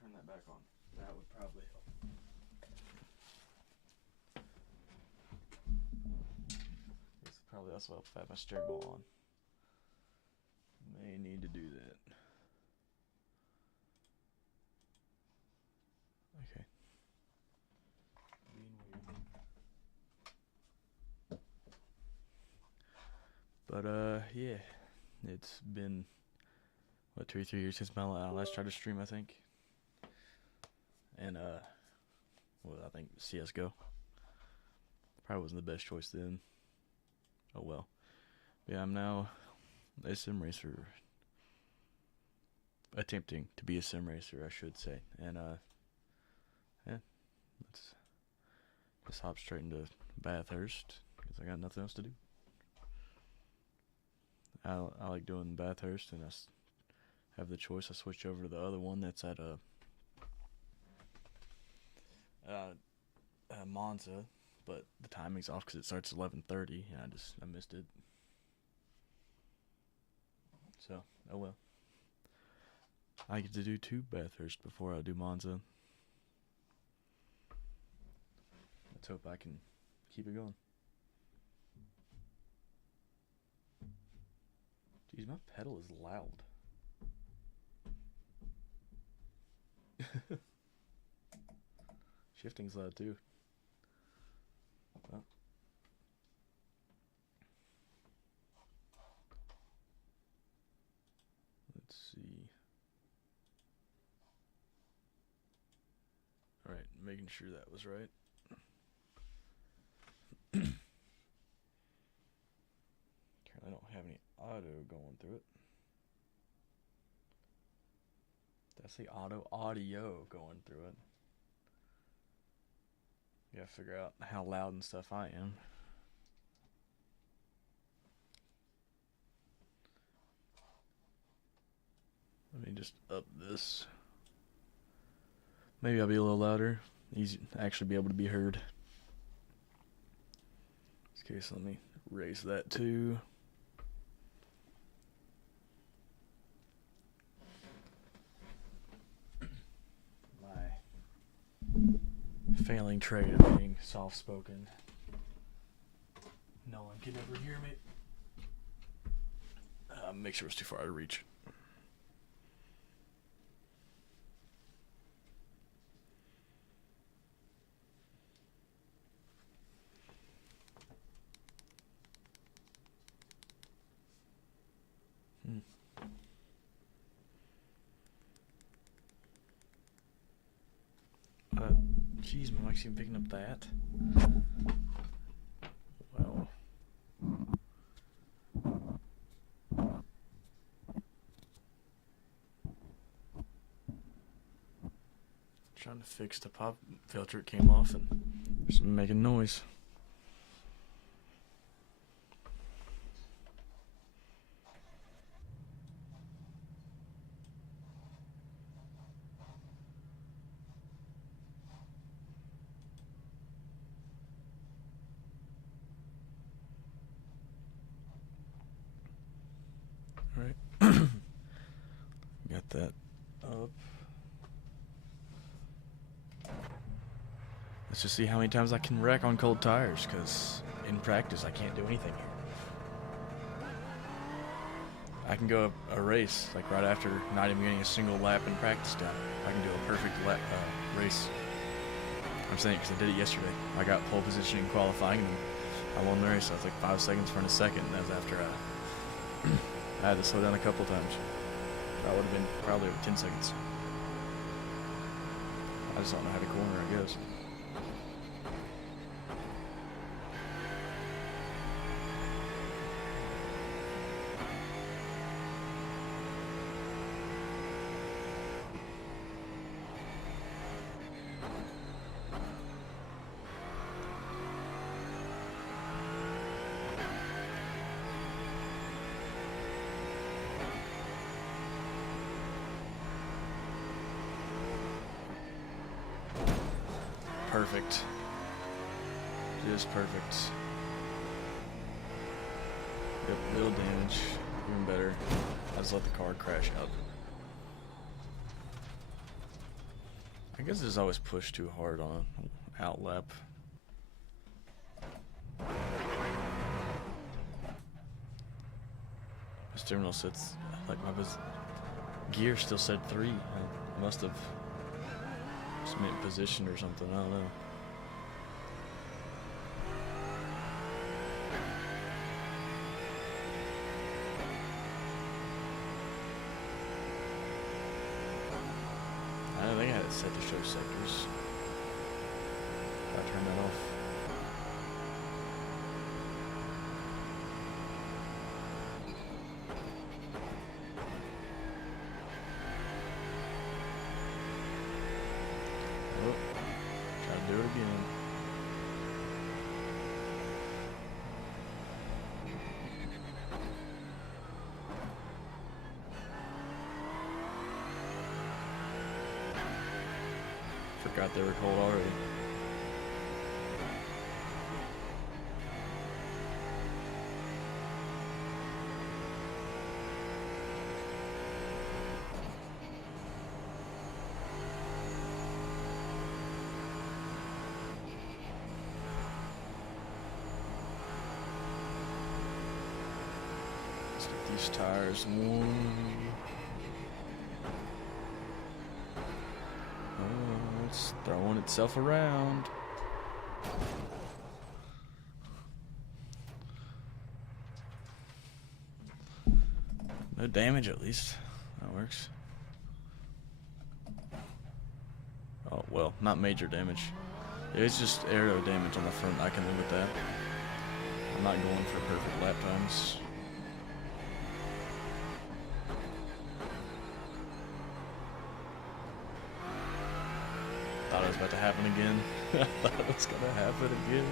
turn that back on. That would probably help. This probably also help if I have my steering wheel on. May need to do that. Okay. Being weird. But yeah, it's been what 2 or 3 years since my last tried to stream, I think. And well, I think CS:GO probably wasn't the best choice then. Oh well. But yeah, I'm now a sim racer, attempting to be a sim racer, I should say. And yeah, let's just hop straight into Bathurst because I got nothing else to do. I like doing Bathurst, and I have the choice. I switched over to the other one that's at Monza, but the timing's off because it starts at 11:30, and I missed it. So, oh well. I get to do 2 Bathurst before I do Monza. Let's hope I can keep it going. Jeez, my pedal is loud. Shifting's loud too. Well. Let's see. Alright, making sure that was right. Currently don't have any auto going through it. Did I say audio going through it? Gotta figure out how loud and stuff I am. Let me just up this. Maybe I'll be a little louder. Easy to actually be able to be heard. In this case, let me raise that too. My failing trait of being soft-spoken. No one can ever hear me. Make sure it's too far to reach. Jeez, my mic's even picking up that. Well. Trying to fix the pop filter, it came off and it's making noise. Alright. Got that up. Let's just see how many times I can wreck on cold tires, because in practice I can't do anything here. I can go a race, like right after not even getting a single lap in practice done. I can do a perfect race. I'm saying it because I did it yesterday. I got pole position in qualifying, and I won the race. I was like 5 seconds in front of second, and that was after I had to slow down a couple times. That would have been probably over 10 seconds. I just don't know how to corner, I guess. Perfect. Just perfect. Yep, little damage. Even better. I just let the car crash out. I guess it's always pushed too hard on an out lap. My steering wheel sits like my gear still said 3. I must have just meant position or something. I don't know. I don't think I had it set to show sectors. I turned that off. Oh, try to do it again. Forgot they were cold already. Let's get these tires warm. It's throwing itself around. No damage, at least. That works. Oh, well, not major damage. It's just aero damage on the front. I can live with that. I'm not going for perfect lap times. Thought it was about to happen again. I thought it was gonna happen again.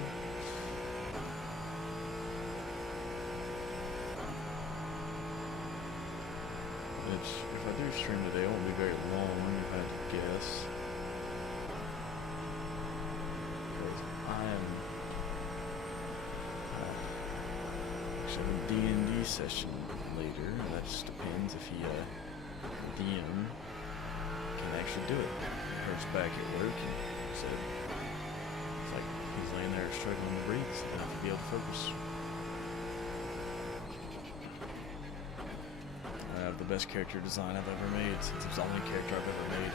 Which, if I do stream today, it won't be very long, if I had to guess. Because I am actually have a D&D session later, and that just depends if he DM can actually do it. Hurts back at work, and so it's like he's laying there struggling to breathe, so not to be able to focus. I have the best character design I've ever made, since it's the only character I've ever made.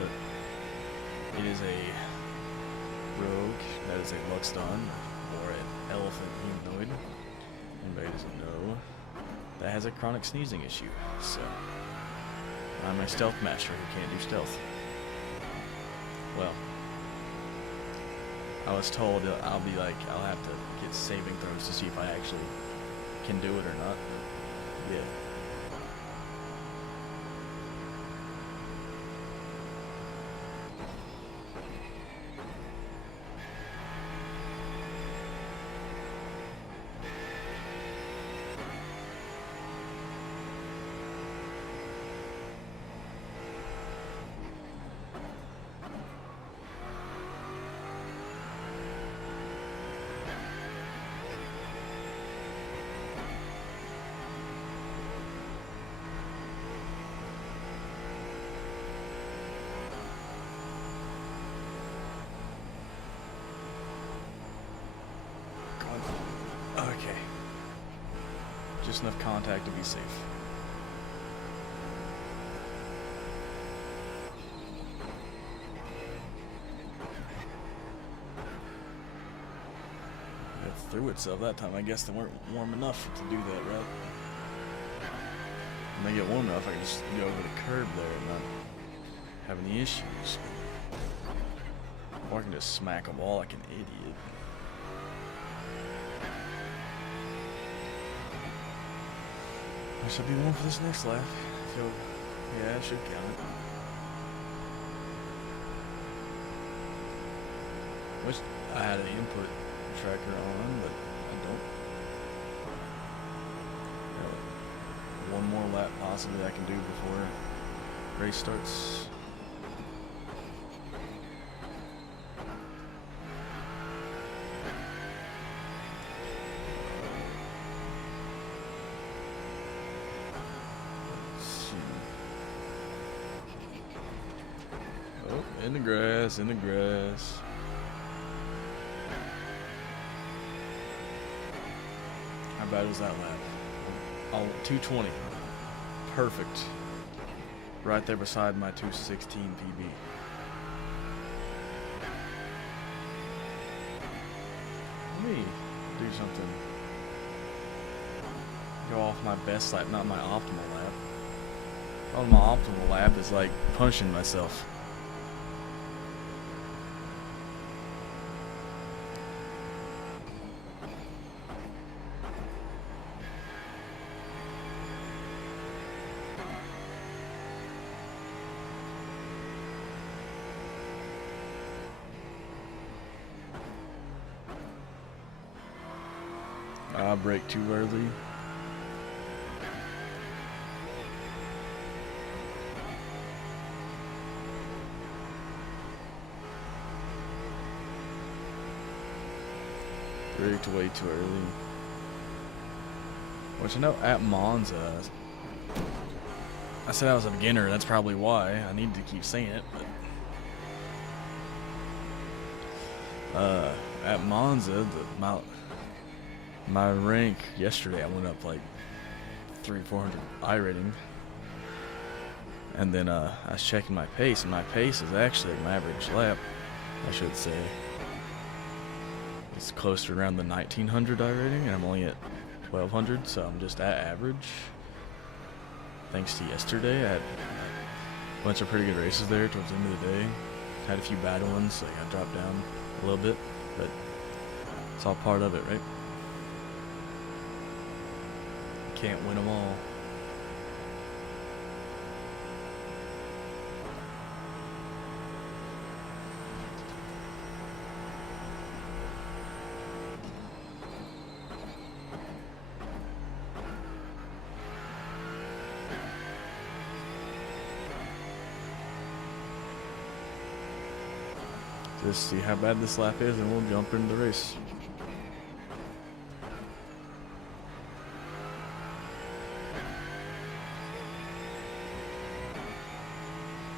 But it is a rogue that is a Luxdon, or an elephant humanoid. Anybody doesn't know, that has a chronic sneezing issue. So I'm a stealth master who can't do stealth. Well, I was told that I'll have to get saving throws to see if I actually can do it or not. Yeah. Okay. Just enough contact to be safe. It threw itself that time. I guess they weren't warm enough to do that, right? When they get warm enough, I can just go over the curb there and not have any issues. Or I can just smack a wall like an idiot. I should be warm for this next lap. Yeah, I should count it. Wish I had an input tracker on, but I don't. One more lap possibly I can do before race starts. Oh, in the grass, in the grass. How bad was that lap? Oh, 220. Perfect. Right there beside my 216 PB. Let me do something. Go off my best lap, not my optimal lap. Oh, my optimal lap is like punishing myself. I brake too early. Braked way too early. Which I know at Monza, I said I was a beginner. That's probably why. I need to keep saying it, but at Monza, my rank yesterday, I went up like 300-400 iRating, and then I was checking my pace, and my pace is actually my average lap, I should say. It's close to around the 1900 iRating, and I'm only at 1200, so I'm just at average. Thanks to yesterday, I had a bunch of pretty good races there towards the end of the day. Had a few bad ones, so I got dropped down a little bit, but it's all part of it, right? Can't win them all. Just see how bad this lap is, and we'll jump into the race.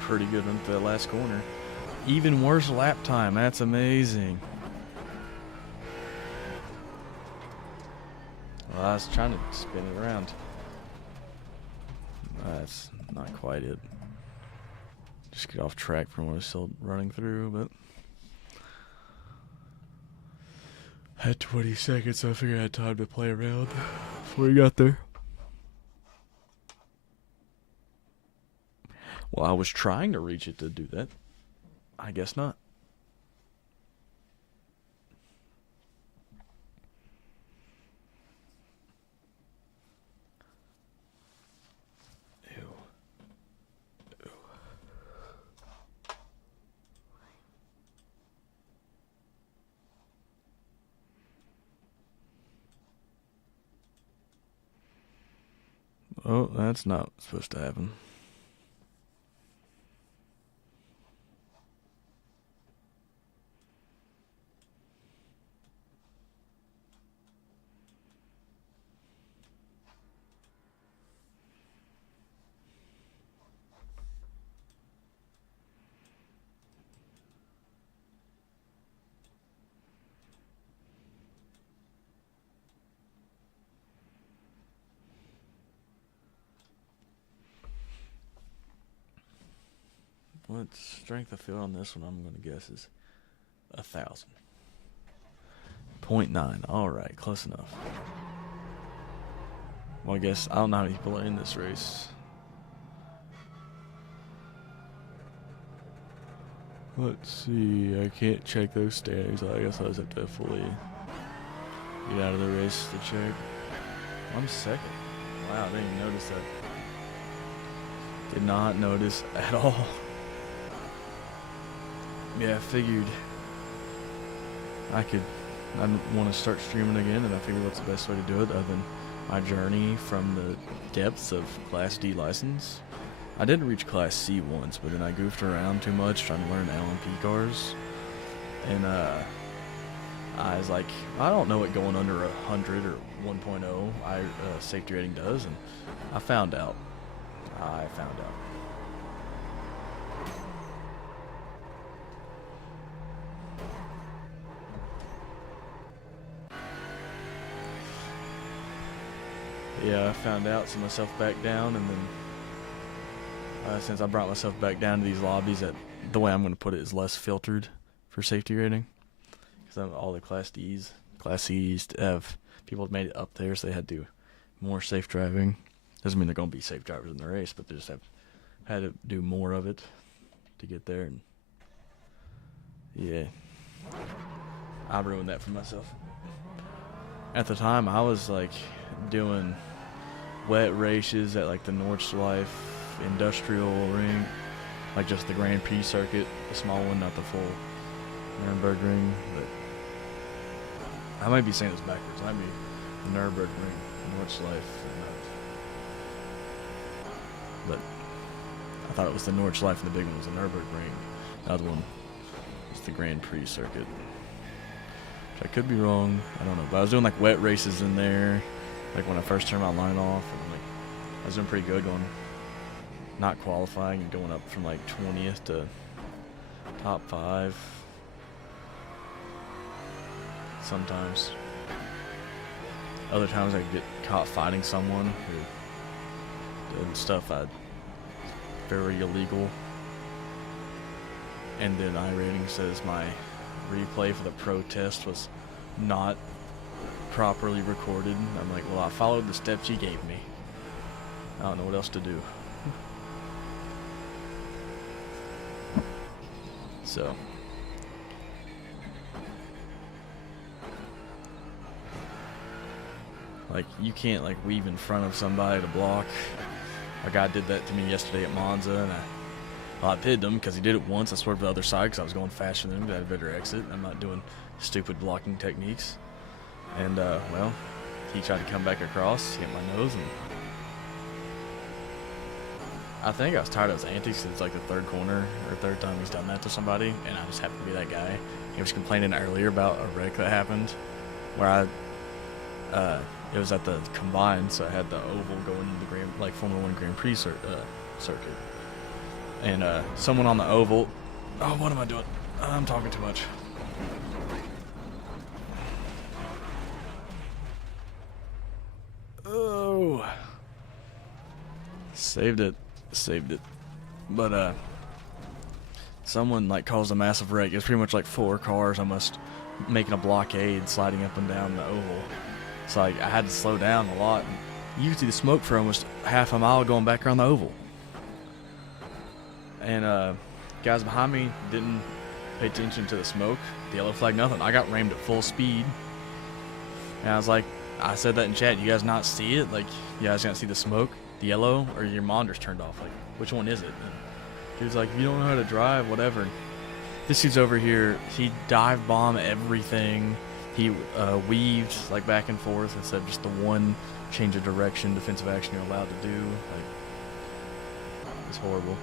Pretty good into that last corner. Even worse lap time. That's amazing. Well, I was trying to spin it around. That's not quite it. Just get off track from what I was still running through, but had 20 seconds, so I figured I had time to play around before we got there. Well, I was trying to reach it to do that. I guess not. Ew. Ew. Oh, that's not supposed to happen. What strength of field on this one, I'm going to guess, is 1,000. 0.9. Alright, close enough. Well, I guess I don't know how many people are in this race. Let's see. I can't check those standings. I guess I'll just have to fully get out of the race to check. I'm second. Wow, I didn't even notice that. Did not notice at all. Yeah, I figured I want to start streaming again, and I figured what's the best way to do it other than my journey from the depths of Class D license. I didn't reach Class C once, but then I goofed around too much trying to learn LMP cars, and I was like, I don't know what going under 100 or 1.0 safety rating does, and I found out. yeah, I found out, set myself back down, and then since I brought myself back down to these lobbies, that the way I'm going to put it is less filtered for safety rating. Because all the Class C's have people have made it up there, so they had to do more safe driving. Doesn't mean they're going to be safe drivers in the race, but they just have had to do more of it to get there. And yeah, I ruined that for myself. At the time, I was like doing wet races at like the Nordschleife Industrial Ring, like just the Grand Prix circuit, the small one, not the full Nürburgring Ring. But I might be saying this backwards. I might be the Nürburgring Ring, Nordschleife. But I thought it was the Nordschleife and the big one was the Nürburgring. The other one was the Grand Prix circuit. I could be wrong, I don't know, but I was doing like wet races in there, like when I first turned my line off, and like I was doing pretty good, going not qualifying and going up from like 20th to top 5 sometimes. Other times I could get caught fighting someone who did stuff very illegal, and then iRating says my replay for the protest was not properly recorded. I'm like, well, I followed the steps you gave me. I don't know what else to do. So like you can't like weave in front of somebody to block. A guy did that to me yesterday at Monza, and I pitted him because he did it once. I swerved to the other side because I was going faster than him, but I had a better exit. I'm not doing stupid blocking techniques. And, well, he tried to come back across, hit my nose, and I think I was tired of his antics because it's like the third corner or third time he's done that to somebody, and I just happened to be that guy. He was complaining earlier about a wreck that happened where it was at the combined, so I had the oval going into the Formula 1 Grand Prix circuit. And someone on the oval. Oh, what am I doing? I'm talking too much. Oh, saved it. But someone like caused a massive wreck. It was pretty much like 4 cars almost making a blockade, sliding up and down the oval. So like I had to slow down a lot. And you could see the smoke for almost half a mile going back around the oval. And guys behind me didn't pay attention to the smoke, the yellow flag, nothing. I got rammed at full speed. And I was like, I said that in chat, you guys not see it? Like, you guys can't see the smoke, the yellow, or your monitor's turned off? Like, which one is it? And he was like, if you don't know how to drive, whatever. This dude's over here, he dive bomb everything. He weaved like back and forth instead of just the one change of direction, defensive action you're allowed to do. Like, it's horrible.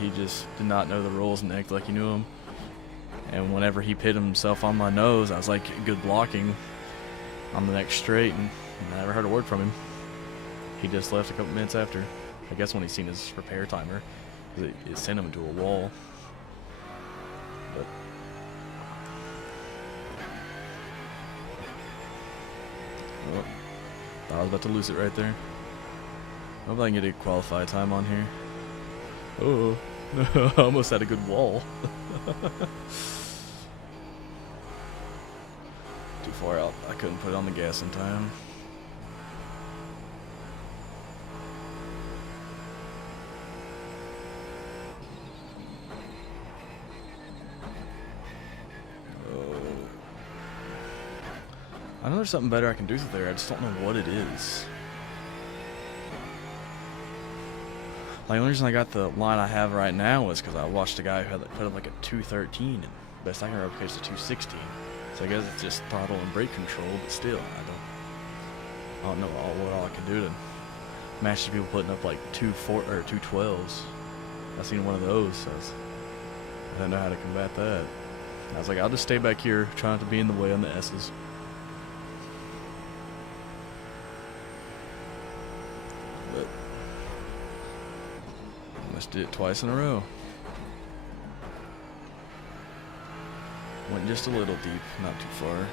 He just did not know the rules and act like he knew them. And whenever he pit himself on my nose, I was like, good blocking on the next straight, and I never heard a word from him. He just left a couple minutes after. I guess when he seen his repair timer, it sent him into a wall. But well, I was about to lose it right there. Hope I can get a qualified time on here. Oh, I almost had a good wall. Too far out. I couldn't put on the gas in time. Oh. I know there's something better I can do there. I just don't know what it is. Like, the only reason I got the line I have right now was because I watched a guy who had put up like a 213, and best I can remember is a 216. So I guess it's just throttle and brake control, but still, I don't know what all I can do to match the people putting up like 212s. I seen one of those, so I didn't know how to combat that. I was like, I'll just stay back here, try not to be in the way on the S's. But I did it twice in a row. Went just a little deep, not too far.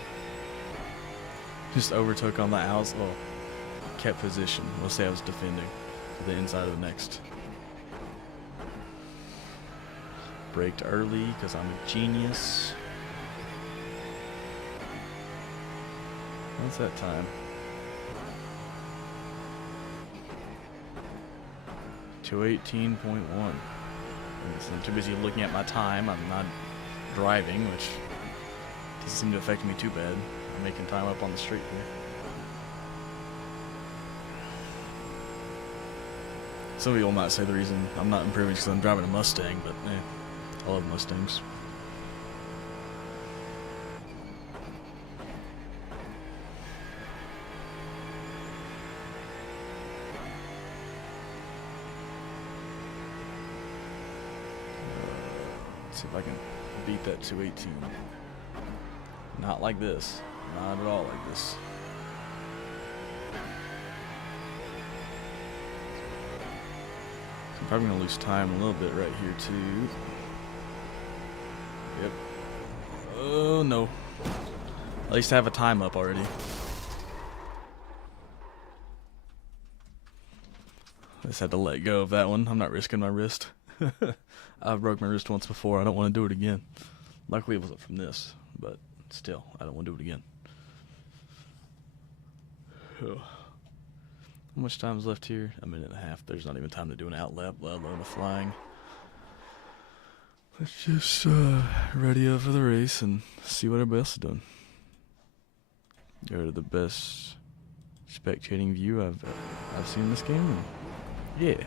Just overtook on the outs. Well, kept position. We'll say I was defending to the inside of the next. Braked early because I'm a genius. What's that time? 2:18.1. I'm too busy looking at my time. I'm not driving, which doesn't seem to affect me too bad. I'm making time up on the street here. Some people might say the reason I'm not improving is because I'm driving a Mustang, but I love Mustangs. Let's see if I can beat that 218. Not like this. Not at all like this. I'm probably going to lose time a little bit right here, too. Yep. Oh, no. At least I have a time up already. I just had to let go of that one. I'm not risking my wrist. I've broke my wrist once before. I don't want to do it again. Luckily, it wasn't from this, but still, I don't want to do it again. How much time is left here? A minute and a half. There's not even time to do an outlap, let alone a flying. Let's just ready up for the race and see what everybody else is doing. Go to the best spectating view I've seen in this game. And yeah.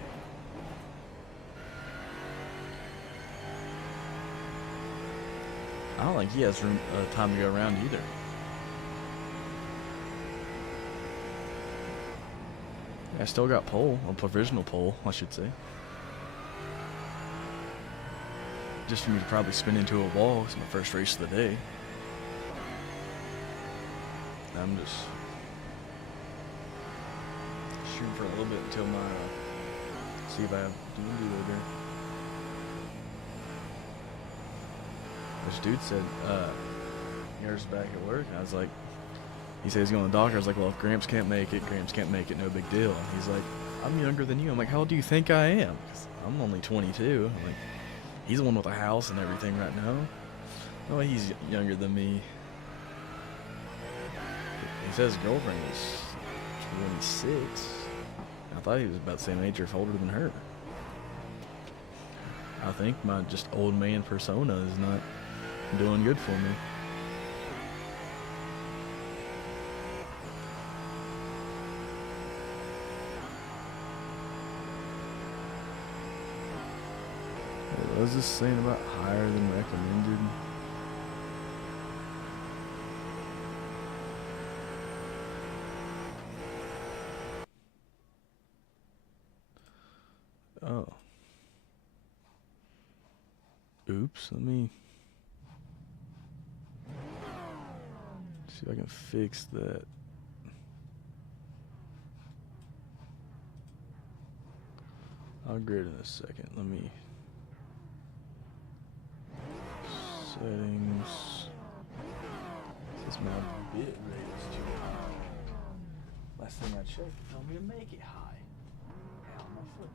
I don't think he has time to go around either. I still got pole, a provisional pole, I should say. Just for me to probably spin into a wall. It's my first race of the day. I'm just shooting for a little bit until my see if I have do there. This dude said, yours back at work. I was like, he said he's going to the doctor. I was like, well, if Gramps can't make it, no big deal. And he's like, I'm younger than you. I'm like, how old do you think I am? 'Cause I'm only 22. I'm like, he's the one with a house and everything right now. Oh, he's younger than me. He says his girlfriend is 26. I thought he was about the same age or older than her. I think my just old man persona is not doing good for me. What was this saying about higher than recommended? Oh. Oops, let me see if I can fix that. I'll grid in a second. Let me settings. This is my bit rate is too high. Last thing I checked, it told me to make it high. Ow, my foot.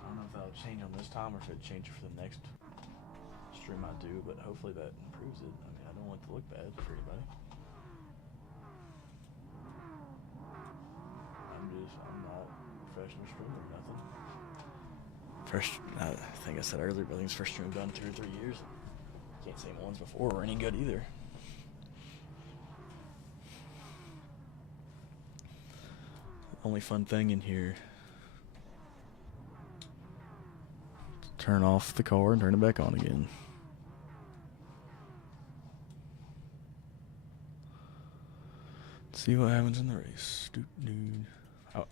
I don't know if that'll change on this time or if it'd change it for the next stream I do, but hopefully that improves it. I mean, I don't want it to look bad for anybody. I'm not a professional streamer or nothing. I think I said earlier, but I think it's first stream done in 2 or 3 years. Can't say ones before were any good either. The only fun thing in here, turn off the car and turn it back on again. See what happens in the race.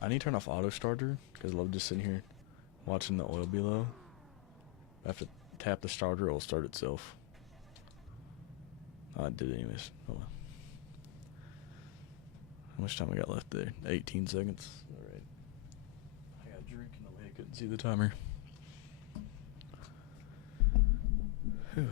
I need to turn off auto starter because I love just sitting here watching the oil be low. I have to tap the starter, it'll start itself. I did it anyways. Oh well. How much time I got left there? 18 seconds. All right. See the timer. Whew.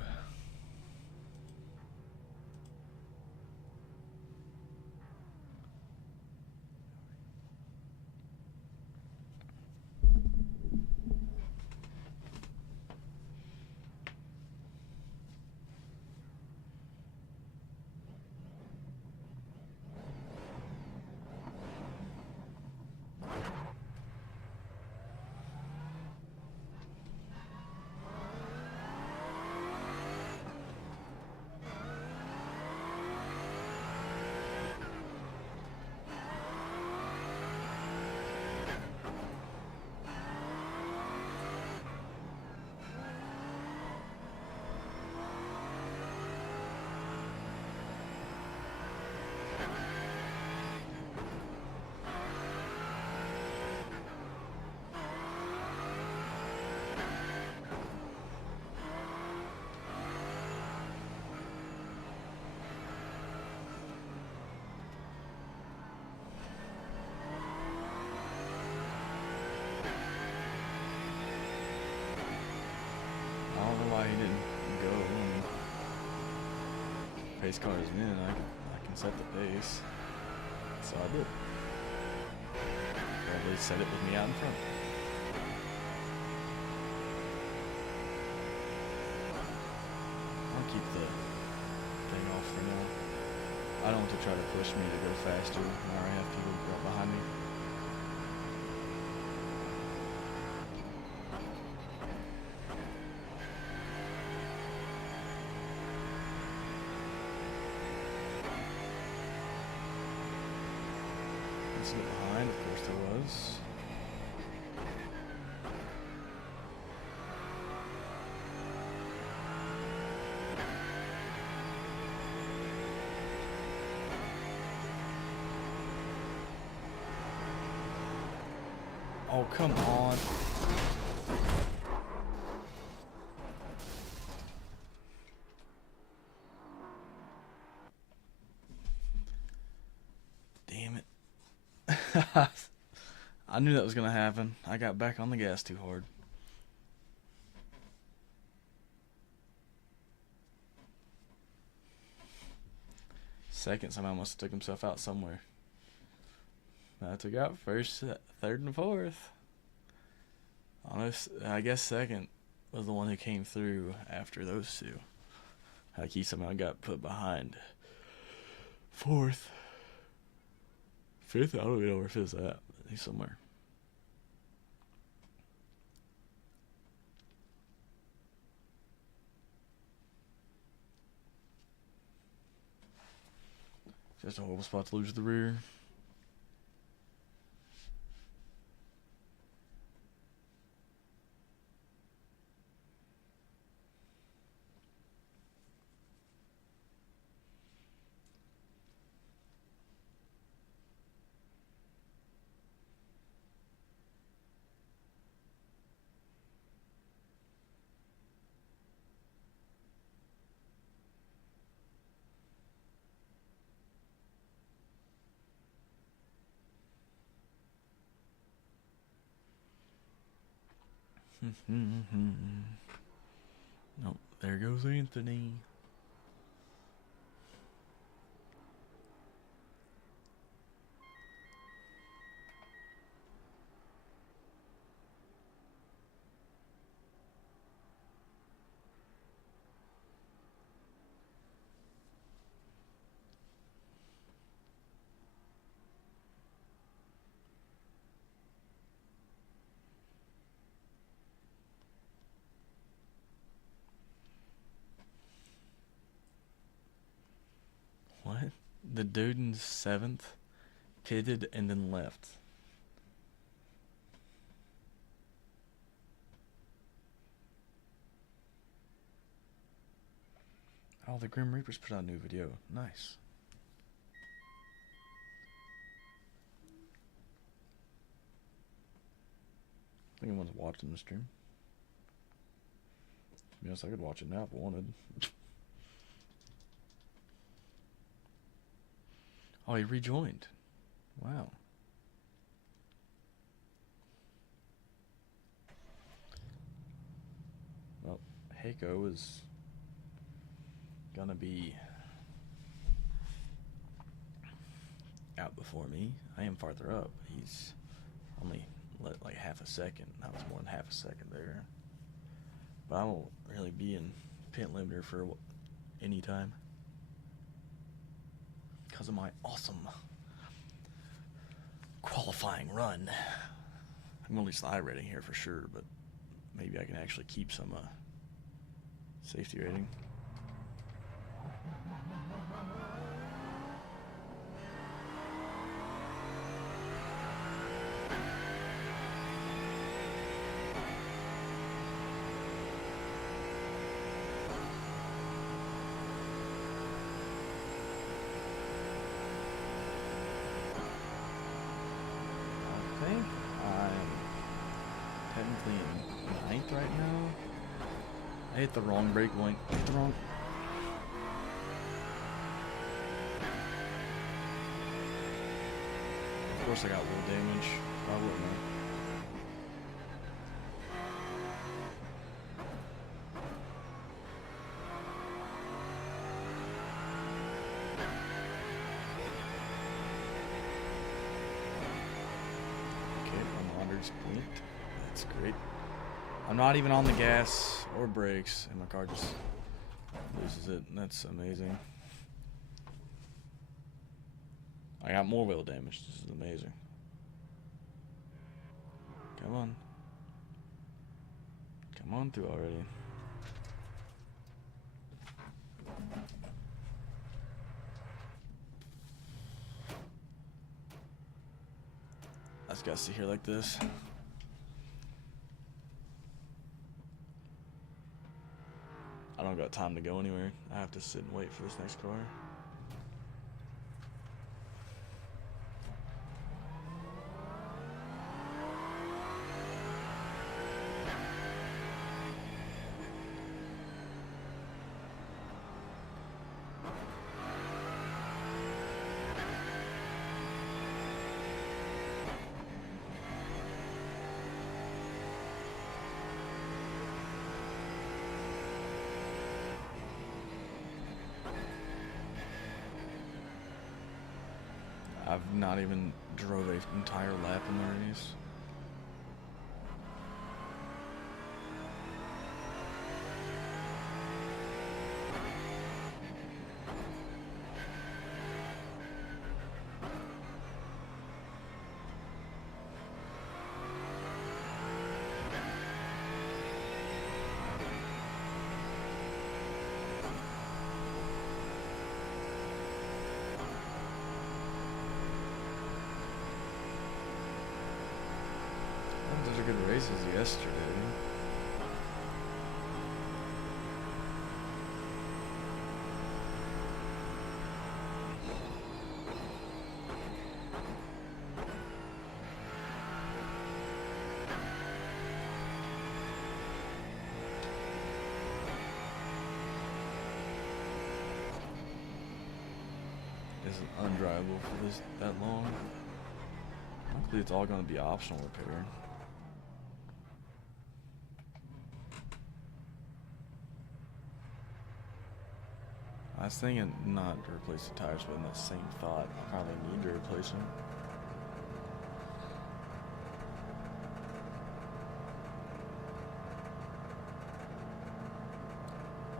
I don't know why he didn't go. Pace car is in. I can set the pace. So I did. Probably set it with me out in front. I'll keep the thing off for now. I don't want to try to push me to go faster when I already have people right behind me. Get behind, of course there was. Oh, come on. Damn it. I knew that was going to happen. I got back on the gas too hard. Second, somehow must have took himself out somewhere. I took out first, third, and fourth. I guess second was the one who came through after those two. Like he somehow got put behind. Fourth. Fifth? I don't even know where fifth's at. He's somewhere. Just a horrible spot to lose the rear. Nope, there goes Anthony. What? The dude in seventh pitted and then left. Oh, the Grim Reapers put out a new video. Nice. I think anyone's watching the stream. Yes, I could watch it now if I wanted. Oh, he rejoined. Wow. Heiko is gonna be out before me. I am farther up. He's only like half a second. That was more than half a second there. But I won't really be in pit limiter for any time because of my awesome qualifying run. I'm gonna lose the I rating here for sure, but maybe I can actually keep some safety rating. I think I'm technically in 9th right now. I hit the wrong brake point. Of course I got wheel damage. I wouldn't know. Okay, I'm 100's point. That's great. I'm not even on the gas or brakes, and my car just loses it. That's amazing. I got more wheel damage. This is amazing. Come on. Come on through already. I just gotta sit here like this. I don't got time to go anywhere. I have to sit and wait for this next car. I've not even drove an entire lap in the race. Those are good races yesterday. Isn't undrivable for this that long. Luckily, it's all going to be optional repair. I was thinking not to replace the tires, but in that same thought, I probably need to replace them.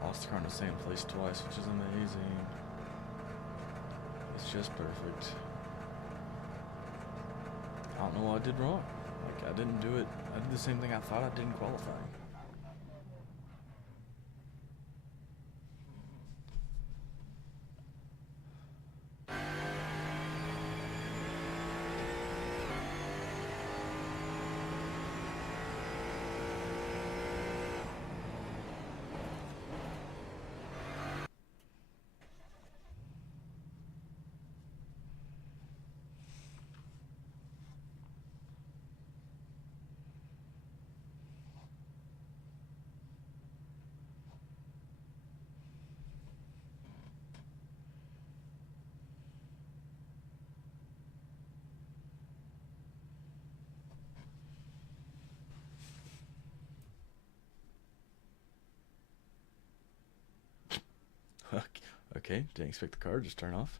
Lost the car in the same place twice, which is amazing. It's just perfect. I don't know what I did wrong. Like, I didn't do it. I did the same thing I thought I did in qualifying. Okay, didn't expect the car to just turn off.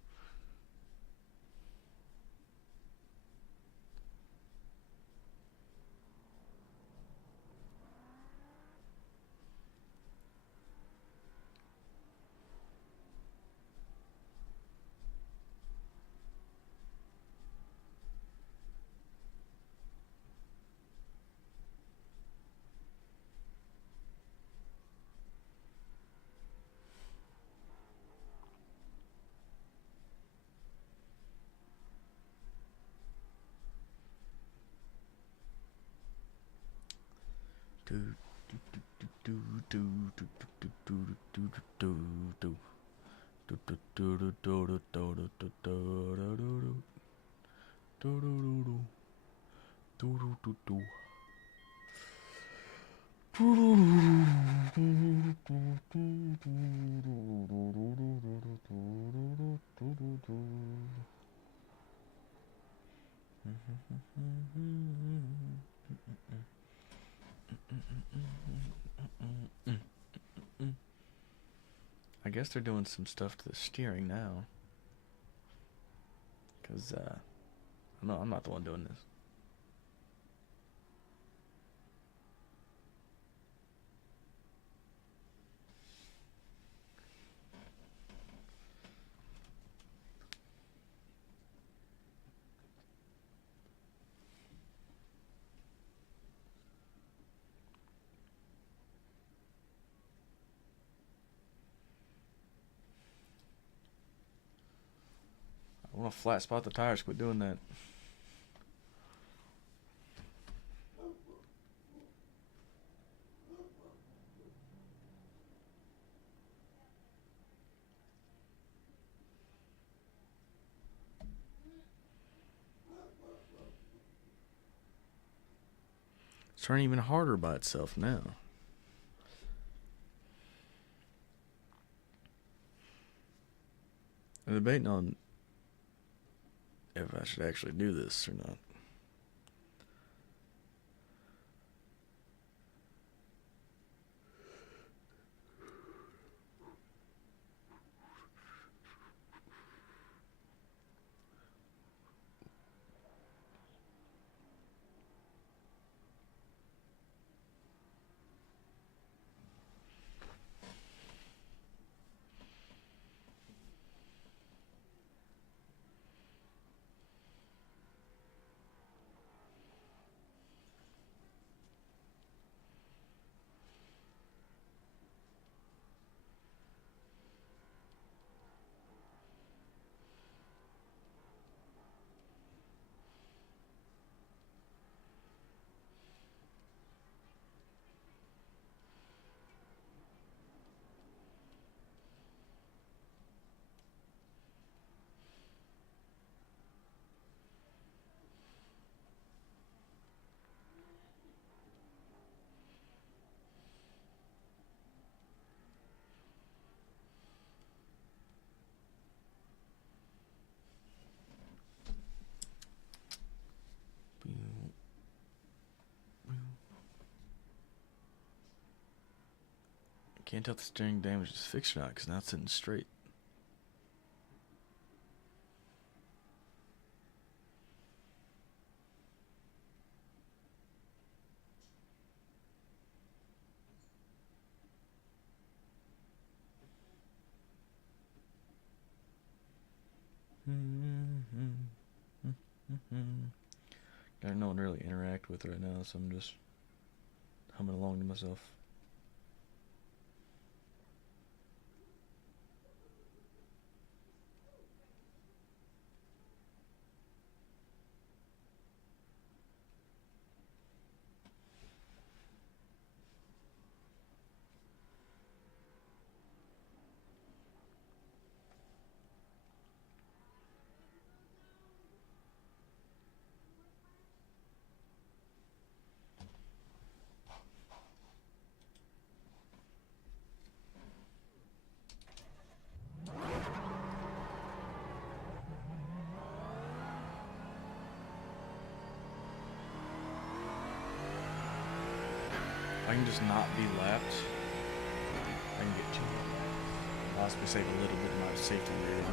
I guess they're doing some stuff to the steering now. Because, no, I'm not the one doing this. I want to flat spot the tires. Quit doing that. It's turning even harder by itself now. I'm debating on if I should actually do this or not. Can't tell if the steering damage is fixed or not because now it's sitting straight. Got no one to really interact with right now, so I'm just humming along to myself. I can just not be lapped. I can get 2 more laps. possibly save a little bit of my safety rating.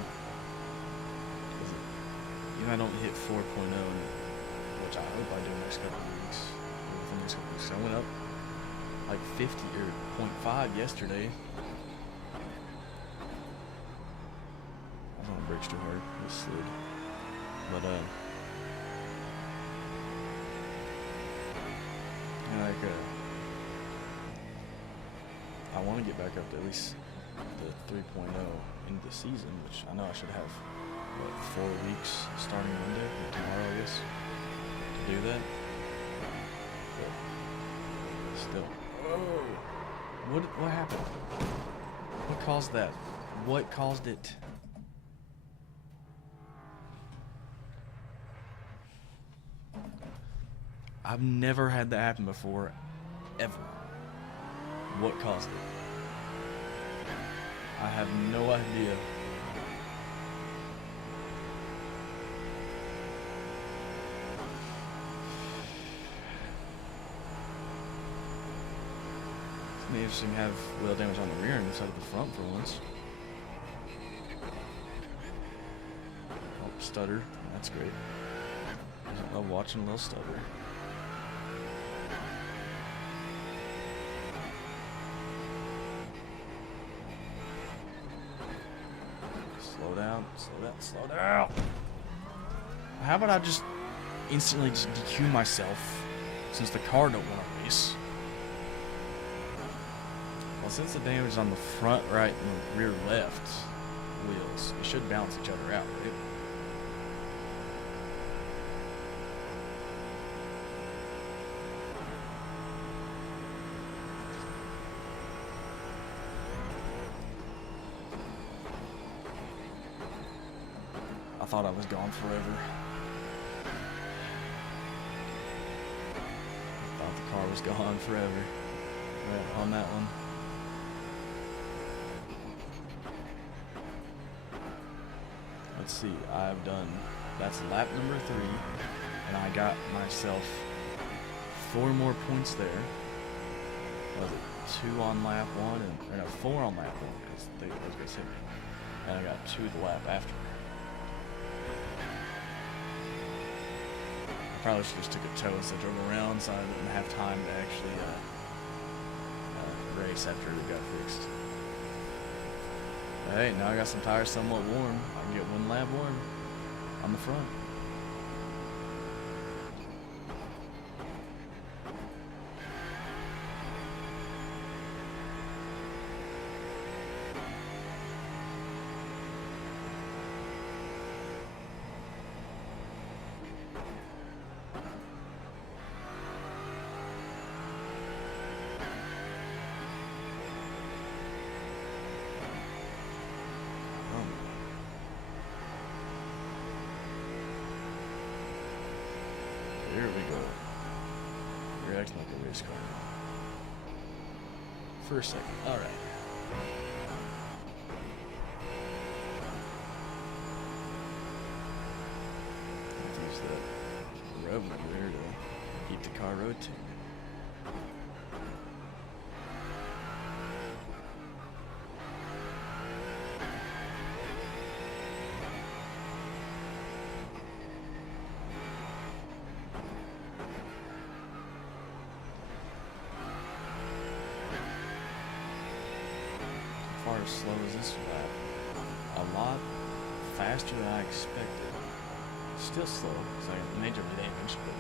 Even if I don't hit 4.0, which I hope I do in the next couple of weeks, or within the next couple of weeks. I went up like 50 or 0.5 yesterday. I was on the brakes too hard. It slid. But I want to get back up to at least the 3.0 into the season, which I know I should have, 4 weeks starting Monday, or tomorrow, I guess, to do that. But still. Whoa! What happened? What caused that? What caused it? I've never had that happen before, ever. What caused it? I have no idea. It's interesting to have wheel damage on the rear instead of the front for once. Oh, stutter. That's great. I love watching a little stutter. Slow down, slow down, slow down. How about I just instantly just DQ myself since the car don't want to race? Well, since the damage is on the front right and rear left wheels, it should balance each other out, right? I thought I was gone forever. I thought the car was gone forever. Yeah, on that one. Let's see, I've done, that's lap number 3, and I got myself 4 more points there. Was it 2 on lap 1, or no, 4 on lap 1, because they was going to hit me. And I got 2 the lap after. I probably should just took a tow instead of drove around, so I didn't have time to actually race after it got fixed. Hey, now I got some tires somewhat warm. I can get 1 lap warm on the front. Here we go. You're acting like a race car. For a second. Alright. Use that rev regulator to keep the car rotating. As slow as this lap, a lot faster than I expected. Still slow, because I got major damage, but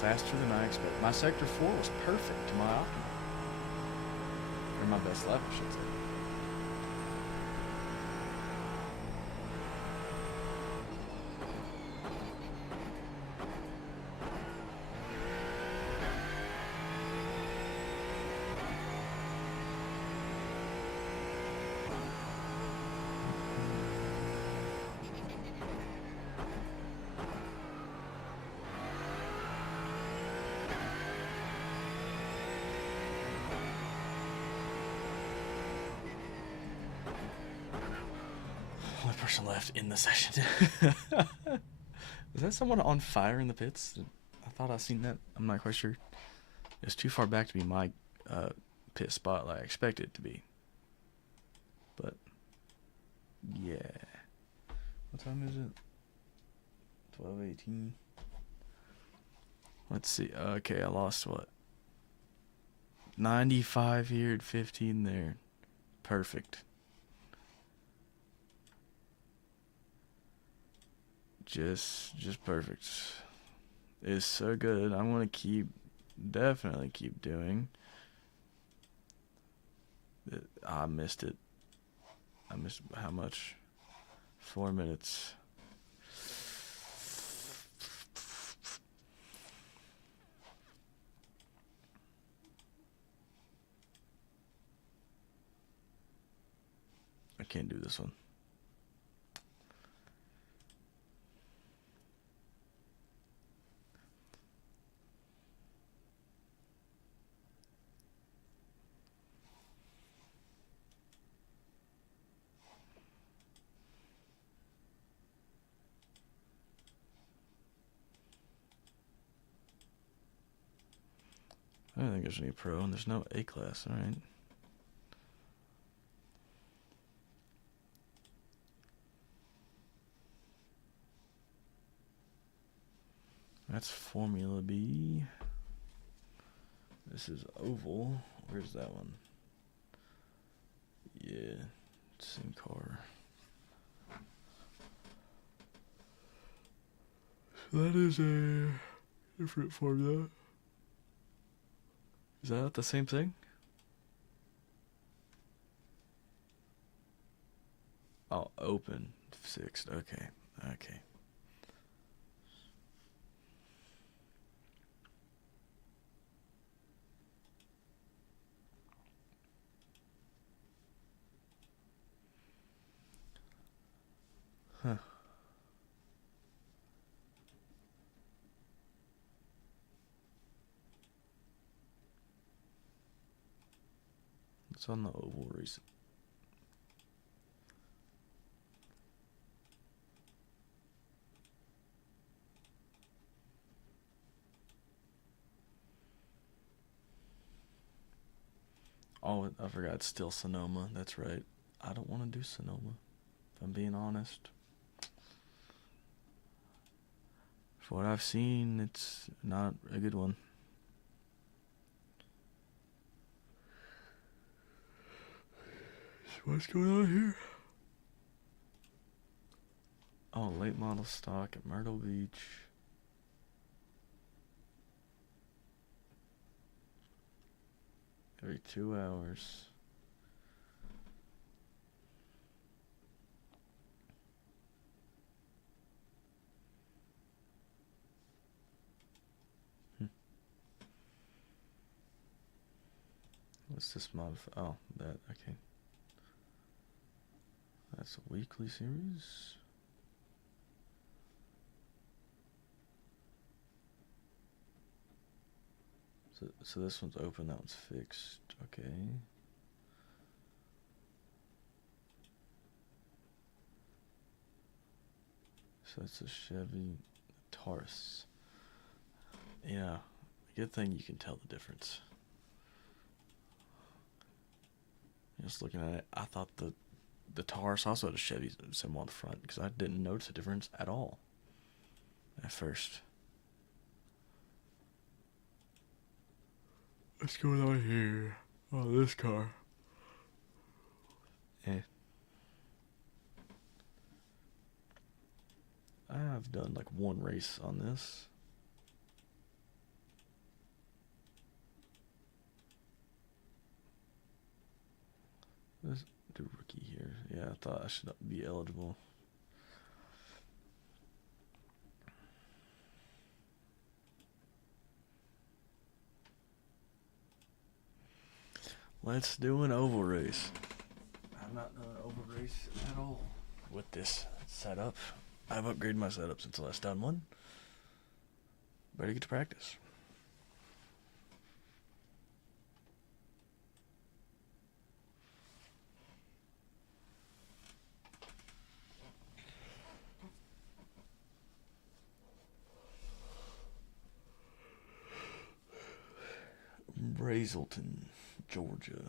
faster than I expected. My sector 4 was perfect to my optimal, or my best lap, I should say. Only person left in the session. Is that someone on fire in the pits? I thought I seen that. I'm not quite sure. It's too far back to be my pit spot like I expected it to be. Yeah. What time is it? 12:18. Let's see. Okay, I lost what? 95 here and 15 there. Perfect. Just perfect. It's so good. I'm gonna definitely keep doing. I missed it. I missed how much? 4 minutes. I can't do this one. I don't think there's any pro, and there's no A class. All right. That's Formula B. This is oval. Where's that one? Yeah, same car. So that is a different formula. Is that the same thing? Oh, open. Sixth. Okay. Okay. Huh. It's on the oval race. Oh, I forgot. It's still Sonoma. That's right. I don't want to do Sonoma, if I'm being honest. For what I've seen, it's not a good one. So what's going on here? Oh, late model stock at Myrtle Beach. Every 2 hours. What's this modify? Oh, that. Okay. That's a weekly series. So this one's open, that one's fixed. Okay. So it's a Chevy Taurus. Yeah. Good thing you can tell the difference. Just looking at it, I thought the Taurus also had a Chevy symbol on the front because I didn't notice a difference at all at first. What's going on here? Oh, this car. I've done like one race on this. Let's do rookie here. Yeah, I thought I should be eligible. Let's do an oval race. I've not done an oval race at all with this setup. I've upgraded my setup since the last done one. Better get to practice. Brazelton, Georgia.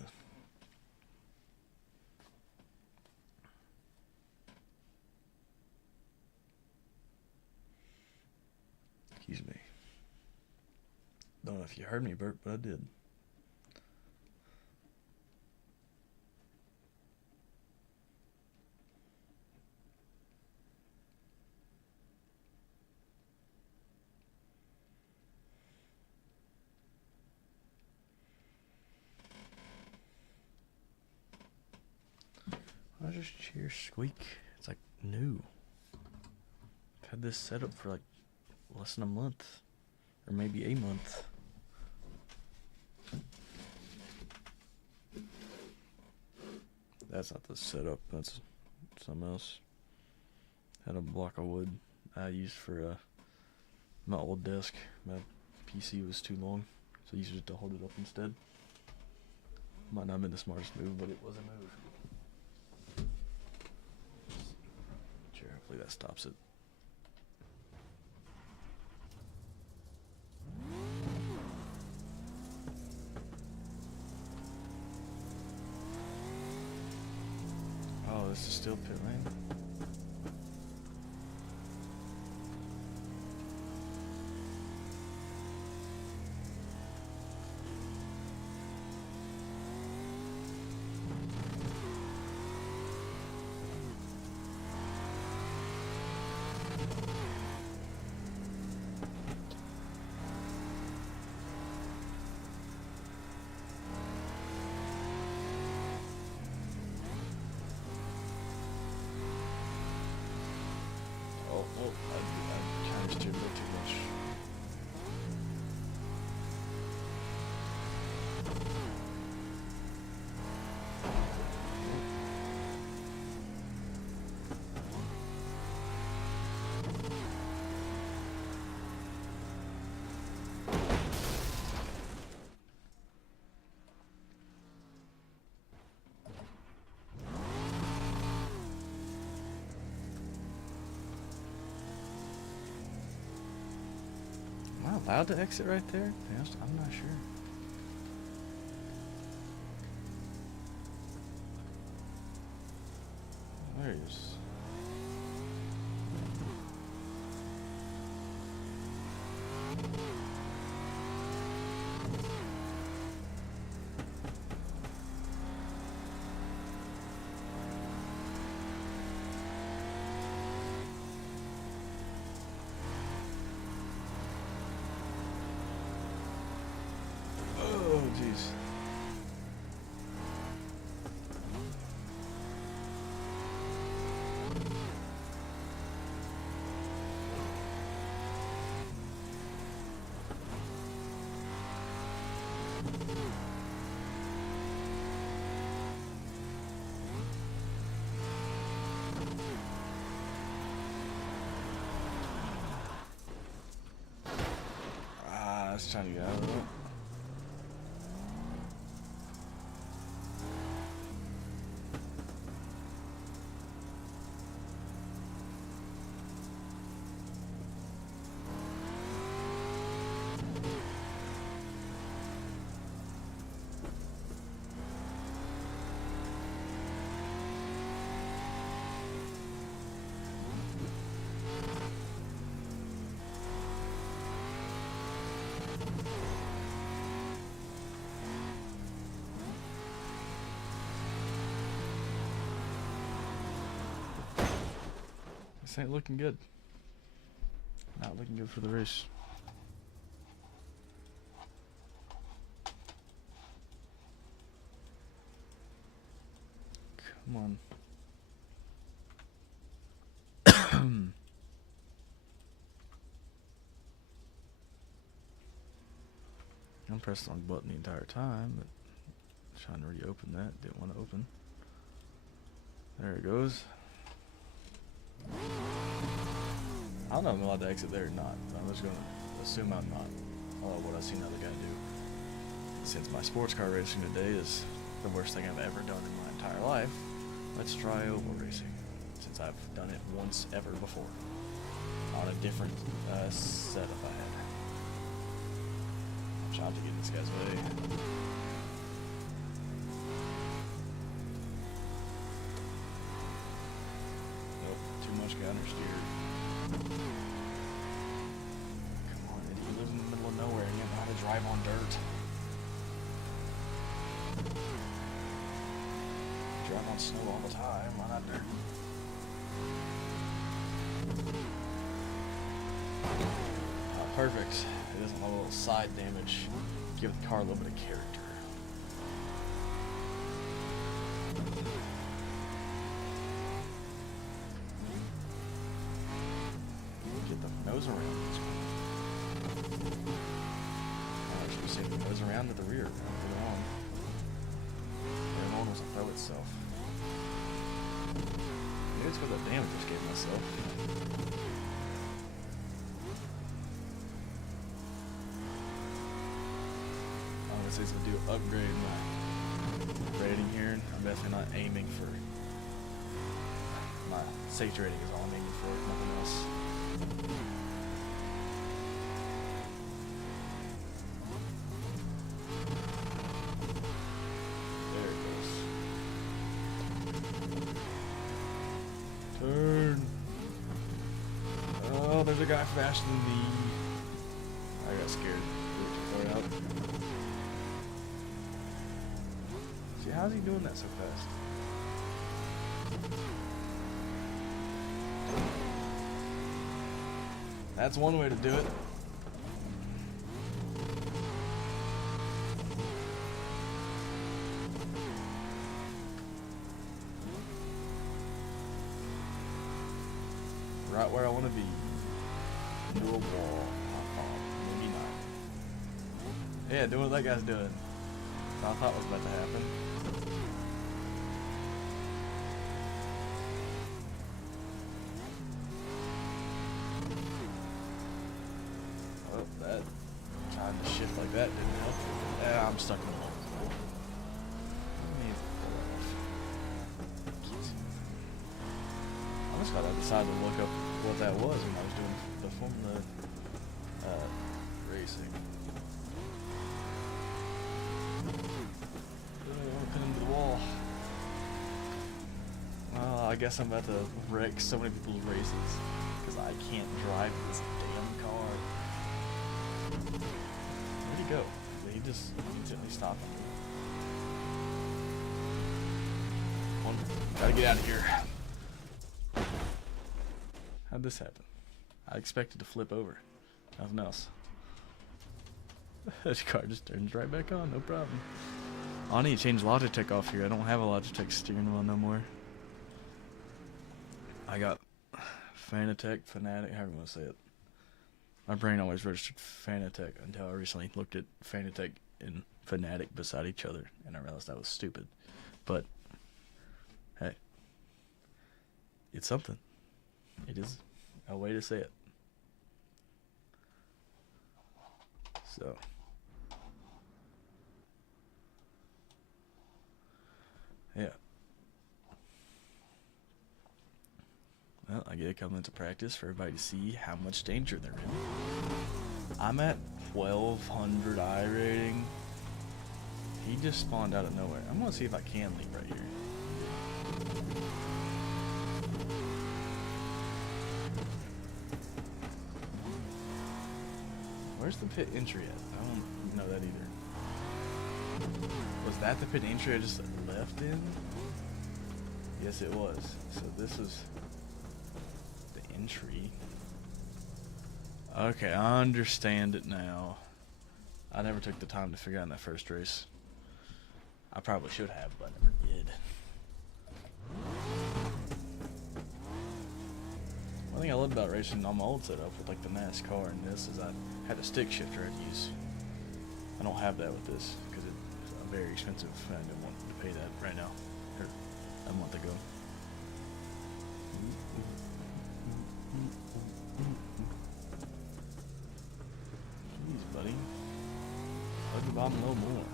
don't know if you heard me burp, but I did. I just hear squeak. It's like new. I've had this set up for like less than a month, or maybe a month. That's not the setup, that's something else. Had a block of wood I used for my old desk. My PC was too long, so I used it to hold it up instead. Might not have been the smartest move, but it was a move. Sure, hopefully that stops it. Oh, this is still pit lane. I kind of steered a bit too much. Am I allowed to exit right there? I'm not sure. There he is. Oh, jeez. I was trying to get out of it. This ain't looking good. Not looking good for the race. Come on. I'm pressing on the button the entire time, but trying to reopen that. Didn't want to open. There it goes. I don't know if I'm allowed to exit there or not, but I'm just going to assume I'm not. Although what I've seen another guy do. Since my sports car racing today is the worst thing I've ever done in my entire life, let's try oval racing. Since I've done it once ever before. On a different setup I had. I'm trying to get in this guy's way. Much got understeered. Come on, Eddie, you live in the middle of nowhere and you don't know how to drive I want snow all the time. Why not dirt? Perfect. It doesn't have a little side damage. Give the car a little bit of character. Get the nose around this one. I should say the nose around to the rear. Put it on. The one doesn't throw itself. Maybe it's for the damage I just gave myself. It's going to do upgrade my rating here. I'm definitely not aiming for my safety rating is all I'm aiming for, nothing else. There it goes. Turn. Oh, there's a guy faster than me. I got scared. Throw it out. See, how's he doing that so fast? That's one way to do it. Right where I want to be. Into a wall. Maybe not. Yeah, doing what that guy's doing. I thought was about to happen. Oh, that trying to shift like that didn't help. Yeah, I'm stuck in the wall. I just got to decide to look up what that was when I was doing the Formula racing. Into the wall. Well, I guess I'm about to wreck so many people's races because I can't drive this damn car. Where'd he go? Did he just instantly stop me? Gotta get out of here. How'd this happen? I expected to flip over. Nothing else. This car just turns right back on, no problem. I need to change Logitech off here. I don't have a Logitech steering wheel no more. I got Fanatec, Fanatic, however you want to say it. My brain always registered Fanatec until I recently looked at Fanatec and Fanatic beside each other, and I realized that was stupid. But, hey, it's something. It is a way to say it. So. Yeah. Well, I get a couple minutes of practice for everybody to see how much danger they're in. I'm at 1200 I rating. He just spawned out of nowhere. I'm gonna see if I can leave right here. Where's the pit entry at? I don't know that either. Was that the pit entry I just left in? Yes, it was. So this is the entry. Okay, I understand it now. I never took the time to figure out in that first race. I probably should have, but I never did. One thing I loved about racing on my old setup with like the NASCAR and this is I had a stick shifter I'd use. I don't have that with this because it's very expensive and I don't want to pay that right now, or a month ago. Jeez, buddy. Hug the bottom a little more.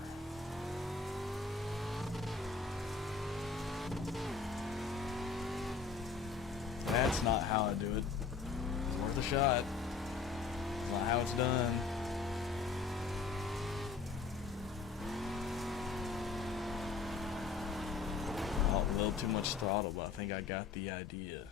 That's not how I do it. It's worth a shot. It's not how it's done. Oh, a little too much throttle, but I think I got the idea.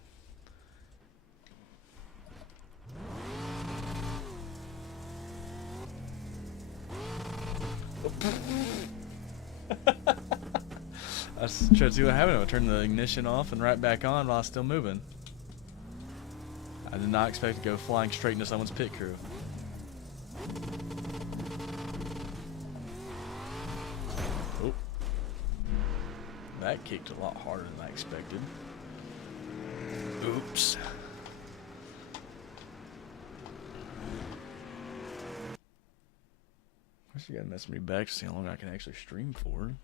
I was trying to see what happened. I turned the ignition off and right back on while I was still moving. I did not expect to go flying straight into someone's pit crew. Oh. That kicked a lot harder than I expected. Oops. I guess you gotta mess me back to see how long I can actually stream for.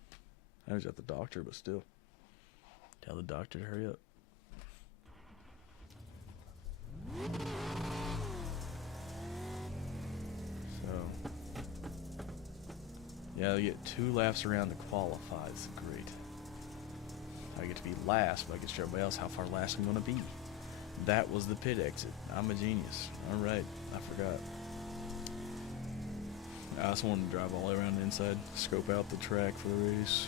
I was at the doctor, but still. Tell the doctor to hurry up. So, yeah, I get 2 laps around to qualify. It's great. I get to be last, but I get to show everybody else how far last I'm going to be. That was the pit exit. I'm a genius. Alright, I forgot. I just wanted to drive all the way around the inside, scope out the track for the race.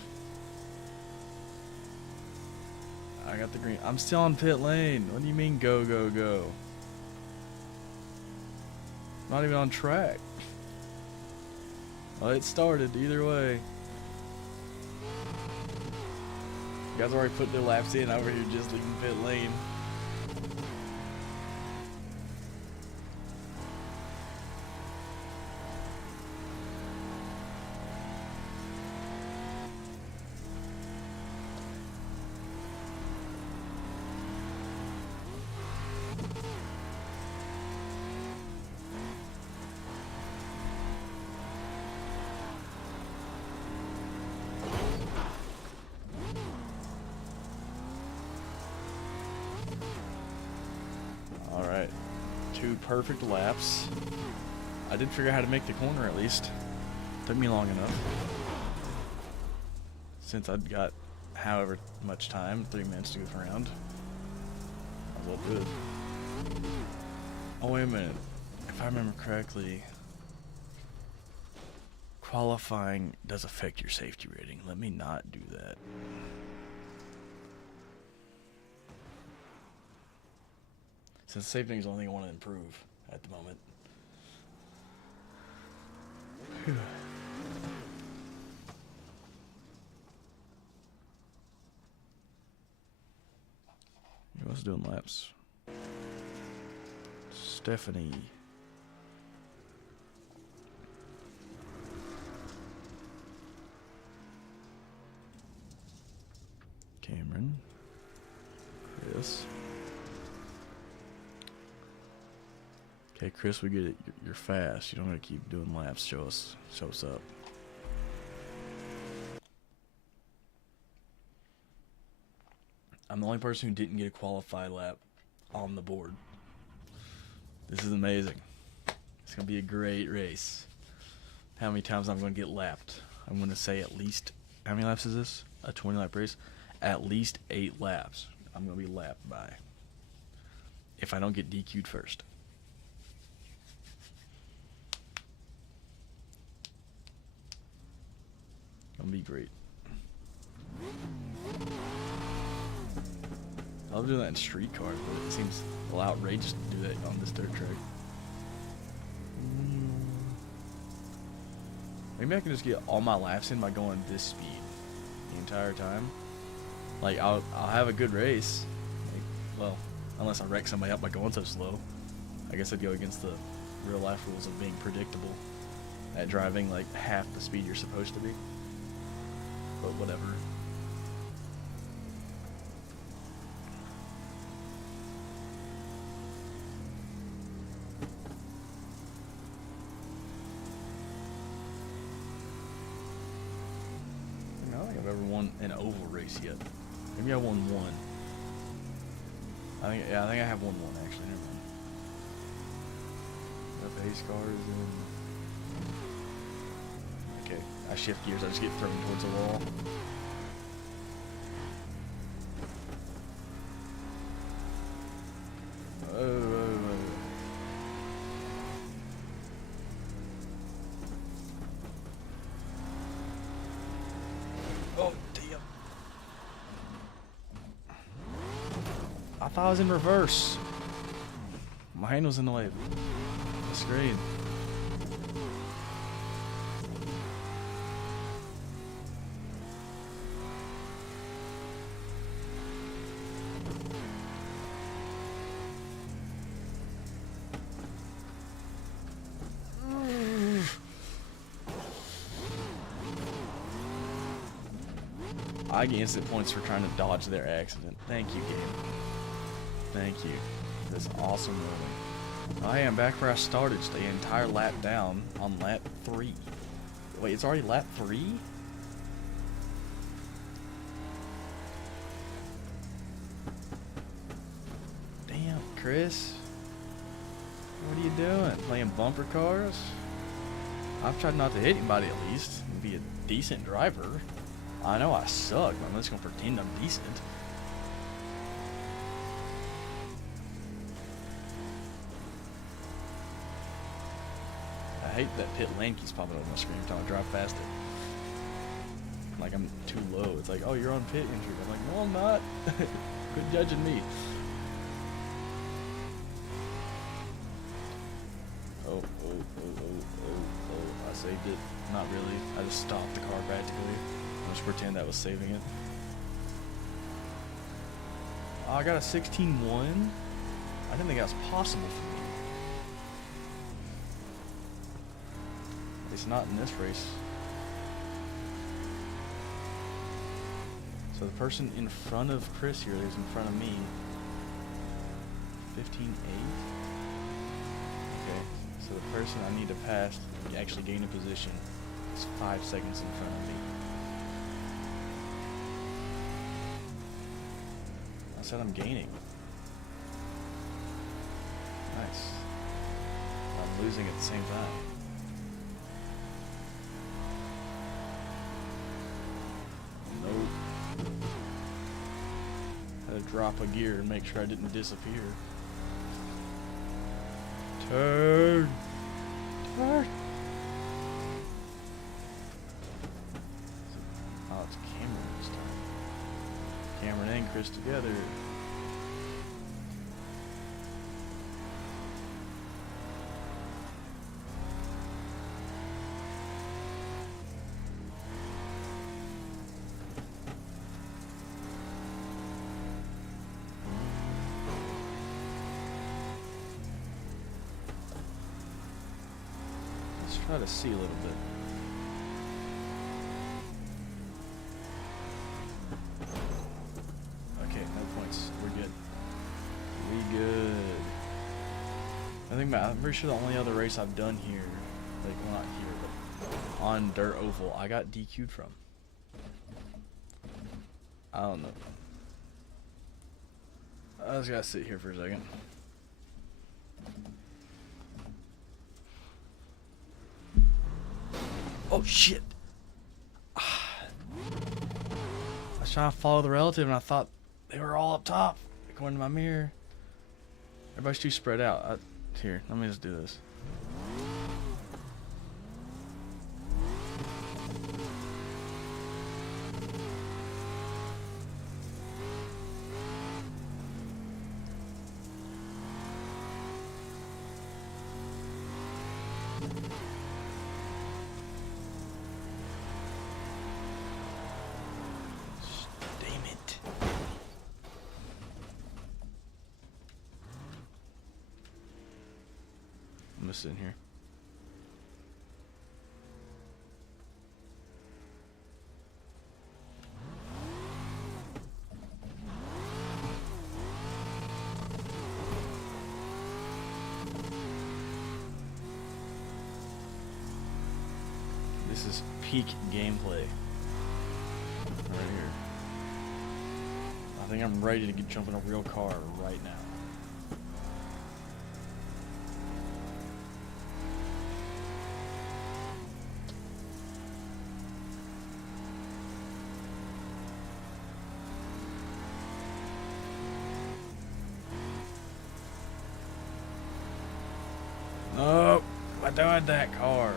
I got the green. I'm still on pit lane. What do you mean go, go, go? Not even on track. Well, it started either way. You guys already put their laps in. Over here just leaving pit lane. Alright, 2 perfect laps. I did figure out how to make the corner at least. Took me long enough. Since I'd got however much time, 3 minutes to go around. I was all good. Oh, wait a minute. If I remember correctly, qualifying does affect your safety rating. Let me not do that. Since safety is the only thing I want to improve at the moment. Whew. Who else doing laps? Stephanie. Cameron. Chris. Okay, Chris, we get it. You're fast. You don't gotta keep doing laps. Show us up. I'm the only person who didn't get a qualified lap on the board. This is amazing. It's gonna be a great race. How many times I'm gonna get lapped? I'm gonna say at least, how many laps is this? A 20-lap race? At least 8 laps. I'm gonna be lapped by. If I don't get DQ'd first. Gonna be great. I love doing that in street cars, but it seems a little outrageous to do that on this dirt track. Maybe I can just get all my laps in by going this speed the entire time. Like, I'll have a good race. Like, well, unless I wreck somebody up by going so slow. I guess I'd go against the real life rules of being predictable at driving like half the speed you're supposed to be. But whatever. I don't think I've ever won an oval race yet. Maybe I won one. I think I have won one actually. Never mind. The pace car is in. Okay, I shift gears. I just get thrown towards the wall. Oh, damn. I thought I was in reverse. My hand was in the way of the screen. I get instant points for trying to dodge their accident. Thank you, game. Thank you for this awesome rolling. Oh, hey, I'm back where I started. Just the entire lap down on lap 3. Wait, it's already lap 3? Damn, Chris. What are you doing? Playing bumper cars? I've tried not to hit anybody at least and be a decent driver. I know I suck, but I'm just gonna pretend I'm decent. I hate that pit lane keeps popping up on my screen every time I drive past it. Like I'm too low. It's like, oh, you're on pit entry. I'm like, no, I'm not. Quit judging me. Oh, I saved it. Not really. I just stopped the car practically. I'll just pretend that was saving it. Oh, I got a 16-1. I didn't think that was possible for me. At least not in this race. So the person in front of Chris here is in front of me. 15-8. Okay. So the person I need to pass to actually gain a position is 5 seconds in front of me. I said I'm gaining. Nice. I'm losing at the same time. Nope. Had to drop a gear and make sure I didn't disappear. Turn! Turn! Oh, it's Cameron this time. Cameron and Chris together. Try to see a little bit. Okay, no points. We're good. We good. I'm pretty sure the only other race I've done here, like, well, not here, but on Dirt Oval, I got DQ'd from. I don't know. I just gotta sit here for a second. Oh shit! I was trying to follow the relative and I thought they were all up top, according to my mirror. Everybody's too spread out. Here, let me just do this. I'm just sitting here. This is peak gameplay right here. I think I'm ready to jump in a real car right now. Nope, I don't that car.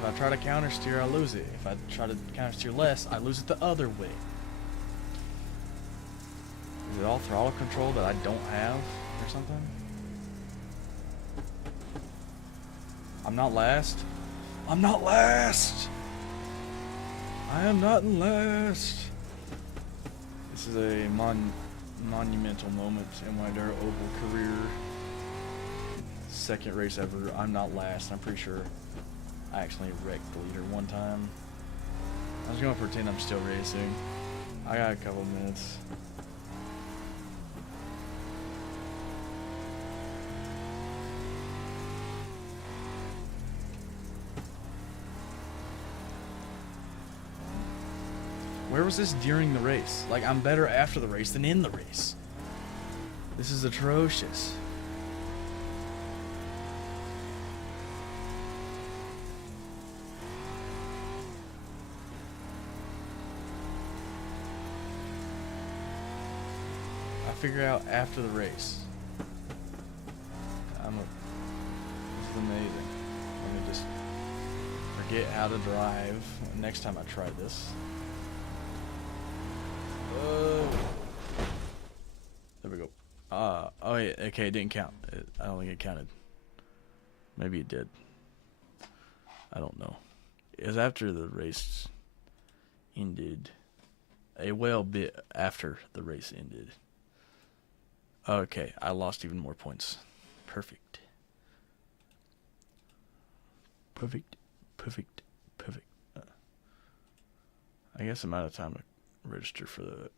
If I try to counter steer, I lose it. If I try to counter steer less, I lose it the other way. Is it all throttle control that I don't have or something? I'm not last. I'm not last! I am not in last! This is a monumental moment in my Dirt Oval career. Second race ever. I'm not last. I'm pretty sure I actually wrecked the leader one time. I was gonna pretend I'm still racing. I got a couple minutes. Where was this during the race? Like, I'm better after the race than in the race. This is atrocious. I figure out after the race. This is amazing. Let me just forget how to drive next time I try this. There we go. Oh yeah, okay, it didn't count. I don't think it counted. Maybe it did. I don't know. It was after the race ended. A well bit after the race ended. Okay, I lost even more points. Perfect. Perfect. Perfect. Perfect. I guess I'm out of time to register for the...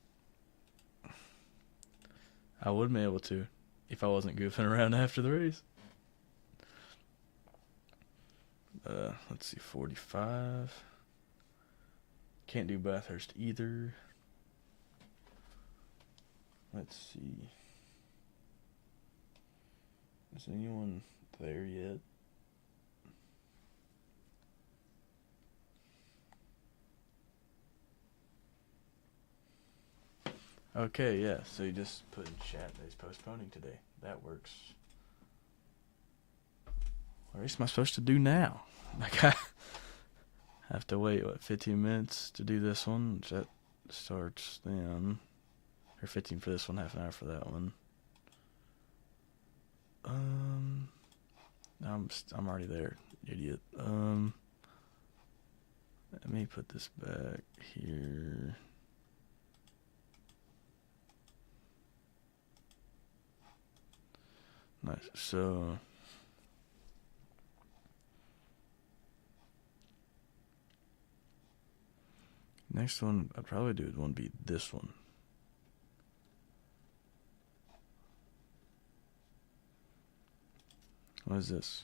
I would be able to if I wasn't goofing around after the race. Let's see, 45. Can't do Bathurst either. Let's see. Is anyone there yet? Okay, yeah, so you just put in chat that he's postponing today. That works. What race am I supposed to do now? Like, I have to wait, 15 minutes to do this one? That starts then. Or 15 for this one, half an hour for that one. I'm already there, idiot. Let me put this back here. Nice. So next one I'd probably do would be this one. What is this?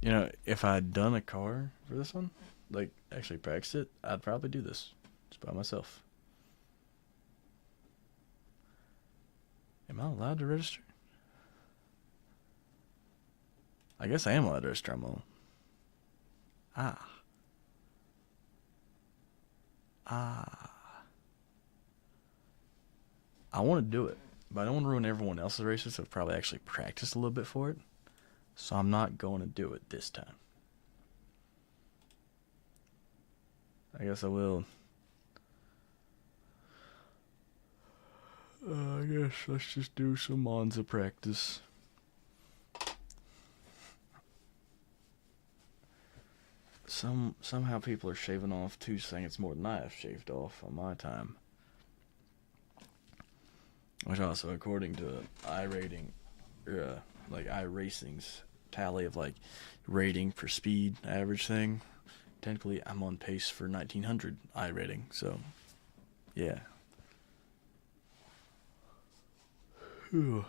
You know, if I'd done a car for this one, like actually practice it, I'd probably do this just by myself. Am I allowed to register? I guess I am allowed to register. I'm on. I want to do it, but I don't want to ruin everyone else's races, so I've probably actually practiced a little bit for it. So I'm not going to do it this time. I guess I will. I guess let's just do some Monza practice. Somehow people are shaving off 2 seconds more than I have shaved off on my time. Which also, according to iRating, like iRacing's tally of like rating per speed average thing, technically I'm on pace for 1900 iRating. So, yeah. Ooh.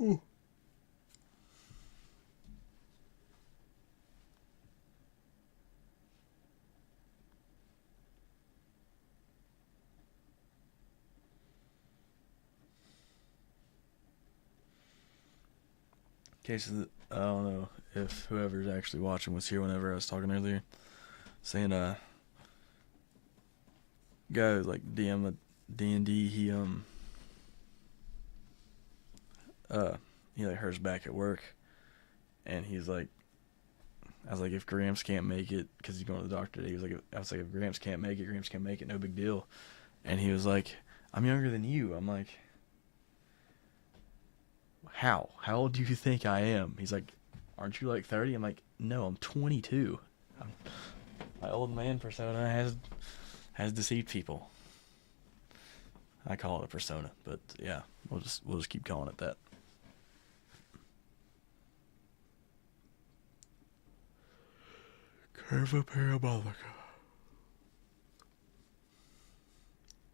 Ooh. I don't know if whoever's actually watching was here whenever I was talking earlier, saying guy was like DM a D&D, he like hers back at work, and he's like, I was like, if Gramps can't make it because he's going to the doctor today, I was like, if Gramps can't make it, no big deal. And he was like, I'm younger than you. I'm like, how old do you think I am? He's like, aren't you like 30? I'm like, no, I'm 22. My old man persona has deceived people. I call it a persona, but yeah, we'll just keep calling it that. Curva parabolica.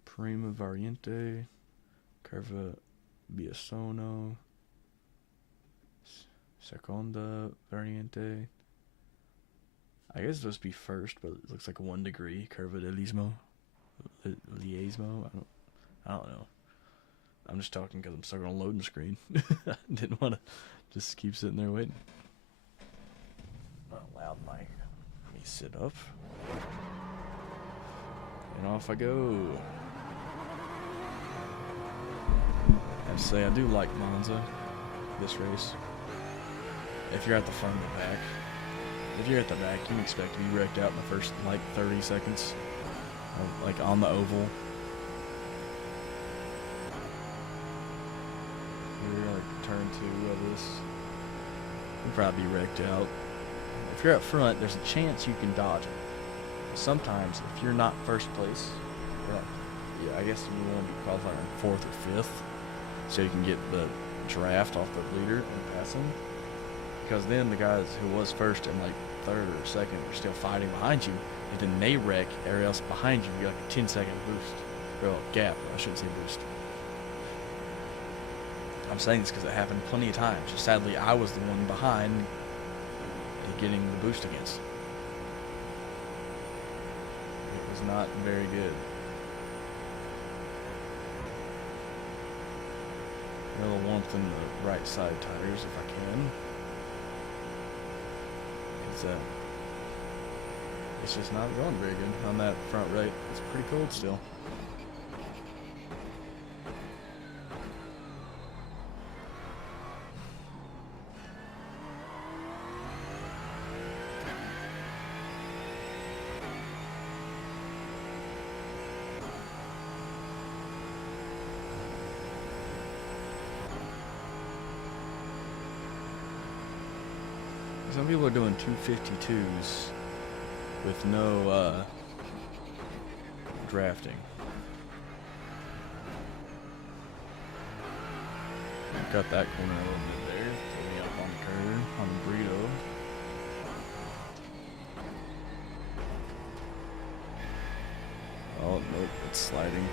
Prima variante. Curva biasono. Seconda variante. I guess it's supposed to be first, but it looks like 1 degree. Curva del Liesmo. I don't know. I'm just talking because I'm stuck on a loading screen. Didn't want to just keep sitting there waiting. Not a loud mic. Let me sit up. And off I go. I have to say, I do like Monza, this race. If you're at the front or the back. If you're at the back, you can expect to be wrecked out in the first, 30 seconds. On the oval. Here, turn 2 of this. You'll probably be wrecked out. If you're up front, there's a chance you can dodge it. Sometimes, if you're not first place, I guess you want to be qualifying 4th or 5th, so you can get the draft off the leader and pass him. Because then the guys who was first and 3rd or 2nd are still fighting behind you, and then they wreck, everybody else behind you, you get a 10-second boost. Or gap, I shouldn't say boost. I'm saying this because it happened plenty of times. Just sadly, I was the one behind getting the boost against. It was not very good. A little warmth in the right side tires if I can. It's just not going very good on that front right. It's pretty cold still. Some people are doing 252s with no drafting. Got that corner a little bit there. Put me up on the curve, on the burrito. Oh, nope, it's sliding.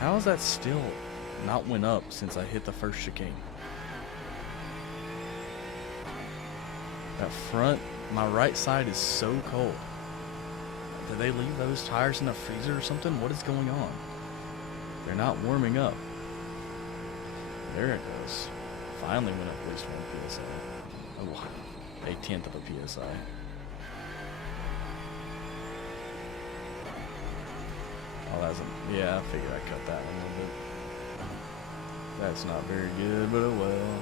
How is that still not went up since I hit the first chicane? That front, my right side is so cold. Did they leave those tires in the freezer or something? What is going on? They're not warming up. There it goes. Finally went up at least 1 PSI. Oh, 1/10 of a PSI. Oh, that's yeah, I figured I cut that one a little bit. That's not very good, but oh well.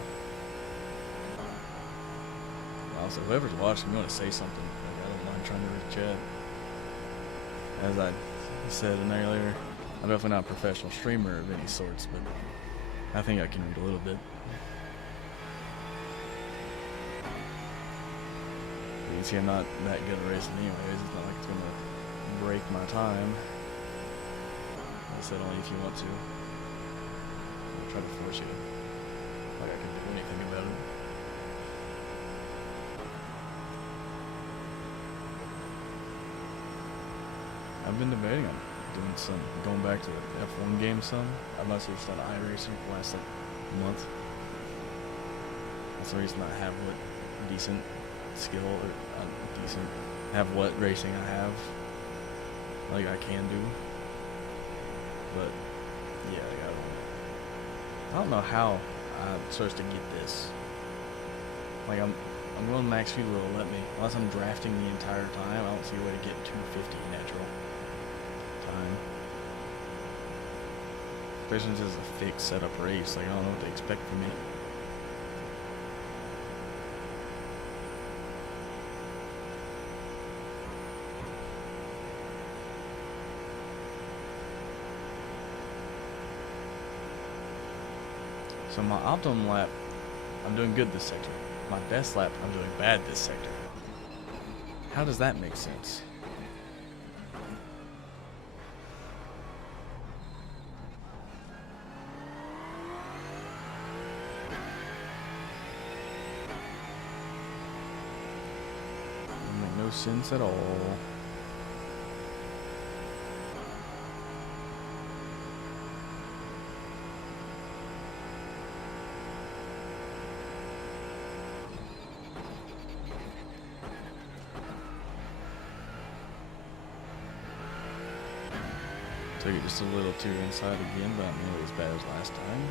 Also, whoever's watching, you want to say something. I don't mind trying to read the chat. As I said earlier, I'm definitely not a professional streamer of any sorts, but I think I can read a little bit. But you see, I'm not that good at racing anyways. It's not like it's going to break my time. I said only if you want to. I'll try to force you. Like I can do anything about it. I've been debating on doing going back to the F1 game some. I've mostly just done Iracing for the last month. That's the reason I have what decent skill or have what racing I have. I can do. But yeah, I don't know how I'm supposed to get this. I'm going max speed will let me. Unless I'm drafting the entire time, I don't see a way to get 250 natural time. Especially since it's a fixed setup race. I don't know what they expect from me. So my optimum lap, I'm doing good this sector. My best lap, I'm doing bad this sector. How does that make sense? Make no No sense at all. Took it just a little too inside again, but not nearly as bad as last time.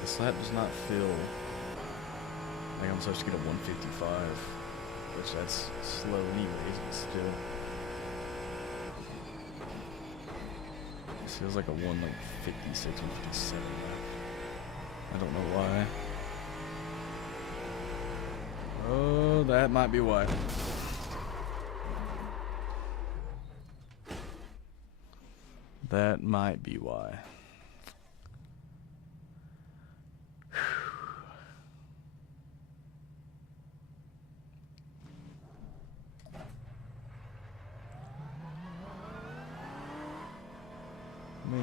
This lap does not feel like I'm supposed to get a 155, which that's slow anyways, but still. This feels like a 156, 157 lap. I don't know why. Oh, that might be why. That might be why. Me.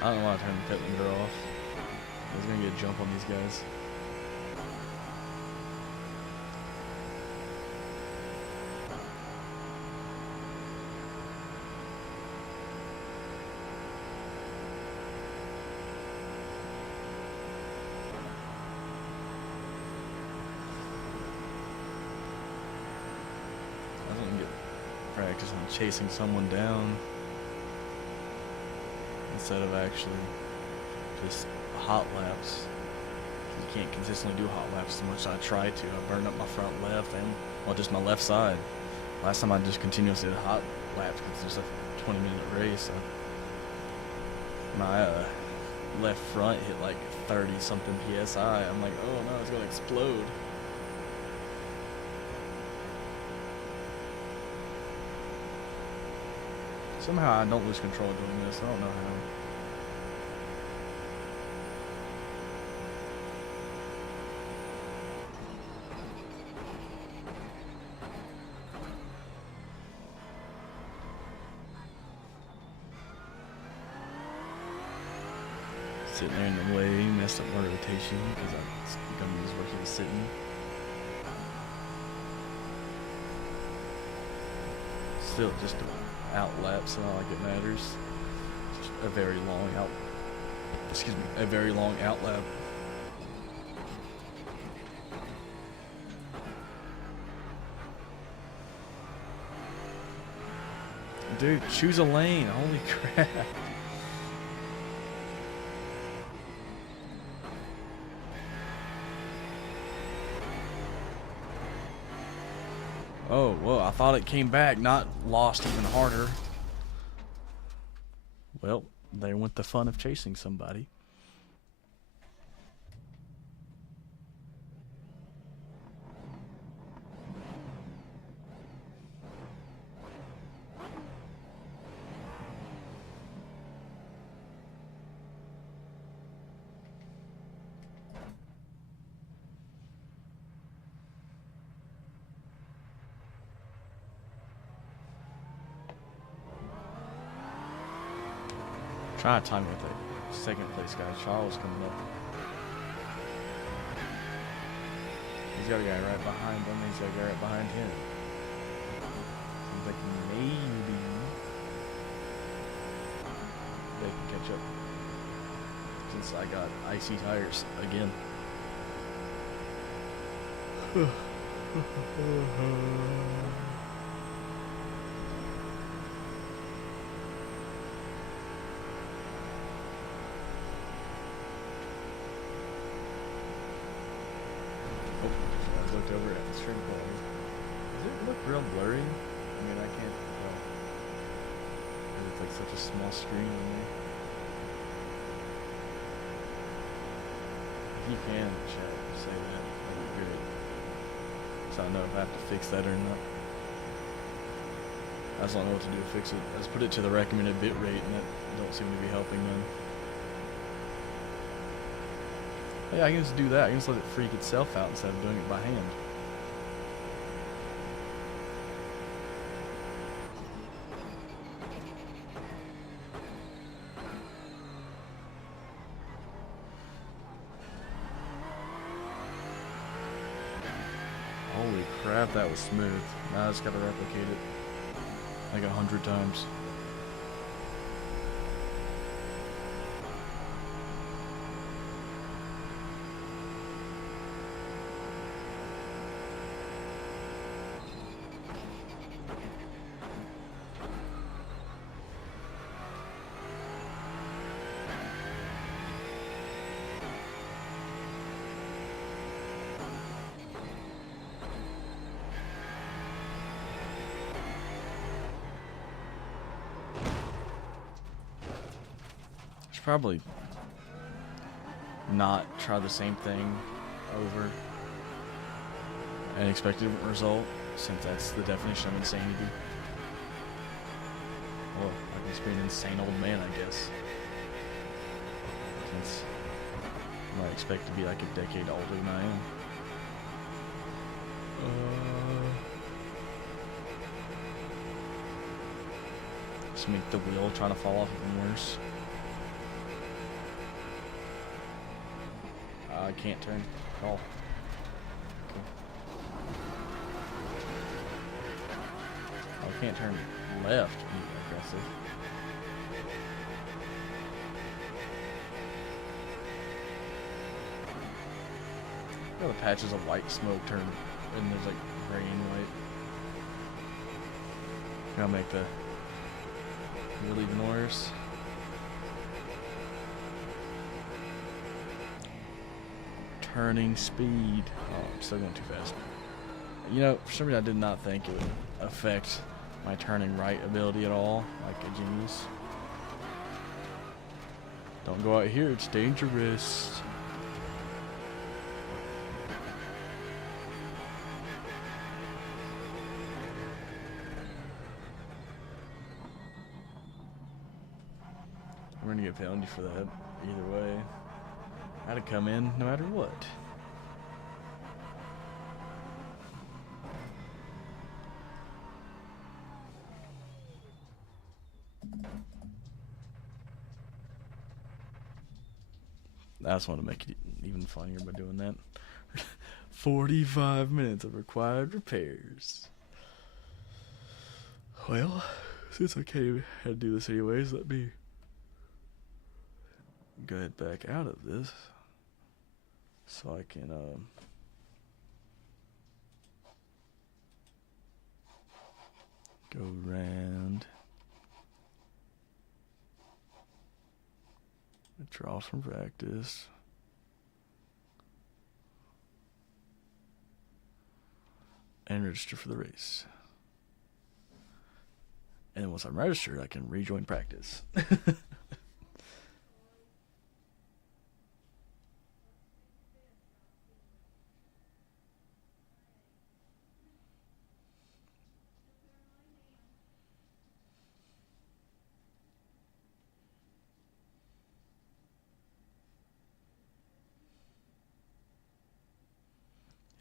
I don't want to turn the pit limiter off. I was gonna get a jump on these guys. Practice on chasing someone down instead of actually just hot laps. You can't consistently do hot laps as much as I try to. I burned up my front left and, well, just my left side. Last time I just continuously did hot laps because it's just a 20-minute race. So my left front hit like 30-something PSI. I'm like, oh no, it's gonna explode. Somehow I don't lose control doing this. I don't know how. Sitting there in the way, messed up my rotation because I'm gonna use where he was sitting. Still just out laps, not like it matters. Just a very long out. Excuse me, a very long out lap. Dude, choose a lane. Holy crap. Oh, whoa, I thought it came back, not lost even harder. Well, there went the fun of chasing somebody. Trying to time it with the second place guy. Charles coming up. He's got a guy right behind him. He's got a guy right behind him. Seems like maybe they can catch up. Since I got icy tires again. Looked over at the string ball. Does it look real blurry? I mean, I can't tell. It's like such a small screen on there. If you can, chat, say that. That'd be great. So I know if I have to fix that or not. I just don't know what to do to fix it. I just put it to the recommended bit rate, and that don't seem to be helping them. Yeah, I can just do that. I can just let it freak itself out instead of doing it by hand. Holy crap, that was smooth. Now I just gotta replicate it like 100 times. Probably not try the same thing over and expect a different result, since that's the definition of insanity. Well, I can just be an insane old man, I guess. Since I might expect to be like a decade older than I am. Just make the wheel trying to fall off even worse. I can't turn. Call. Okay. Oh, I can't turn left. Be aggressive. Got the patches of white smoke turn, and there's like gray and white. I'll make the wheel even worse. Turning speed. Oh, I'm still going too fast. You know, for some reason I did not think it would affect my turning right ability at all, like a genius. Don't go out here, it's dangerous. We're gonna get penalty for that either way. I had to come in no matter what. I just want to make it even funnier by doing that. 45 minutes of required repairs. Well, since I had to do this anyways, let me get back out of this so I can go around, withdraw from practice, and register for the race. And once I'm registered, I can rejoin practice.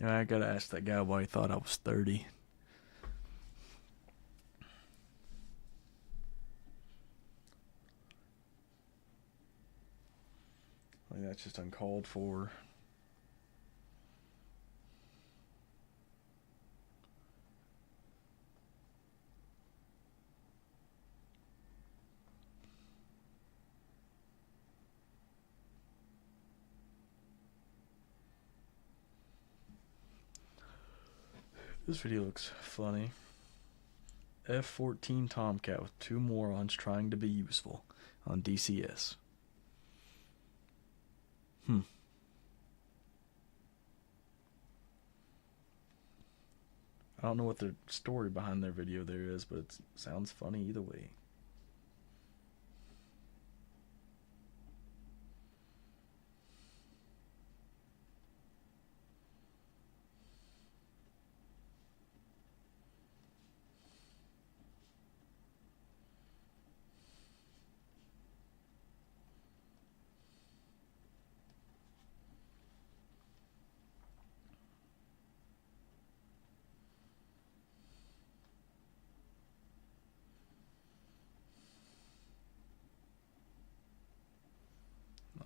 I gotta ask that guy why he thought I was 30. Like, that's just uncalled for. This video looks funny. F-14 Tomcat with 2 morons trying to be useful on DCS. I don't know what the story behind their video there is, but it sounds funny either way.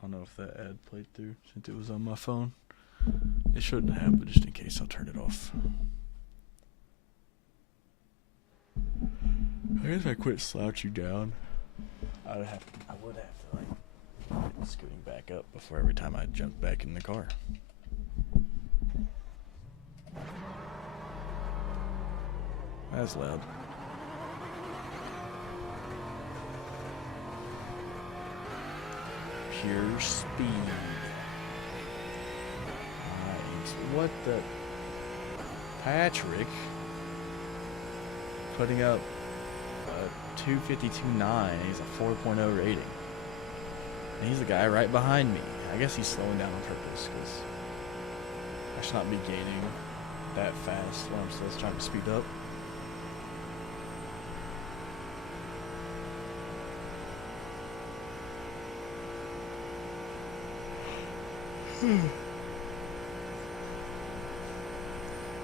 don't know if that ad played through since it was on my phone. It shouldn't have, but just in case, I'll turn it off. I guess if I quit slouch you down, I would have to like scooting back up before every time I jumped back in the car. That's loud. Pure speed. Nice. What the? Patrick putting up a 252.9. He's a 4.0 rating. And he's the guy right behind me. I guess he's slowing down on purpose because I should not be gaining that fast when I'm still trying to speed up.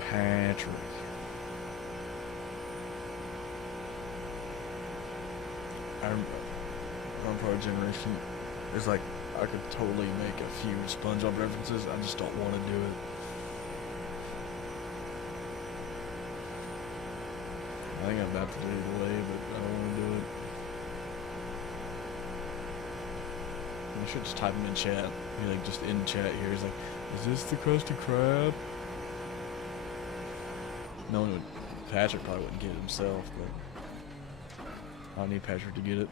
Patrick. I'm part of generation. It's like I could totally make a few SpongeBob references. I just don't want to do it. I think I'm about to lead the way, but I don't want to do it. I should just type him in chat. He like just in chat here. He's like, "Is this the Krusty Krab?" No one would. Patrick probably wouldn't get it himself, but I don't need Patrick to get it.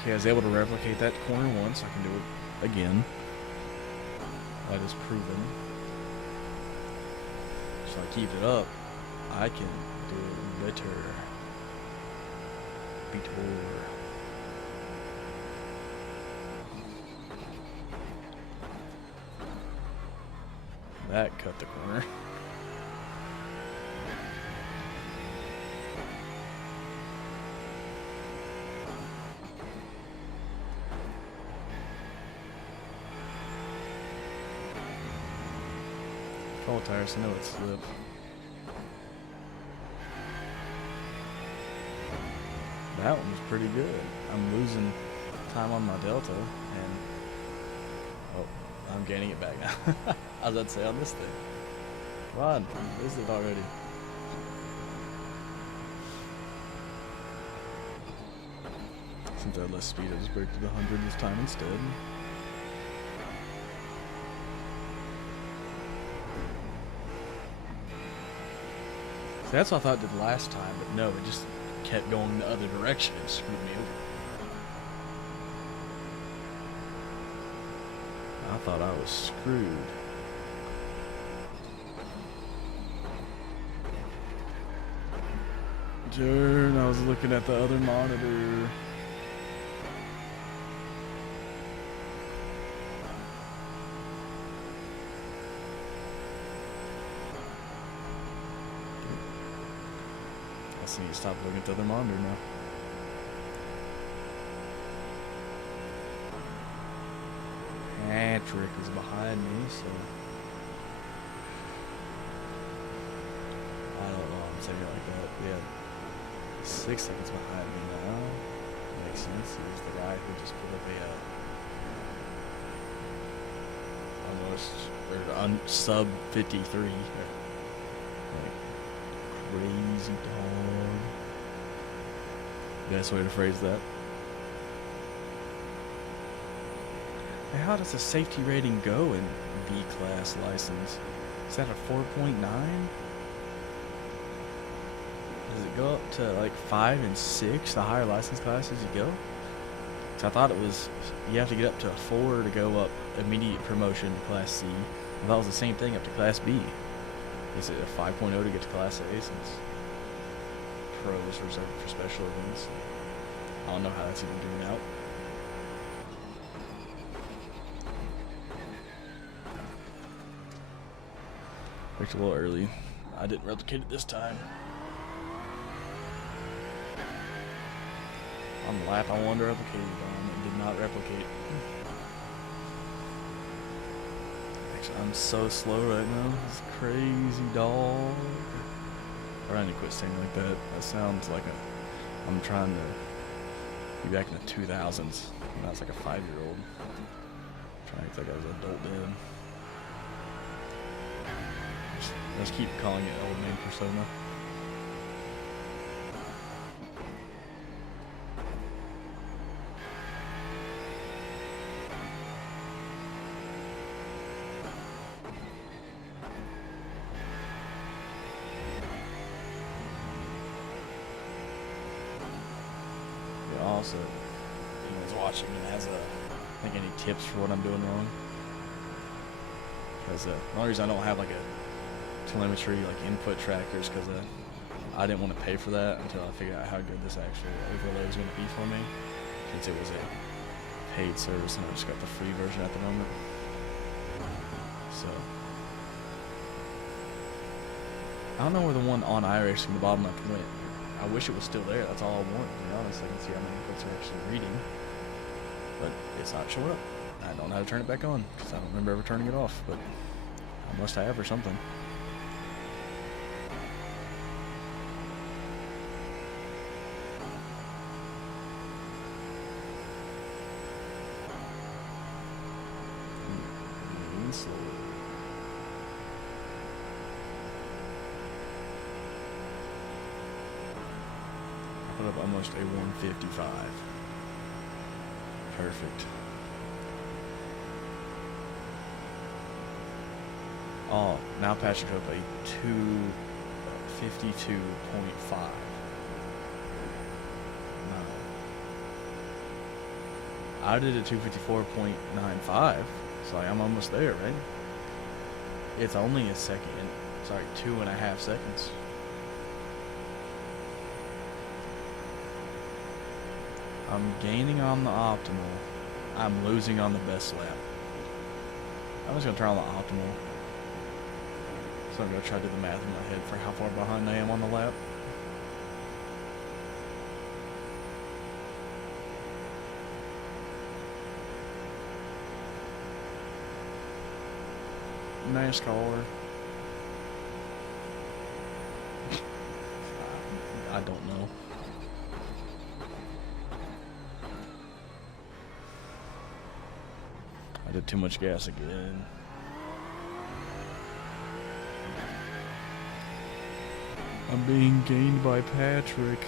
Okay, I was able to replicate that corner once. I can do it again. That is proven. So I keep it up. I can do it better. That cut the corner. Control tires, I know it's slip. That one was pretty good. I'm losing time on my delta, and oh, I'm gaining it back now. I was about to say on this thing. Come on, this is already. Since I had less speed, I just braked to the 100 this time instead. See, that's what I thought it did last time, but no, it just kept going the other direction and screwed me over. I thought I was screwed. Darn, I was looking at the other monitor. I need to stop looking at the other monitor now. Patrick is behind me, so I don't know. I'm saying it like that. Yeah, 6 seconds behind me now. Makes sense. He's the guy who just put up a almost or sub 53. Like, crazy dog. Best way to phrase that. Hey, how does a safety rating go in V-Class license? Is that a 4.9? Does it go up to like 5 and 6, the higher license classes you go? Because I thought it was, you have to get up to a 4 to go up immediate promotion to Class C. I thought it was the same thing up to Class B. Is it a 5.0 to get to Class A since Pro is reserved for special events? I don't know how that's even doing out. Picked a little early. I didn't replicate it this time. On the lap I wanted to replicate it on, it did not replicate. Actually, I'm so slow right now. This crazy dog. I need to quit saying like that. That sounds like I'm trying to be back in the 2000s when I was like a 5-year-old. Trying to act like I was an adult then. Just keep calling it old man persona. Also, anyone's watching and has any tips for what I'm doing wrong. Because the only reason I don't have like a telemetry like input trackers because I didn't want to pay for that until I figured out how good this actual overlay was going to be for me. Since it was a paid service and I just got the free version at the moment. So I don't know where the one on Iracing, the bottom left, went. I wish it was still there. That's all I want, to be honest. I can see how many books are actually reading. But it's not showing up. I don't know how to turn it back on, because I don't remember ever turning it off, but I must have or something. Slowly. Put up almost a 155. Perfect. Oh, now Patrick up a 252.5. No. I did a 254.95, so I'm almost there, right? It's only a second. Sorry, 2.5 seconds. I'm gaining on the optimal. I'm losing on the best lap. I'm just going to turn on the optimal. So I'm going to try to do the math in my head for how far behind I am on the lap. NASCAR. I don't know. I did too much gas again. I'm being gained by Patrick.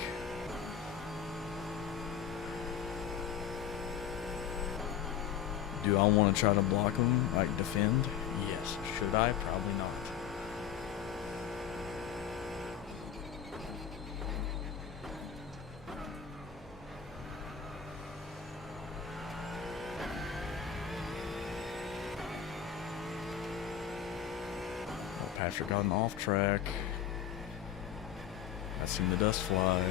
Do I want to try to block him, like defend? Yes. Should I? Probably not. Patrick got an off track. I seen the dust fly.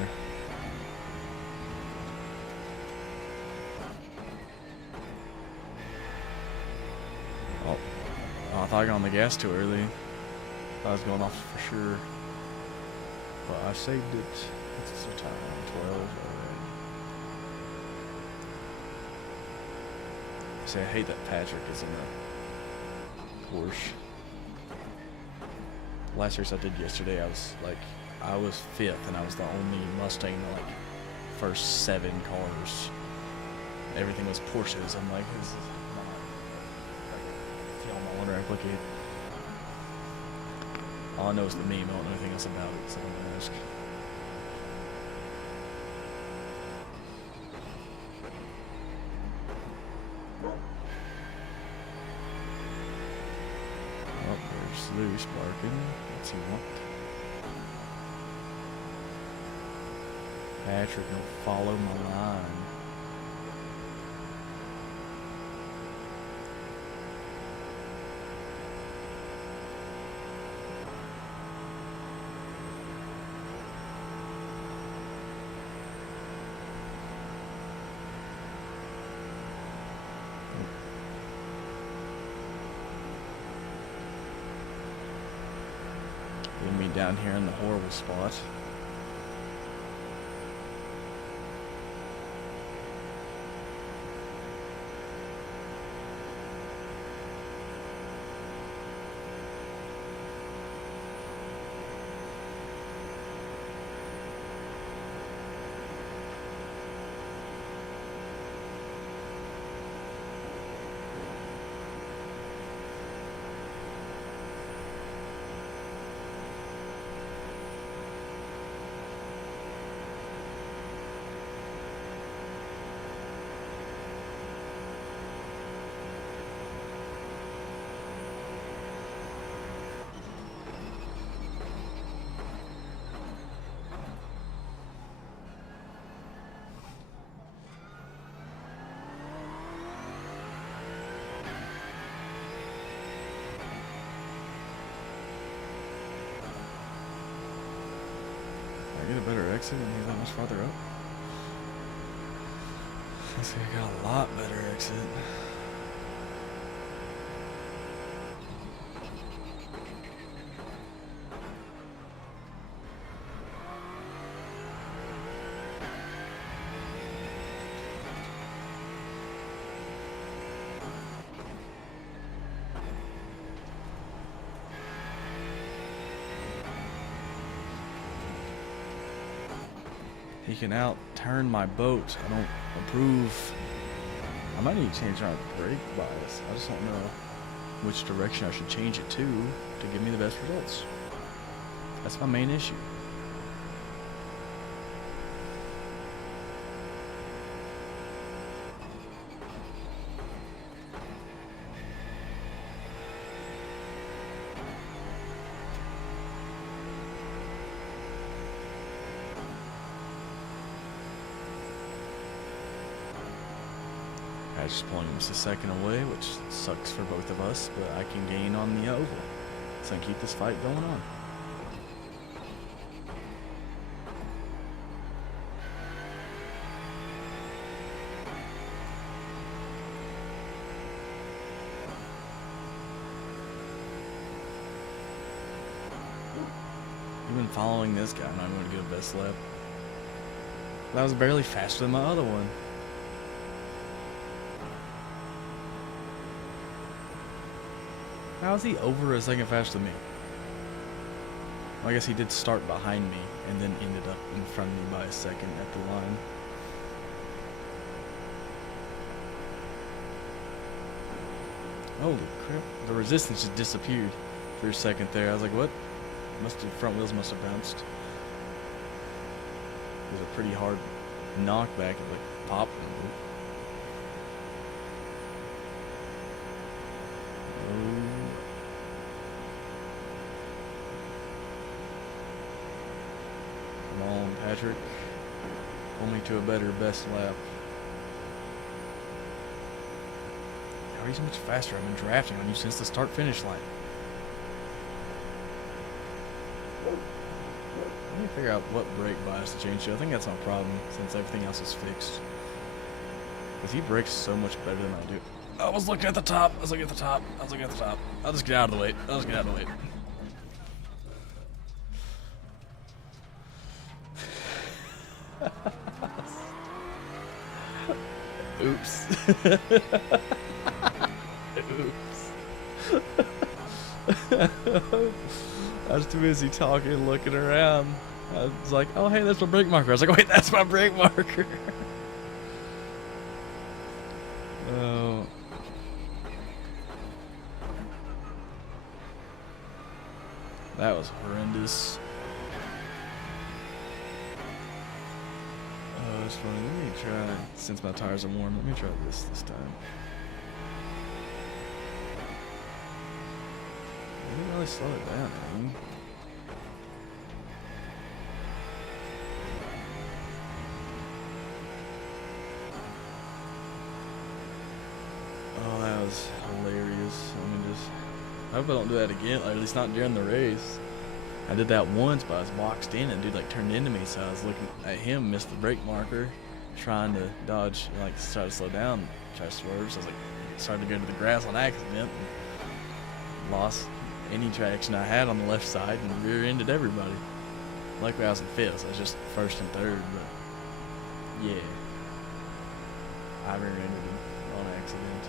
Oh, I thought I got on the gas too early. I was going off for sure. But I saved it. What's the time? 12. Alright. I say I hate that Patrick is in the Porsche. Last race I did yesterday, I was 5th, and I was the only Mustang in the first 7 cars. Everything was Porsches. I'm like, this is not like I want to replicate. All I know is the meme. I don't know anything else about it, so I'm gonna ask. Oh, there's Lewis barking. What's he want? Patrick, don't follow my line. Getting me down here in the horrible spot. I get a better exit and he's that much farther up? I think I got a lot better exit. He can out-turn my boat. I don't approve. I might need to change our brake bias. I just don't know which direction I should change it to give me the best results. That's my main issue. I just pulling just a second away, which sucks for both of us, but I can gain on the oval. So I can keep this fight going on. Even following this guy, I'm not going to get a best lap. That was barely faster than my other one. How is he over a second faster than me? Well, I guess he did start behind me and then ended up in front of me by a second at the line. Holy crap. The resistance just disappeared for a second there. I was like, what? Front wheels must have bounced. It was a pretty hard knockback. It like popped. Come on, Patrick. Pull me to a better best lap. How are you so much faster? I've been drafting on you since the start-finish line. Let me figure out what brake bias to change to. I think that's no problem since everything else is fixed. Because he brakes so much better than I do. I was looking at the top. I'll just get out of the way. Oops. I was too busy talking and looking around. I was like, oh, hey, that's my brake marker. I was like, wait, that's my brake marker. Oh. That was horrendous. Oh, it's funny. Let me try, since my tires are warm, let me try this time. I didn't really slow it down, man. Oh, that was hilarious. I hope I don't do that again, or at least not during the race. I did that once, but I was boxed in and dude like turned into me, so I was looking at him, missed the brake marker, trying to dodge, like try to slow down, try to swerve. So I was like, started to go to the grass on accident, and lost any traction I had on the left side and rear-ended everybody. Luckily I was in fifth, so I was just first and third, but yeah, I rear-ended him on accident.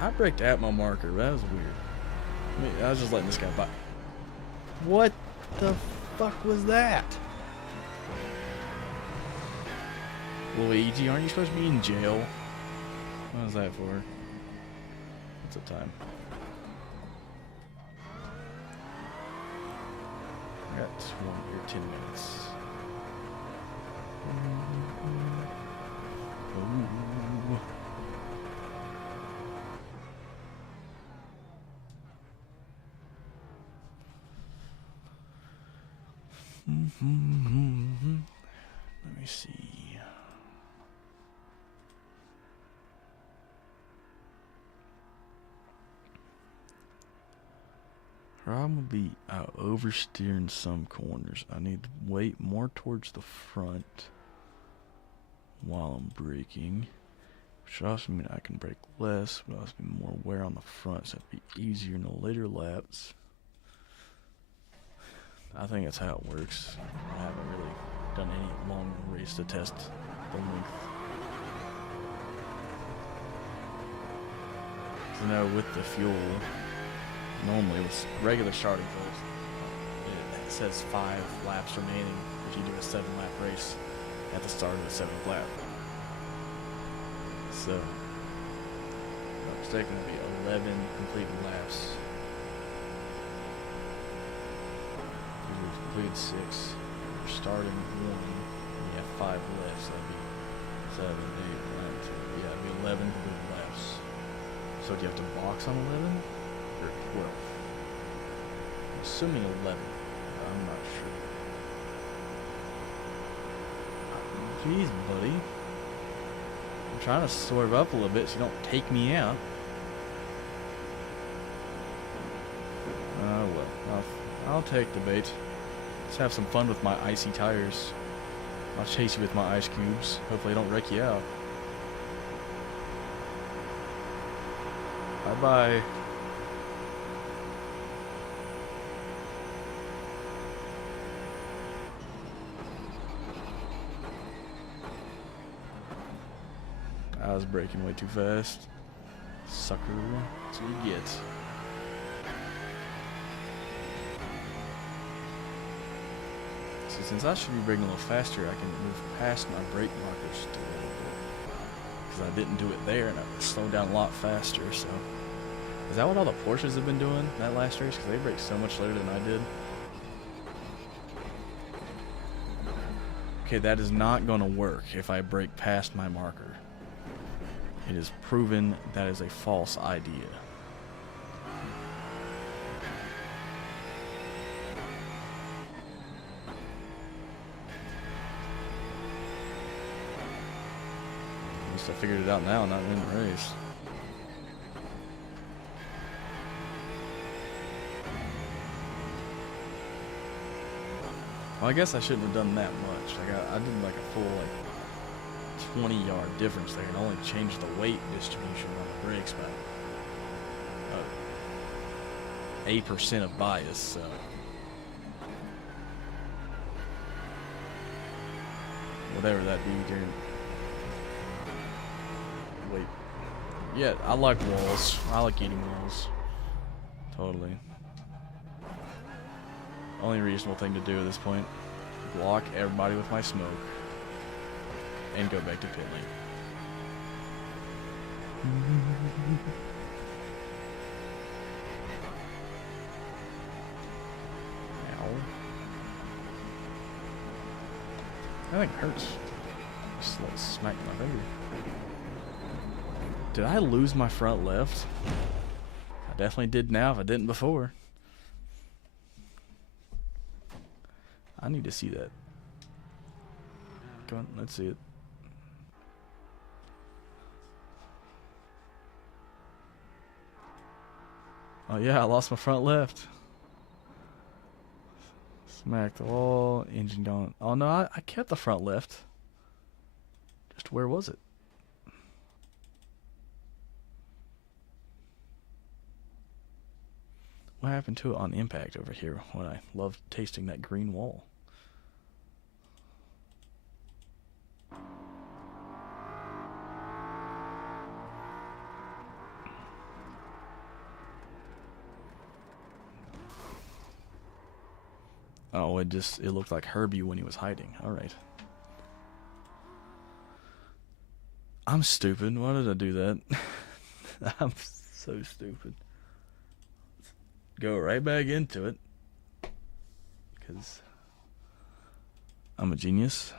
I braked at my marker. That was weird. I was just letting this guy by. What the fuck was that? Luigi, aren't you supposed to be in jail? What was that for? What's the time? I got 10 minutes. Ooh. Let me see. Problem will be I oversteer in some corners. I need to weight more towards the front while I'm braking. Which would also mean I can brake less, but also be more wear on the front, so it'd be easier in the later laps. I think that's how it works. I haven't really done any long race to test the length. So now with the fuel, normally with regular starting fields, it says 5 laps remaining if you do a 7-lap race at the start of the 7th lap. So, it's going to be 11 completed laps. You've completed 6. You're starting 1. And you have 5 left. So that'd be 7, 8, 9, 10. Yeah, it'd be 11 completed laps. So do you have to box on 11 or 12? I'm assuming 11. I'm not sure. Jeez, buddy. I'm trying to swerve up a little bit so you don't take me out. Oh well, I'll take the bait. Let's have some fun with my icy tires. I'll chase you with my ice cubes. Hopefully I don't wreck you out. Bye-bye. I was braking way too fast. Sucker. That's what you get. See, since I should be braking a little faster, I can move past my brake markers just a little bit. Because I didn't do it there, and I slowed down a lot faster, so. Is that what all the Porsches have been doing that last race? Because they braked so much later than I did. Okay, that is not going to work if I brake past my marker. It is proven that is a false idea. At least I figured it out now, not in the race. Well, I guess I shouldn't have done that much. Like I did like a full 20-yard difference there, and only changed the weight distribution on the brakes by 8% of bias. So whatever that be, dude. Wait. Yeah, I like walls. I like eating walls. Totally. Only reasonable thing to do at this point. Block everybody with my smoke. And go back to pit lane. Ow. That thing hurts. Just like smacked my finger. Did I lose my front left? I definitely did now if I didn't before. I need to see that. Come on, let's see it. Oh yeah, I lost my front left. Smack the wall, engine gone. Oh no, I kept the front left. Just where was it? What happened to it on impact over here when I loved tasting that green wall? Oh, it looked like Herbie when he was hiding. Alright. I'm stupid. Why did I do that? I'm so stupid. Go right back into it. Because I'm a genius.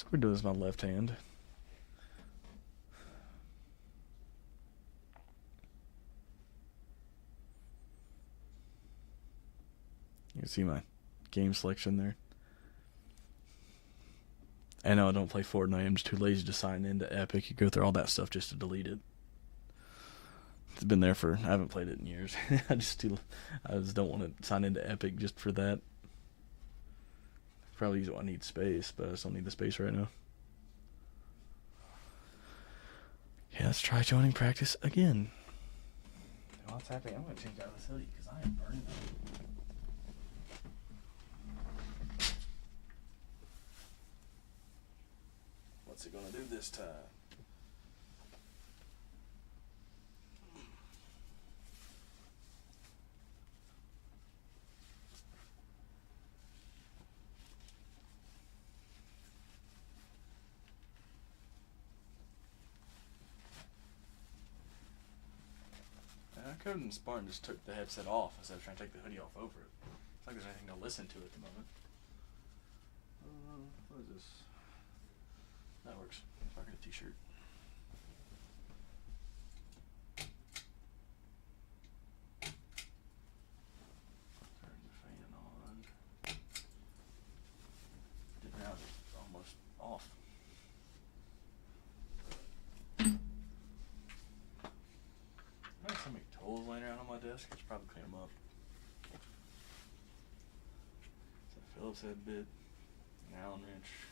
So we're doing this with my left hand. You can see my game selection there. I know I don't play Fortnite. I'm just too lazy to sign into Epic. You go through all that stuff just to delete it. It's been there I haven't played it in years. I just don't want to sign into Epic just for that. Probably I need space, but I just don't need the space right now. Yeah, let's try joining practice again. What's happening? I'm going to change out of this hoodie because I am burning up. What's it going to do this time? Code and Spartan just took the headset off instead of trying to take the hoodie off over it. It's like there's anything to listen to at the moment. What is this? That works. I'll get a t-shirt. Turn the fan on. Now it's almost off. So many tools laying around on my desk. I should probably clean them up. It's a Phillips head bit, an Allen wrench.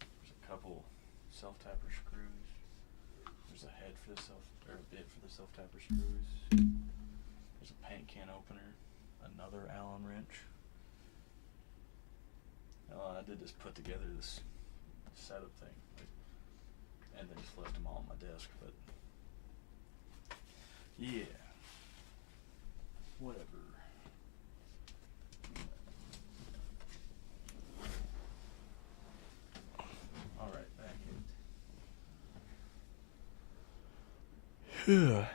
There's a couple self-tapper screws. There's a head for the a bit for the self-tapper screws. There's a paint can opener. Another Allen wrench. I did just put together this setup thing, and then just left them all on my desk, but. Yeah. Whatever. Alright, back in. Yeah.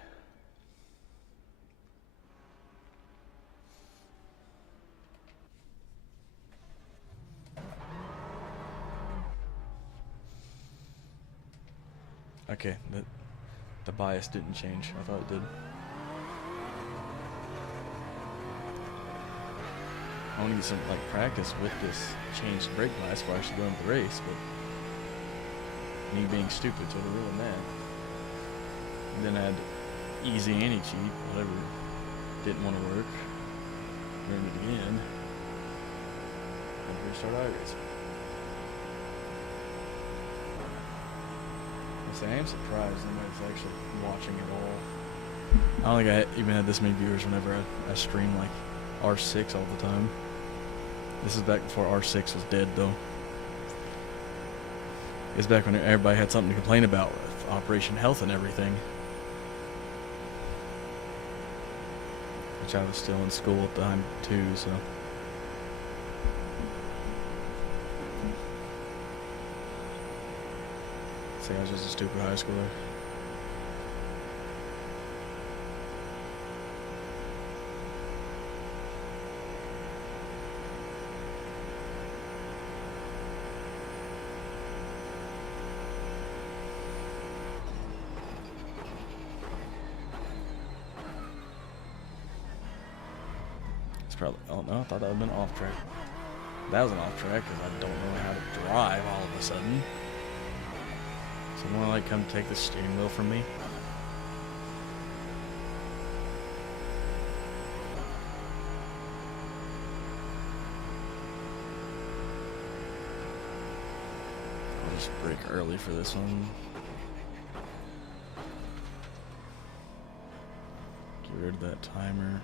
Okay, the bias didn't change. I thought it did. I want to get some practice with this changed brake bias before I actually go into the race, but me being stupid sort of ruined that. And then I had easy anti-cheat, whatever didn't want to work. Ruined it again. And restart Iracing. I am surprised nobody's actually watching at all. I don't think I even had this many viewers whenever I stream R6 all the time. This is back before R6 was dead, though. It's back when everybody had something to complain about with Operation Health and everything. Which I was still in school at the time, too, so. I was just a stupid high schooler. It's probably, oh no, I thought that would have been off track. That was an off track because I don't know how to drive all of a sudden. Someone come take the steering wheel from me? I'll just brake early for this one. Get rid of that timer.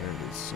There it is.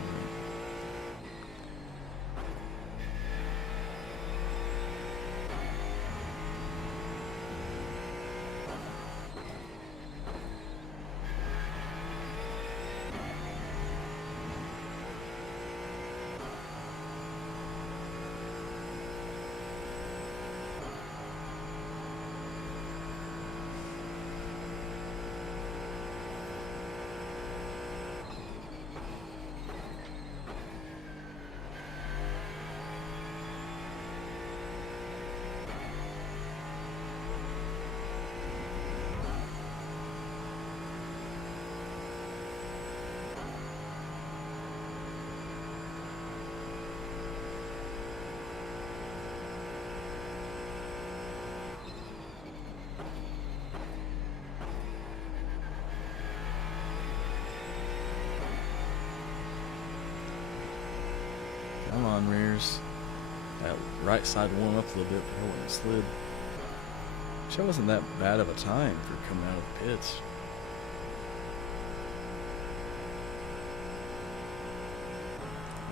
right side warm up a little bit, but I wouldn't slid. Which wasn't that bad of a time for coming out of the pits.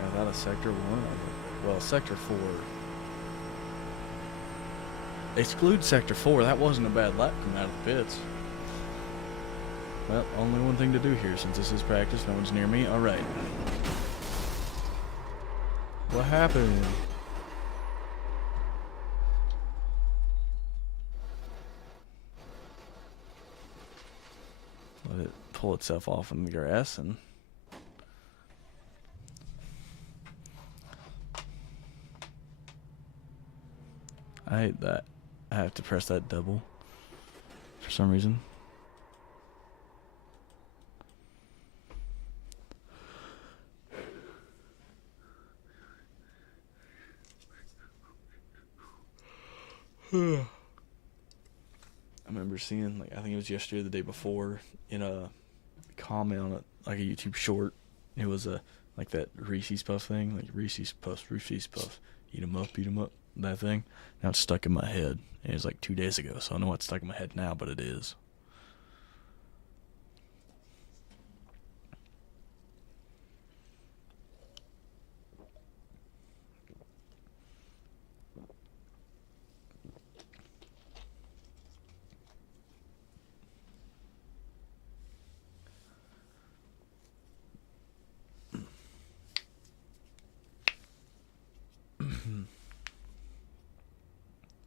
Got out of sector 1. Well, sector 4. Exclude sector 4. That wasn't a bad lap coming out of the pits. Well, only one thing to do here since this is practice. No one's near me. Alright. What happened? Let it pull itself off in the grass and... I hate that. I have to press that double for some reason. I remember seeing, like, I think it was yesterday or the day before, in a comment on it, like a YouTube short. It was a like that Reese's Puff thing, like Reese's Puffs, eat 'em up, that thing. Now it's stuck in my head. It was like 2 days ago, so I know it's stuck in my head now, but it is.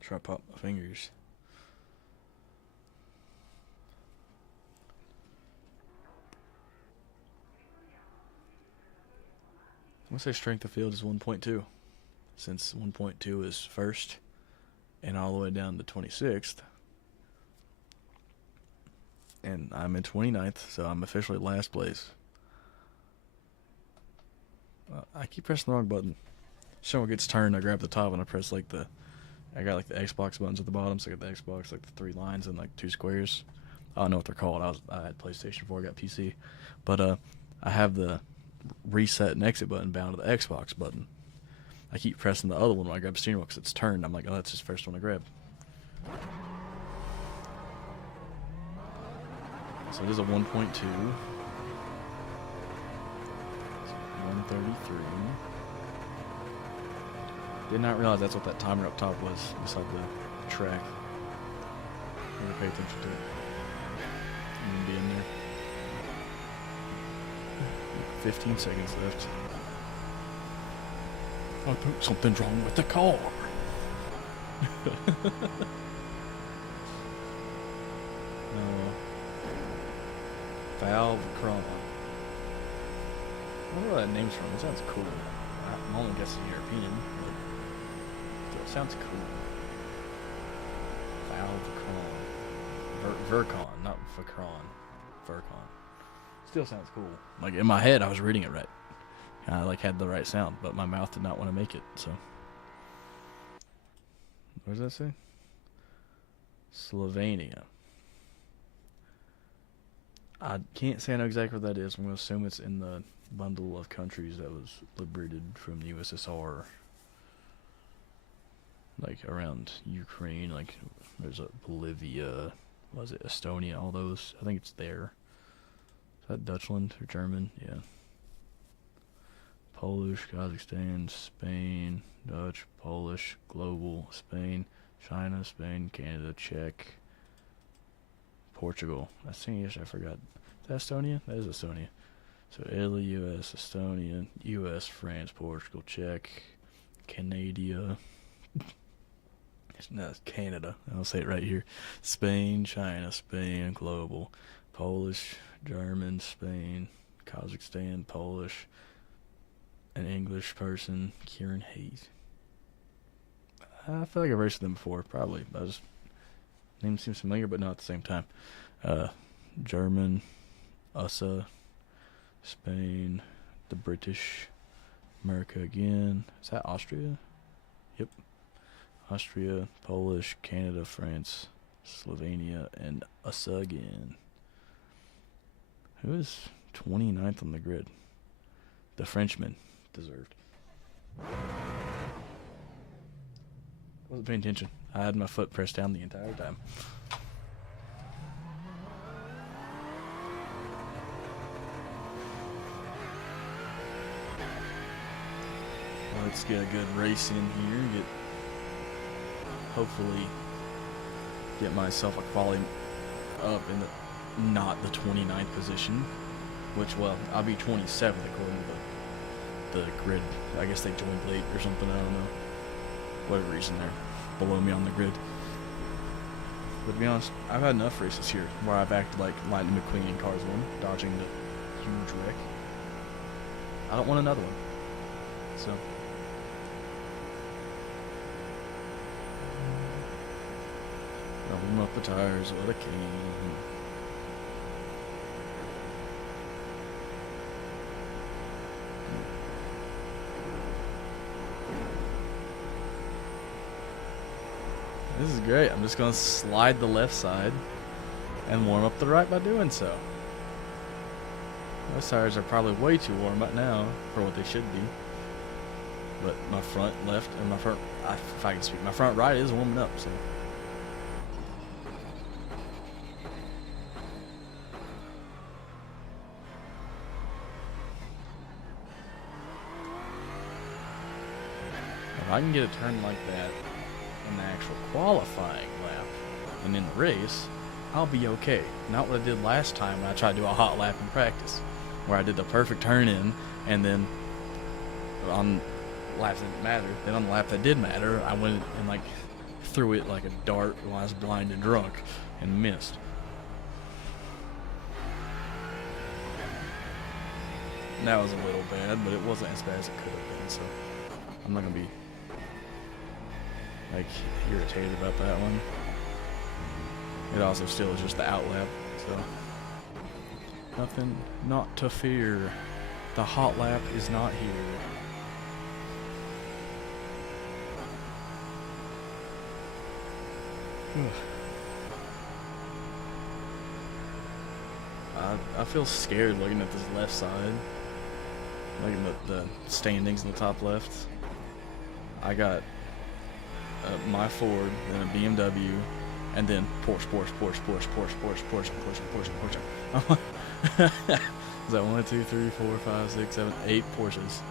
Try to pop my fingers. I'm going to say strength of field is 1.2. Since 1.2 is first and all the way down to 26th. And I'm in 29th, so I'm officially last place. I keep pressing the wrong button. Someone gets turned, I grab the top and I press like I got like the Xbox buttons at the bottom, so I got the Xbox, like the 3 lines and like 2 squares. I don't know what they're called. I had PlayStation before I got PC. But I have the reset and exit button bound to the Xbox button. I keep pressing the other one when I grab the steering wheel because it's turned. I'm like, oh, that's just the first one I grab. So it is a 1.2. 133. Did not realize that's what that timer up top was beside the track. Never pay attention to it. I'm gonna be in there. 15 seconds left. I think something's wrong with the car. Valve Cron. I wonder where that name's from. It sounds cool. I'm only guessing European, but it sounds cool. Valve Cron. Vercon, not Vacron. Vercon. Still sounds cool. Like in my head, I was reading it right. I like had the right sound, but my mouth did not want to make it. So, what does that say? Slovenia. I can't say I know exactly what that is. I'm going to assume it's in the bundle of countries that was liberated from the USSR. Like around Ukraine, like there's a Bolivia, was it Estonia, all those. I think it's there. Is that Dutchland or German? Yeah. Polish, Kazakhstan, Spain, Dutch, Polish, Global, Spain, China, Spain, Canada, Czech, Portugal. I think yes, I forgot. Is that Estonia? That is Estonia. So Italy, US, Estonia, US, France, Portugal, Czech, Canada. No, it's Canada. I'll say it right here. Spain, China, Spain, Global, Polish, German, Spain, Kazakhstan, Polish, an English person, Kieran Hayes. I feel like I've raced them before, probably. Name seems familiar, but not at the same time. German, USA, Spain, the British, America again. Is that Austria? Yep. Austria, Polish, Canada, France, Slovenia, and USA again. Who is 29th on the grid? The Frenchman deserved. Wasn't paying attention. I had my foot pressed down the entire time. Let's get a good race in here. Hopefully get myself a quality up in not the 29th position, which, well, I'll be 27th according to the grid. I guess they joined late or something, I don't know. Whatever reason, they're below me on the grid. But to be honest, I've had enough races here where I've acted like Lightning McQueen in Cars 1, dodging the huge wreck. I don't want another one. So I'll warm up the tires what I can. This is great. I'm just going to slide the left side and warm up the right by doing so. Those tires are probably way too warm right now for what they should be. But my front left and my front, if I can speak, my front right is warming up, so. If I can get a turn like that in the actual qualifying lap and in the race, I'll be okay. Not what I did last time when I tried to do a hot lap in practice, where I did the perfect turn in, and then on laps that didn't matter, then on the lap that did matter, I went and like threw it like a dart while I was blind and drunk and missed. And that was a little bad, but it wasn't as bad as it could have been, so I'm not gonna be like irritated about that one. It also still is just the out lap, so nothing not to fear. The hot lap is not here. I feel scared looking at this left side, looking at the standings in the top left. I got my Ford, then a BMW, and then Porsche. Is that 1, 2, 3, 4, 5, 6, 7, 8 Porsches?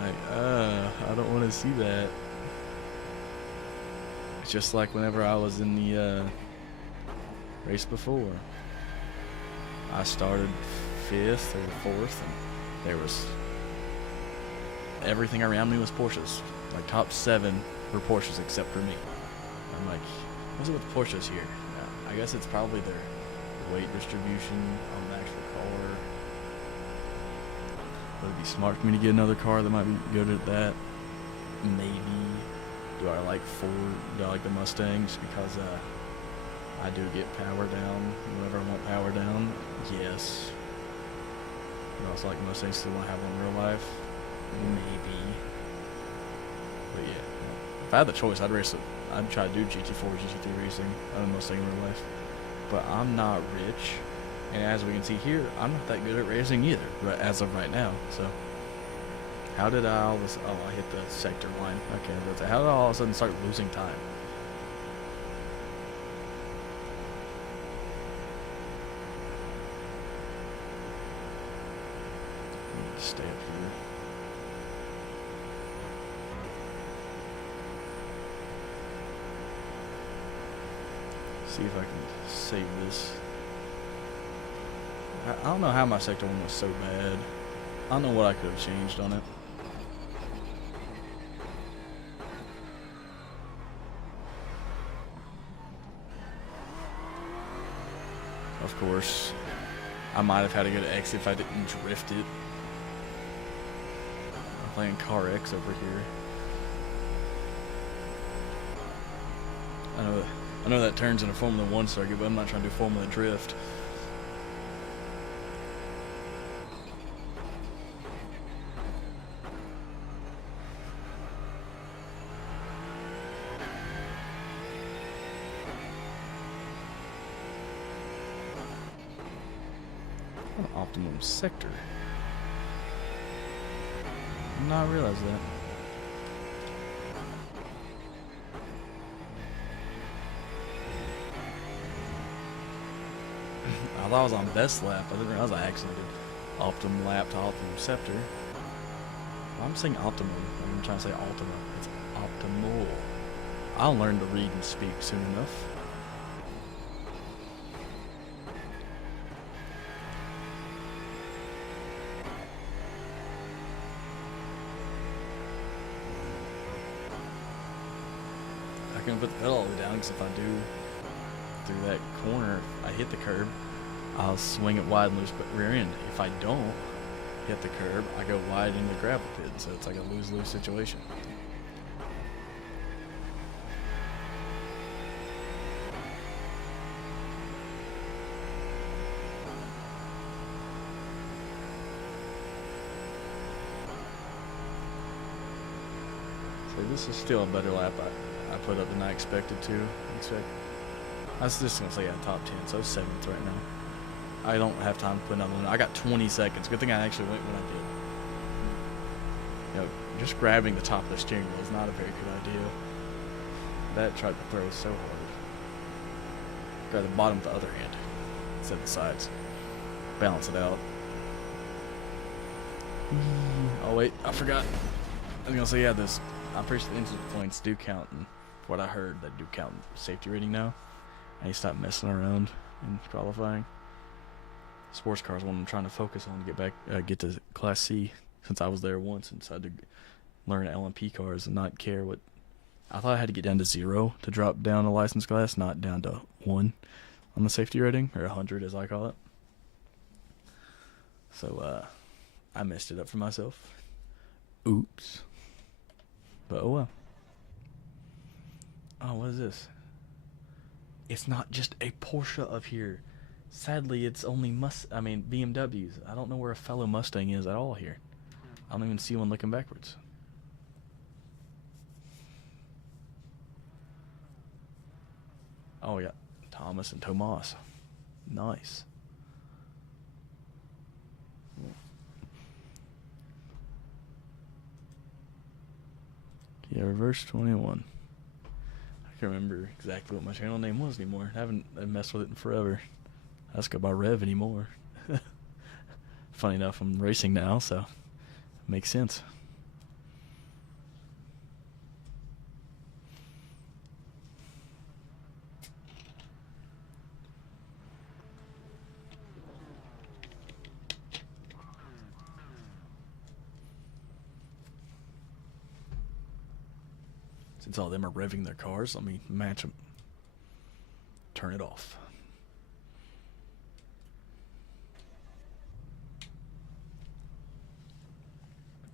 I don't want to see that. It's just like whenever I was in the race before. I started 5th or 4th, and there was everything around me was Porsches. Like top 7 were Porsches except for me. I'm like, what's it with Porsches here? I guess it's probably their weight distribution on the actual car. Would it be smart for me to get another car that might be good at that? Maybe. Do I like Ford? Do I like the Mustang just because I do get power down whenever I want power down? Yes. Do I also like Mustangs still want to have one in real life? Maybe. But yeah, if I had the choice, I'd try to do GT4, GT3 racing on a Mustang in real life. But I'm not rich, and as we can see here, I'm not that good at racing either, as of right now. So, how did I all this? Oh, I hit the sector line. Okay, that's how did I all of a sudden start losing time? I need to stay up here. See if I can save this. I don't know how my sector 1 was so bad. I don't know what I could have changed on it. Of course, I might have had a good exit if I didn't drift it. I'm playing Car X over here. I know that turns in a Formula 1 circuit, but I'm not trying to do Formula Drift. Optimum sector. I did not realize that. I thought I was on best lap. I didn't realize I actually did optimum lap to optimum scepter. I'm saying optimum. I'm trying to say ultima. It's optimal. I'll learn to read and speak soon enough. I can put the pedal all the way down because if I do through that corner, if I hit the curb, I'll swing it wide and lose rear end. If I don't hit the curb, I go wide into the gravel pit, so it's like a lose-lose situation. So this is still a better lap I put up than I expected to. I was just gonna say top 10, so 7th right now. I don't have time to put another one. I got 20 seconds. Good thing I actually went when I did. You know, just grabbing the top of the steering wheel is not a very good idea. That tried to throw so hard. Grab the bottom with the other hand instead of the sides. Balance it out. Oh wait, I forgot. I was gonna say, yeah, this. I'm pretty sure the incident points do count, and what I heard, they do count safety rating now. I need to stop messing around in qualifying. Sports cars, one I'm trying to focus on to get back, get to Class C, since I was there once and decided to learn LMP cars and not care what. I thought I had to get down to 0 to drop down a license class, not down to 1 on the safety rating, or 100 as I call it. So I messed it up for myself. Oops. But oh well. Oh, what is this? It's not just a Porsche up here. Sadly, it's only BMWs. I don't know where a fellow Mustang is at all here. I don't even see one looking backwards. Oh, yeah. Thomas and Tomas. Nice. Yeah, reverse 21. I can't remember exactly what my channel name was anymore. I haven't messed with it in forever. I just go by Rev anymore. Funny enough, I'm racing now, so it makes sense. Since all of them are revving their cars, let me match them. Turn it off.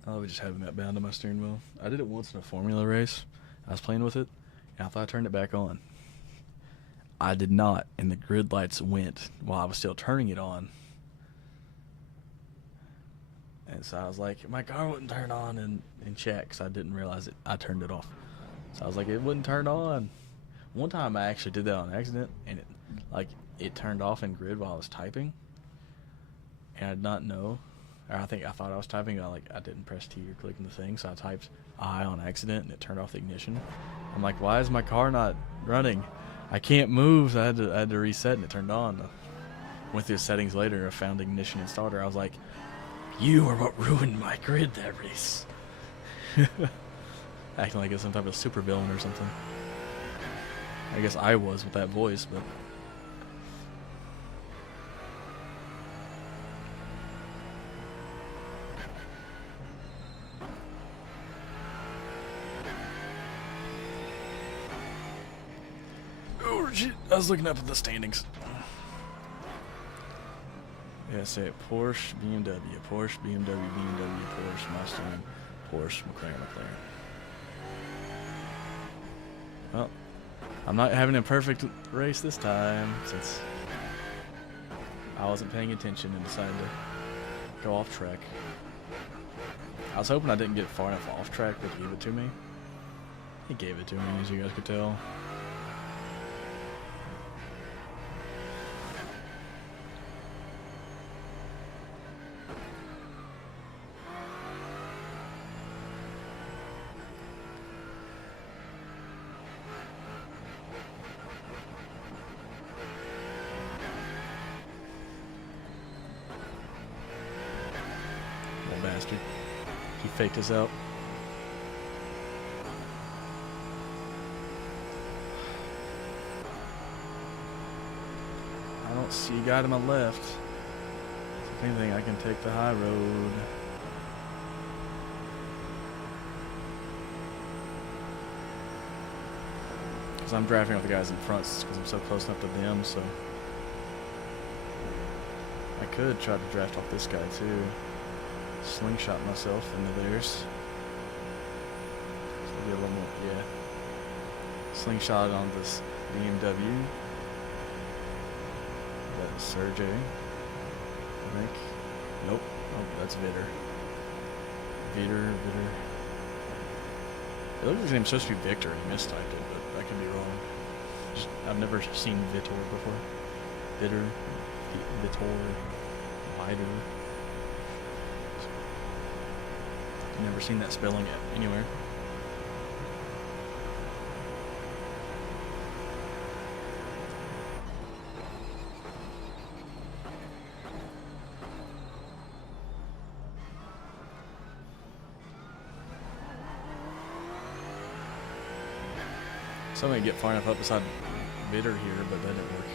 I love just having that bound to my steering wheel. I did it once in a formula race. I was playing with it, and I thought I turned it back on. I did not, and the grid lights went while I was still turning it on. And so I was like, my car wouldn't turn on in check, because I didn't realize it. I turned it off. So I was like, it wouldn't turn on. One time I actually did that on accident, and it turned off in grid while I was typing. And I did not know. Or I thought I was typing, I didn't press T or click on the thing, so I typed I on accident, and it turned off the ignition. I'm like, why is my car not running? I can't move, so I had to reset, and it turned on. Went through the settings later, I found ignition and starter. I was like, you are what ruined my grid that race. Acting like it's some type of supervillain or something. I guess I was with that voice, but... Oh, shit. I was looking up at the standings. Yeah, say it. Porsche, BMW, Porsche, BMW, BMW, Porsche, Mustang, Porsche, McLaren. Well, I'm not having a perfect race this time since I wasn't paying attention and decided to go off track. I was hoping I didn't get far enough off track, but he gave it to me. He gave it to me, as you guys could tell. fake this out. I don't see a guy to my left. If anything, I can take the high road. Because I'm drafting off the guys in front because I'm so close enough to them, so I could try to draft off this guy too. Slingshot myself into theirs. So be a little more, yeah. Slingshot on this BMW. That's Sergey, I think. Nope. Oh, that's Vitter. Vitter. It looks like his name's supposed to be Victor, and he mistyped it, but I could be wrong. I've never seen Vitor before. Vitor, Vitor. Never seen that spelling anywhere. So I'm gonna get far enough up beside Vitter here, but that didn't work.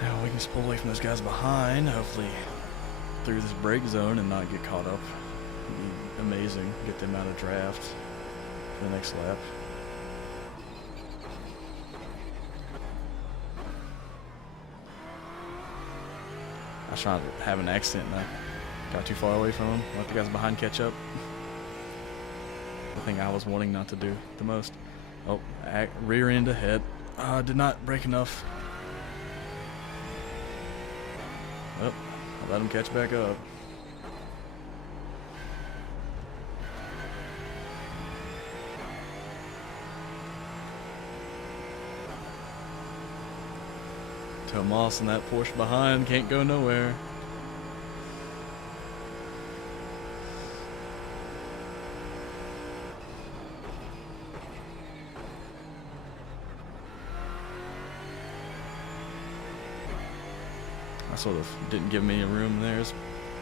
Now we can just pull away from those guys behind, hopefully through this break zone and not get caught up. It'd be amazing. Get them out of draft for the next lap. I was trying to have an accident and I got too far away from them. Let the guys behind catch up. The thing I was wanting not to do the most. Oh, rear end ahead. Did not brake enough. Oh, I'll let him catch back up. Tomas and that Porsche behind can't go nowhere. I sort of didn't give him any room there.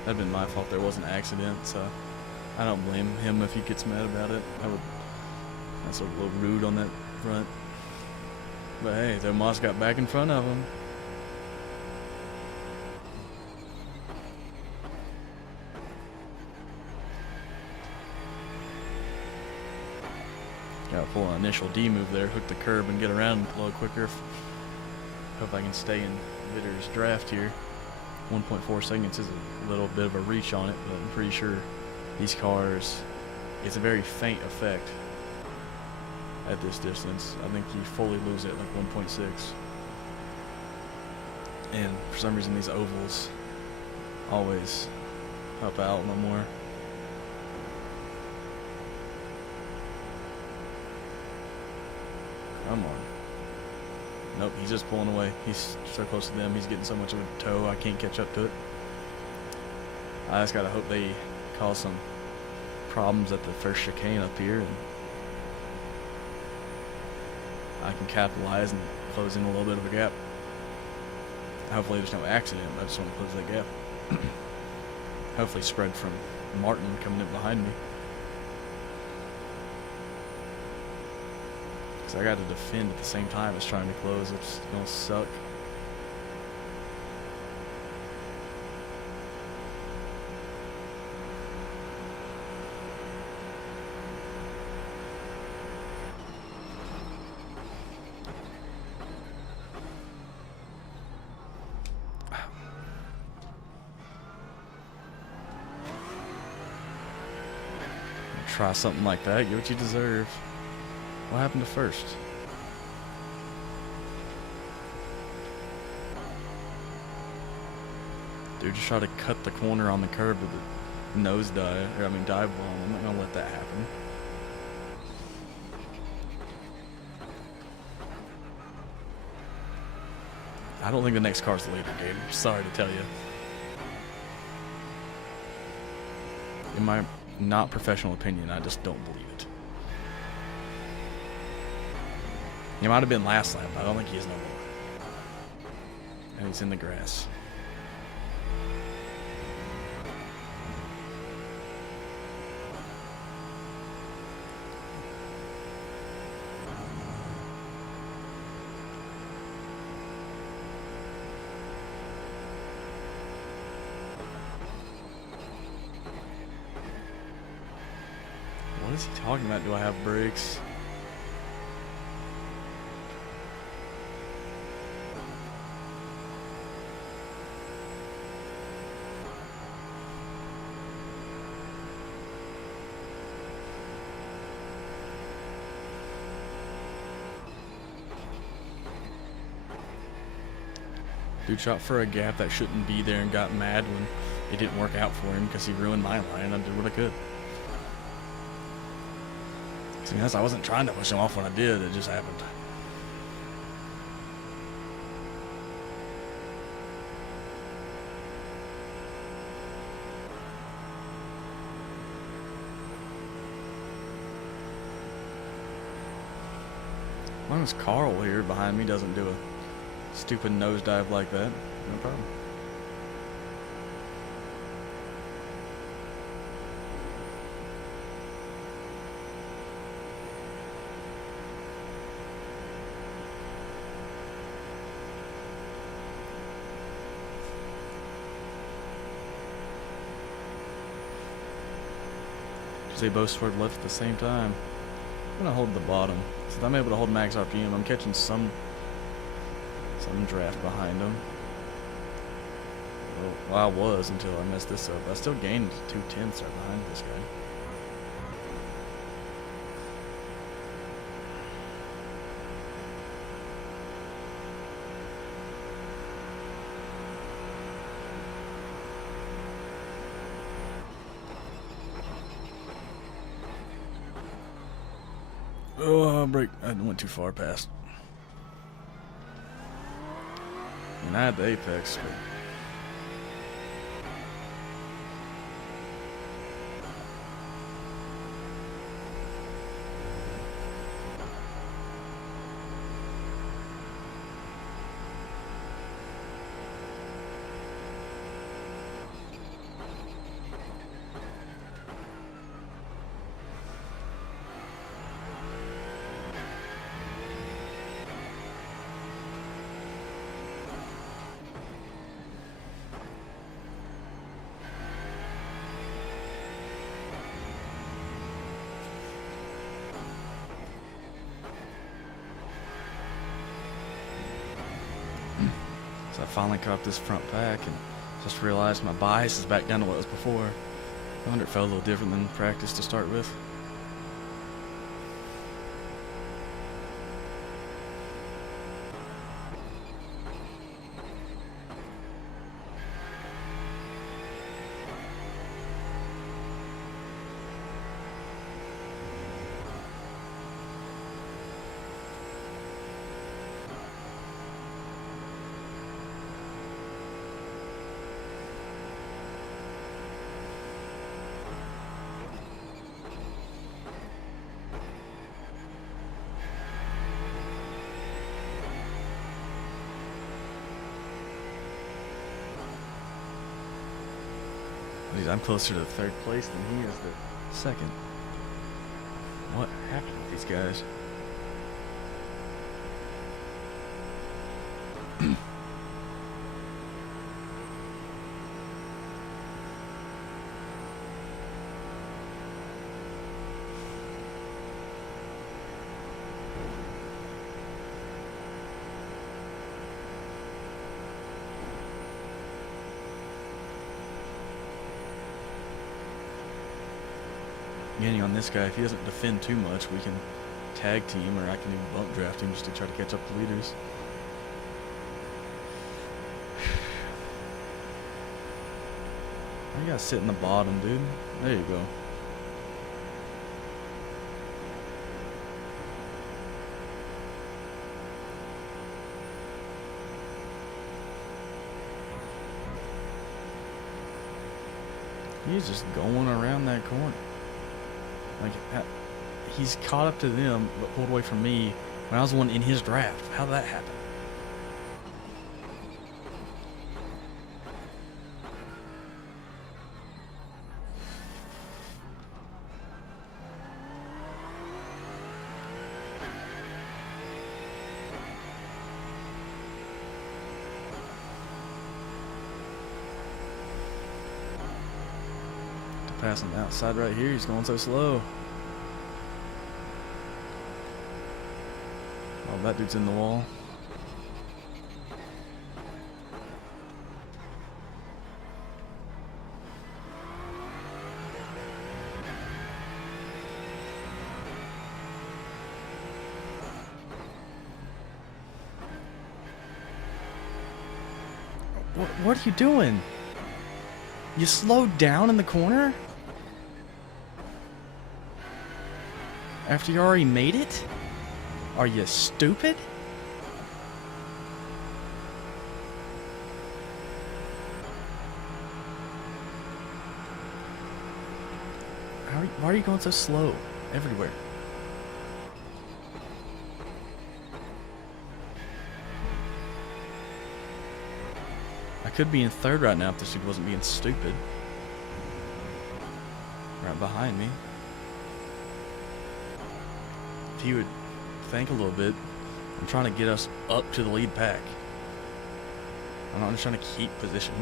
That'd been my fault. There was an accident, so I don't blame him if he gets mad about it. That's sort of a little rude on that front. But hey, Tomas got back in front of him. Gotta pull an initial D move there, hook the curb and get around a little quicker. Hope I can stay in Vitter's draft here. 1.4 seconds is a little bit of a reach on it, but I'm pretty sure these cars, it's a very faint effect at this distance. I think you fully lose it at like 1.6. And for some reason these ovals always help out a little more. Come on. Nope, he's just pulling away. He's so close to them. He's getting so much of a tow, I can't catch up to it. I just gotta hope they cause some problems at the first chicane up here, and I can capitalize and close in a little bit of a gap. Hopefully there's no accident. I just want to close that gap. Hopefully spread from Martin coming in behind me. I got to defend at the same time as trying to close. It's gonna suck. Try something like that. Get what you deserve. What happened to first? Dude just tried to cut the corner on the curb with a nose dive, dive bomb. I'm not gonna let that happen. I don't think the next car's the leader, Gabe. Sorry to tell you. In my not professional opinion, I just don't believe it. He might have been last lap, but I don't think he is no more. And he's in the grass. is he talking about? Do I have brakes? Dude shot for a gap that shouldn't be there and got mad when it didn't work out for him because he ruined my line. I did what I could. To be honest, I wasn't trying to push him off when I did. It just happened. As long as Carl here behind me doesn't do a stupid nosedive like that, no problem. They both swerved left at the same time. I'm gonna hold the bottom. Since I'm able to hold max RPM, I'm catching some draft behind him. Well, I was until I messed this up. I still gained 2/10 right behind this guy. Oh, break. I went too far past. I mean, I had the apex, but... So I finally caught this front pack and just realized my bias is back down to what it was before. I wonder it felt a little different than practice to start with. I'm closer to third place than he is to second. What happened with these guys? Getting on this guy, if he doesn't defend too much, we can tag team, or I can even bump draft him just to try to catch up the leaders. You gotta sit in the bottom, dude. There you go. He's just going around that corner. Like, he's caught up to them, but pulled away from me when I was the one in his draft. How did that happen? Passing the outside right here, he's going so slow. that dude's in the wall. What are you doing? You slowed down in the corner? After you already made it? Are you stupid? Why are you going so slow everywhere? I could be in third right now if this dude wasn't being stupid. Right behind me. If he would think a little bit, I'm trying to get us up to the lead pack. I'm just trying to keep position.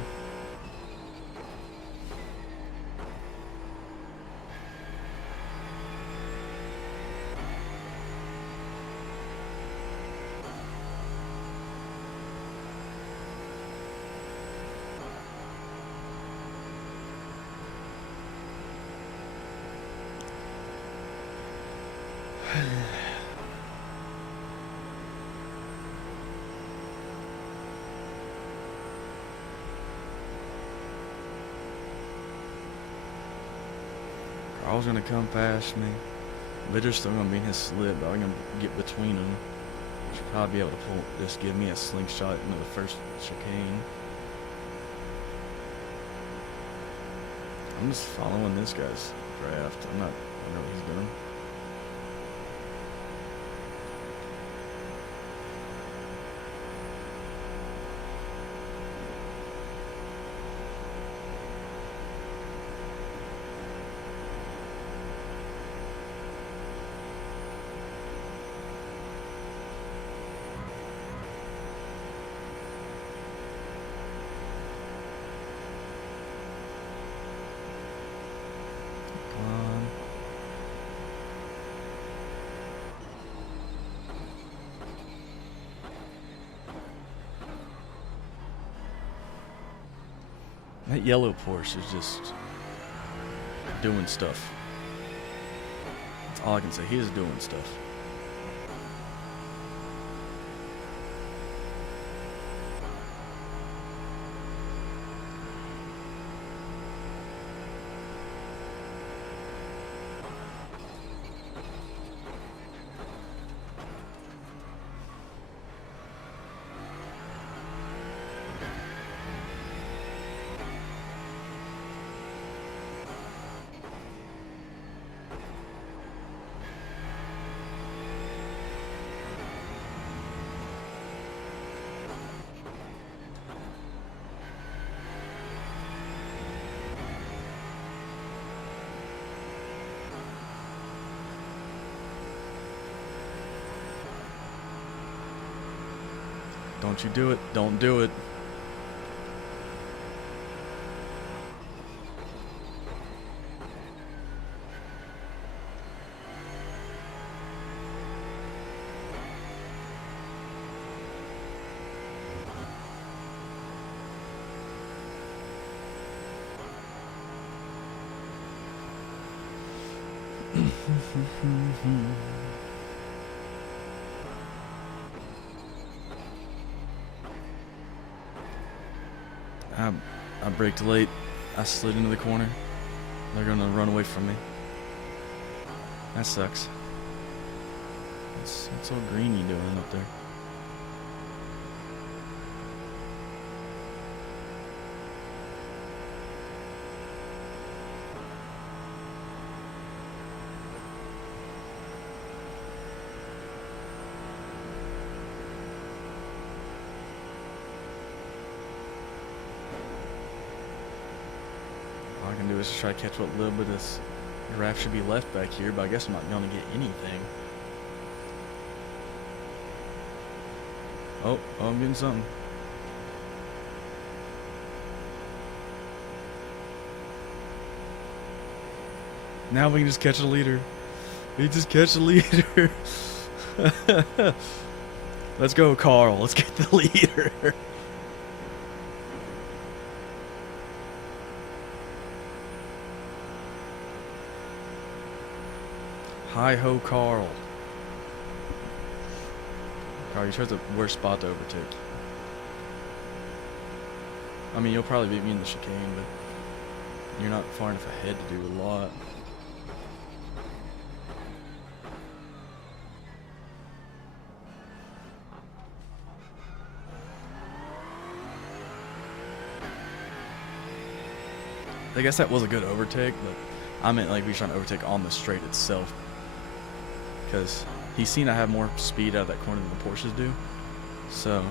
Carl's gonna come past me. Bitter's still gonna be in his slip, but I'm gonna get between them. Should probably be able to pull this, give me a slingshot into the first chicane. I'm just following this guy's draft. I know what he's doing. That yellow Porsche is just doing stuff. That's all I can say. He is doing stuff. Don't you do it. Don't do it. I braked late. I slid into the corner. They're gonna run away from me. That sucks. What's all green you doing up there? All I can do is just try to catch what little bit of this wrap should be left back here, but I guess I'm not going to get anything. Oh, I'm getting something. Now we can just catch a leader. We just catch a leader. Let's go, Carl. Let's get the leader. Hi-ho, Carl. Carl, you chose the worst spot to overtake. I mean, you'll probably beat me in the chicane, but you're not far enough ahead to do a lot. I guess that was a good overtake, but I meant like we were trying to overtake on the straight itself. Because he's seen I have more speed out of that corner than the Porsches do. So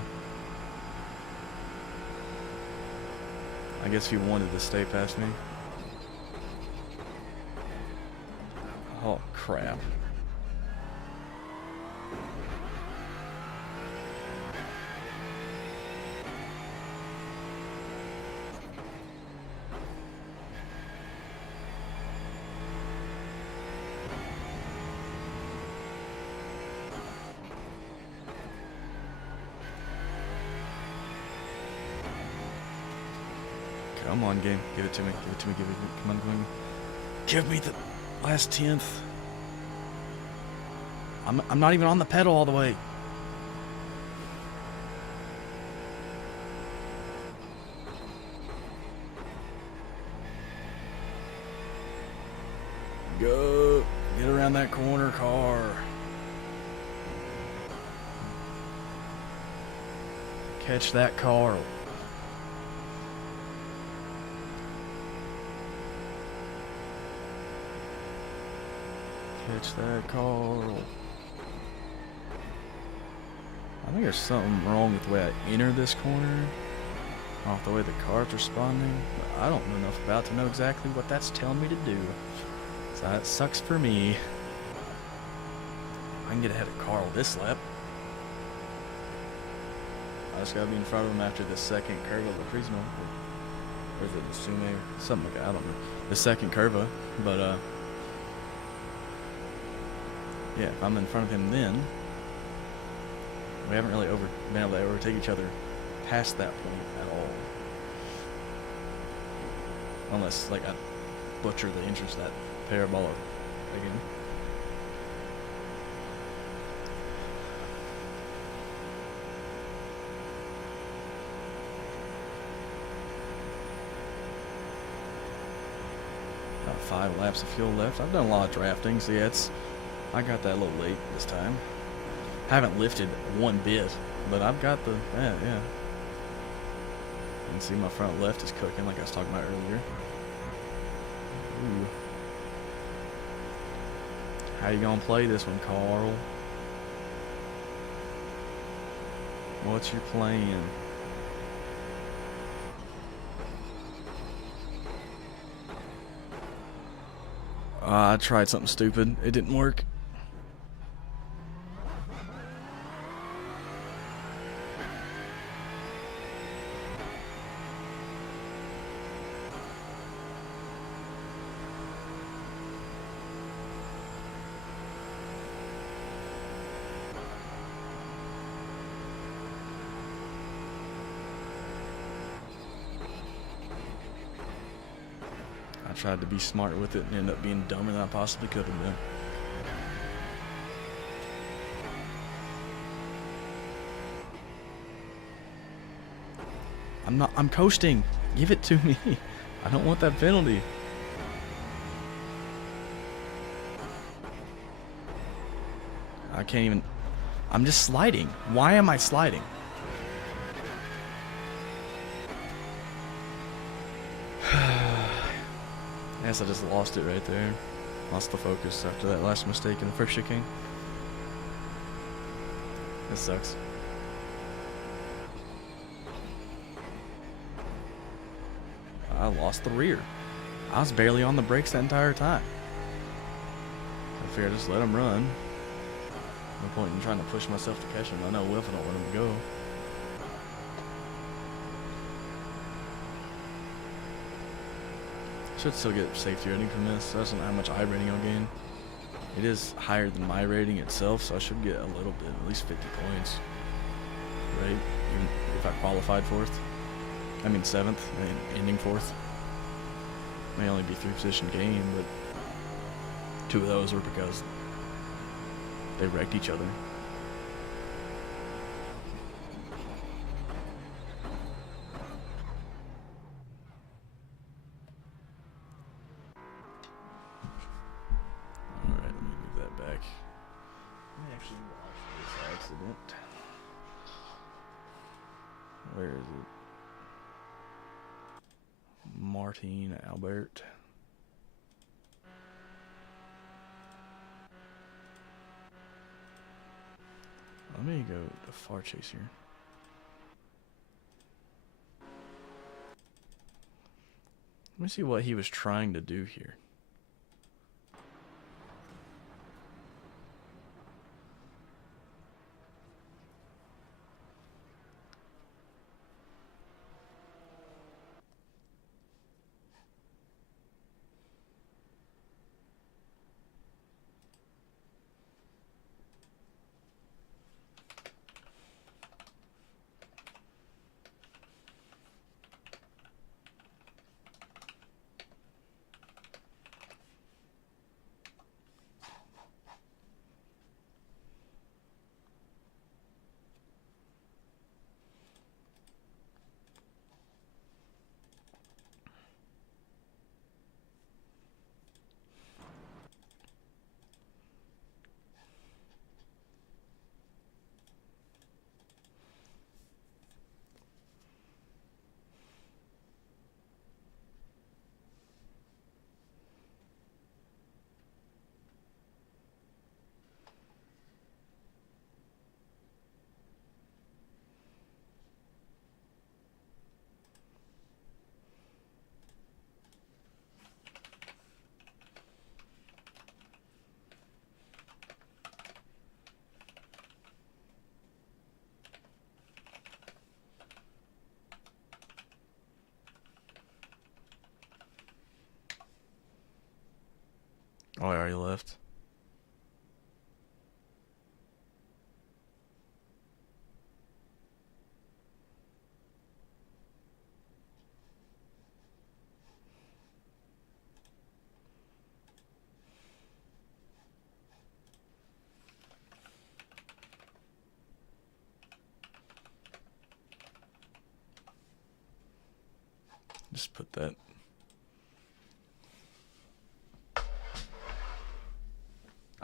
I guess if he wanted to stay past me. Oh, crap. Come on, game. Give it to me. Give it to me. Give it to me. Come on, come on. Give me the last 10th. I'm not even on the pedal all the way. Go. Get around that corner, car. Catch that, Carl. Catch that, Carl. I think there's something wrong with the way I enter this corner. Off the way the car's responding. But I don't know enough about to know exactly what that's telling me to do. So that sucks for me. I can get ahead of Carl this lap. I just gotta be in front of him after the second curve of the Prismo. Or is it the Sume? Something like that, I don't know. The second curva. But yeah, if I'm in front of him then, we haven't really been able to overtake each other past that point at all. Unless, like, I butcher the entrance of that parabola again. About 5 laps of fuel left. I've done a lot of drafting, so yeah, I got that a little late this time. Haven't lifted one bit, but I've got the, yeah. You can see my front left is cooking like I was talking about earlier. Ooh. How you gonna play this one, Carl? What's your plan? I tried something stupid. It didn't work. I tried to be smart with it and ended up being dumber than I possibly could have been. I'm coasting. Give it to me. I don't want that penalty. I can't even, I'm just sliding. Why am I sliding? I guess I just lost it right there. Lost the focus after that last mistake in the first chicane. This sucks. I lost the rear. I was barely on the brakes that entire time. I figured just let him run. No point in trying to push myself to catch him. I know if I don't let him go. Should still get safety rating from this. I don't know how much I rating I'll gain. It is higher than my rating itself, so I should get a little bit, at least 50 points. right? Even if I qualified fourth, I mean seventh, and ending fourth. May only be 3-position game, but 2 of those were because they wrecked each other. Alright, let me move that back. Let me actually watch this accident. Where is it? Martin Albert. Let me go to Far Chase here. Let me see what he was trying to do here. Oh, I already left. Just put that.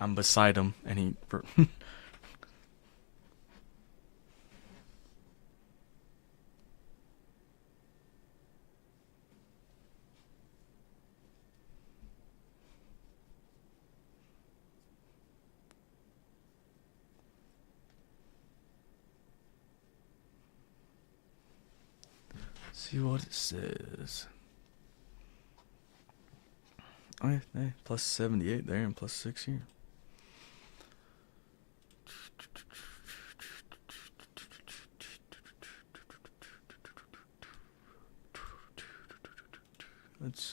I'm beside him, and he. See what it says. Oh, yeah, hey, plus 78 there and plus 6 here.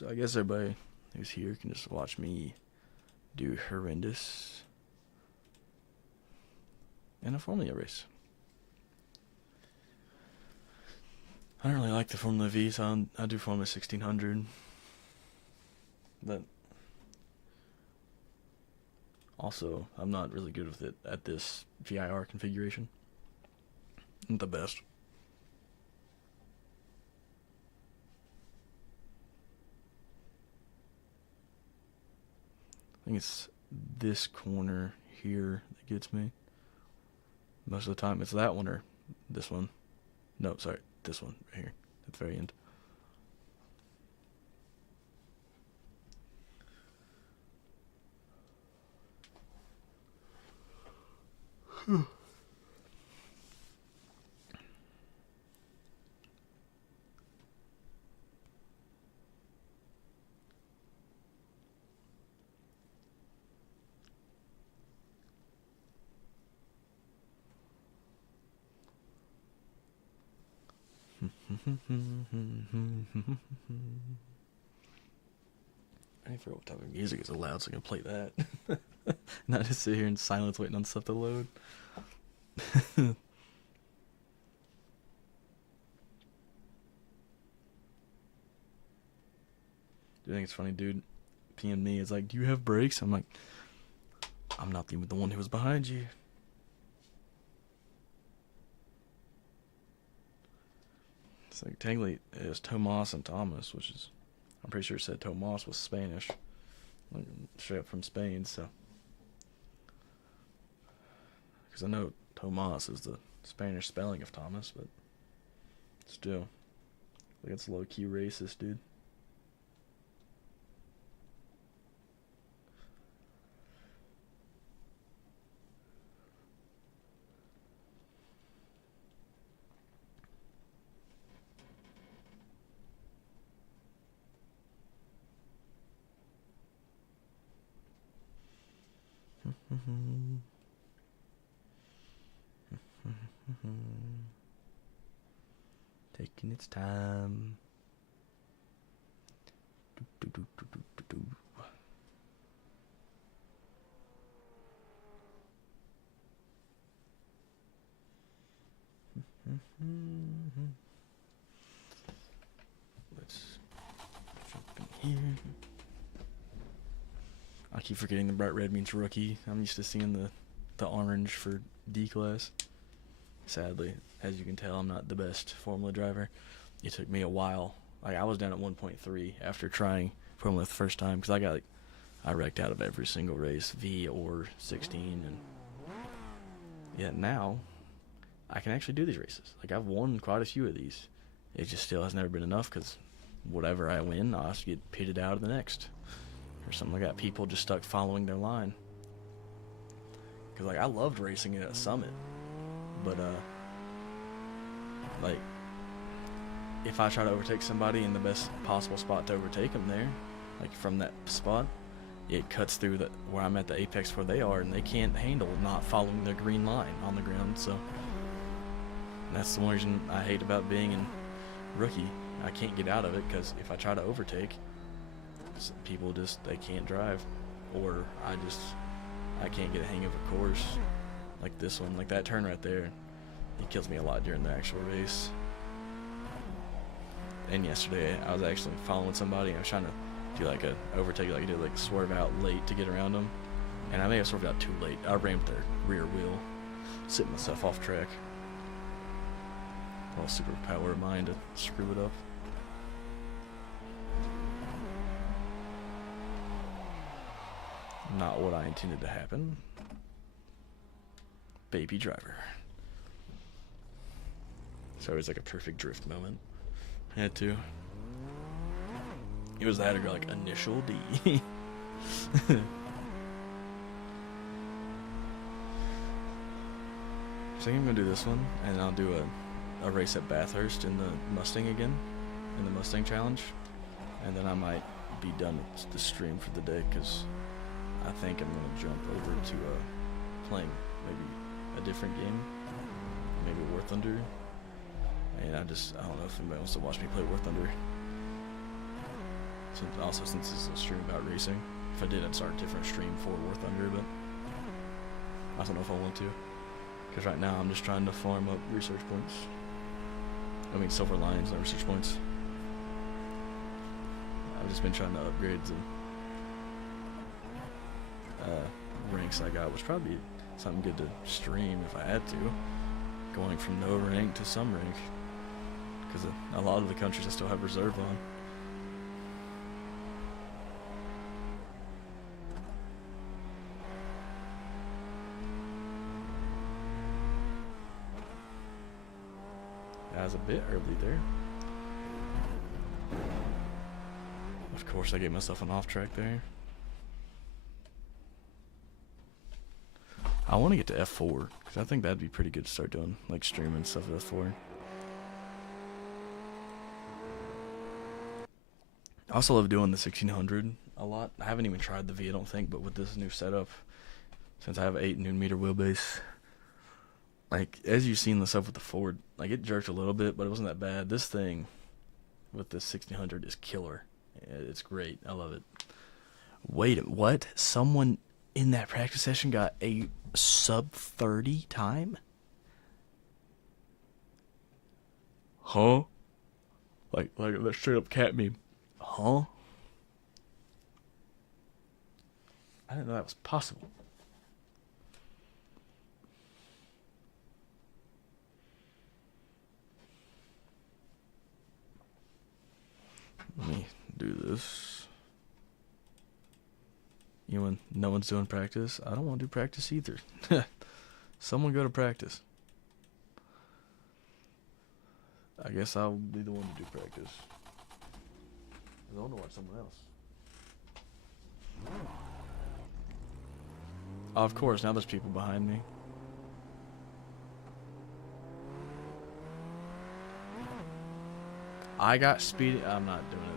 I guess everybody who's here can just watch me do horrendous in a Formula race. I don't really like the Formula V, so I do Formula 1600. But also, I'm not really good with it at this VIR configuration. Not the best. I think it's this corner here that gets me. Most of the time it's that one or this one. No, sorry, this one right here at the very end. I forgot what type of music is allowed, so I can play that. Not just sit here in silence waiting on stuff to load. it's funny, dude. PM me is like, "Do you have brakes?" I'm like, "I'm not even the one who was behind you." It's like technically it was Tomas and Thomas, which is, I'm pretty sure it said Tomas was Spanish, like straight up from Spain. So, because I know Tomas is the Spanish spelling of Thomas, but still, like it's low key racist, dude. Taking its time. Do, do, do, do, do, do. Let's jump in here. I keep forgetting the bright red means rookie. I'm used to seeing the orange for D class. Sadly, as you can tell, I'm not the best Formula driver. It took me a while. Like I was down at 1.3 after trying Formula the first time because I wrecked out of every single race, V or 16, and yet now I can actually do these races. Like I've won quite a few of these. It just still has never been enough because whatever I win, I have to get pitted out of the next or something like that. People just stuck following their line. Because like I loved racing it at Summit, but like if I try to overtake somebody in the best possible spot to overtake them there, like from that spot, it cuts through where I'm at the apex where they are, and they can't handle not following the green line on the ground. So that's the one reason I hate about being in rookie. I can't get out of it because if I try to overtake, people they can't drive, or I can't get a hang of a course like this one, like that turn right there. It kills me a lot during the actual race. And yesterday I was actually following somebody and I was trying to do like a overtake, like I did, like swerve out late to get around them, and I may have swerved out too late. I rammed their rear wheel, setting myself off track. All superpower of mine to screw it up. Not what I intended to happen. Baby driver. So it was like a perfect drift moment. Had to. It was that or like initial D. So I'm gonna do this one, and I'll do a race at Bathurst in the Mustang again, in the Mustang Challenge, and then I might be done with the stream for the day because I think I'm gonna jump over to playing maybe a different game, maybe War Thunder. And I don't know if anybody wants to watch me play War Thunder. Since this is a stream about racing. If I did, I'd start a different stream for War Thunder, but I don't know if I want to. Because right now I'm just trying to farm up research points. I mean silver lions, not research points. I've just been trying to upgrade the ranks I got, which probably be something good to stream if I had to. Going from no rank to some rank. Because a lot of the countries I still have reserve on. That was a bit early there. Of course I gave myself an off track there. I want to get to F4 because I think that'd be pretty good to start doing, like streaming stuff at F4. I also love doing the 1600 a lot. I haven't even tried the V, I don't think, but with this new setup, since I have an 8 Nm wheelbase, like as you've seen the stuff with the Ford, like it jerked a little bit, but it wasn't that bad. This thing with the 1600 is killer. It's great. I love it. Wait, what? Someone in that practice session got a sub 30 time? Huh? Like that straight up cat meme. Huh? I didn't know that was possible. Let me do this. You know when no one's doing practice? I don't want to do practice either. Someone go to practice. I guess I'll be the one to do practice. I want to watch someone else. Of course, now there's people behind me. I got speed. I'm not doing it.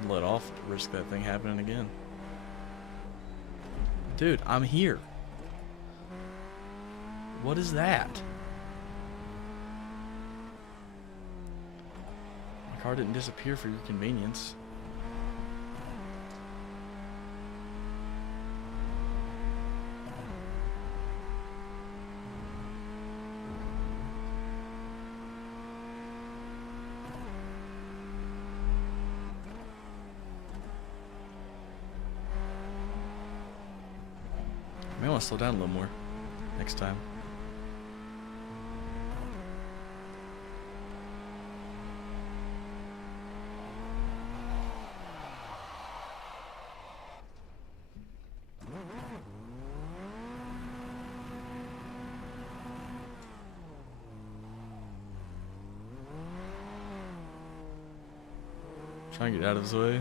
I'd let off to risk that thing happening again. Dude, I'm here. What is that? My car didn't disappear for your convenience. I may want to slow down a little more next time. Trying to get out of his way.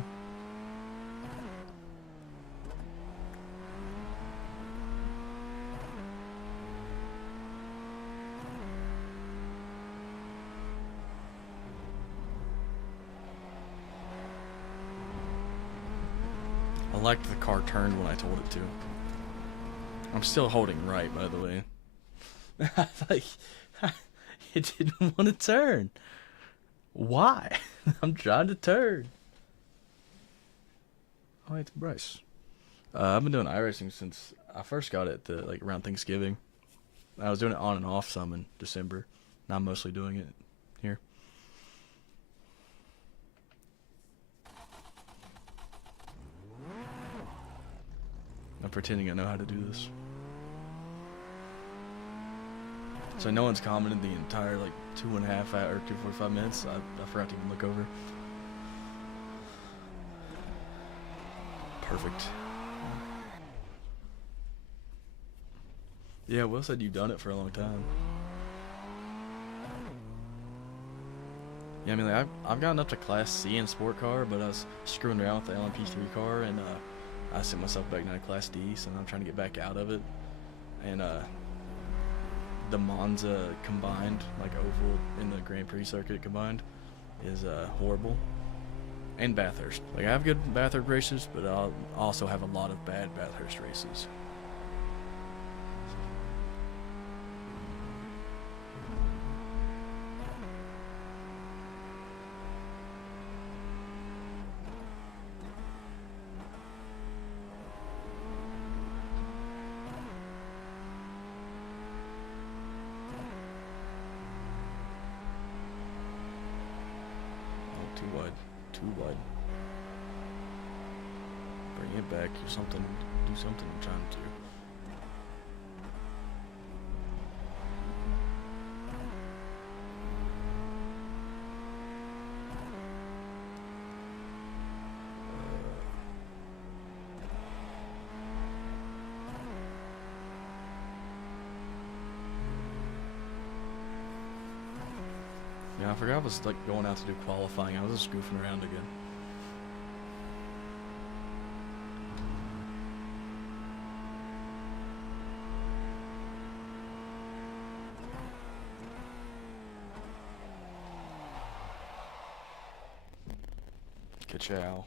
I liked the car turned when I told it to. I'm still holding right, by the way. Like, it didn't want to turn. Why? I'm trying to turn. Oh, it's Bryce. I've been doing Iracing since I first got it around Thanksgiving. I was doing it on and off some in December. Now I'm mostly doing it here. I'm pretending I know how to do this. So no one's commented the entire 2.5 or 2:45 minutes. I forgot to even look over. Perfect. Yeah, Will said you've done it for a long time. Yeah, I mean, I've gotten up to Class C in sport car, but I was screwing around with the LMP3 car, and I sent myself back down to Class D, so now I'm trying to get back out of it. And the Monza combined, oval in the Grand Prix circuit combined, is horrible. And Bathurst. I have good Bathurst races, but I'll also have a lot of bad Bathurst races. Too wide. Bring it back. Do something I'm trying to. Yeah, I forgot I was going out to do qualifying. I was just goofing around again. Ka-chow.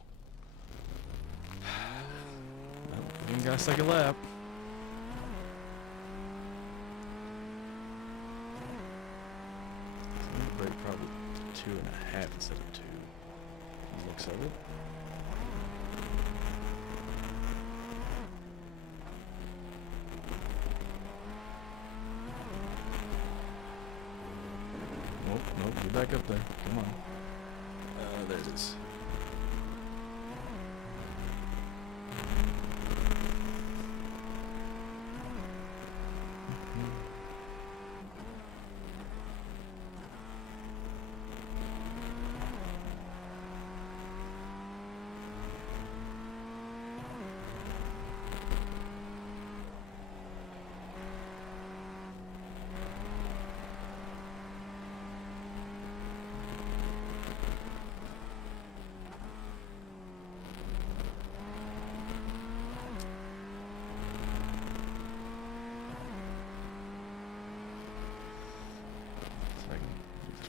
Nope, we ain't got a second lap. Break probably 2.5 instead of 2. Looks of it. Nope, nope, get back up there. Come on. There it is.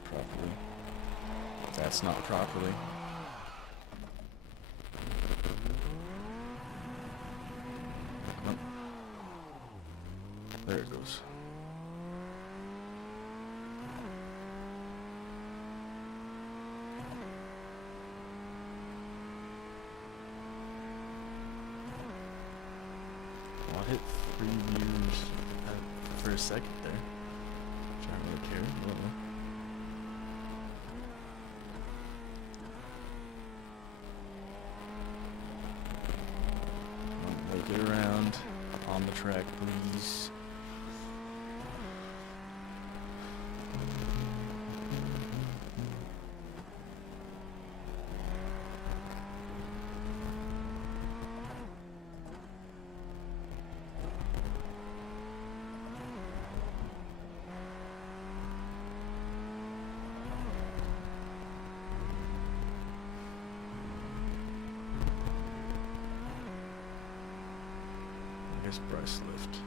Properly. That's not properly. Oh. There it goes. Well, I hit 3 meters for a second there. Which I don't really care. Whatever. Get around on the track, please. Here's Bryce lift.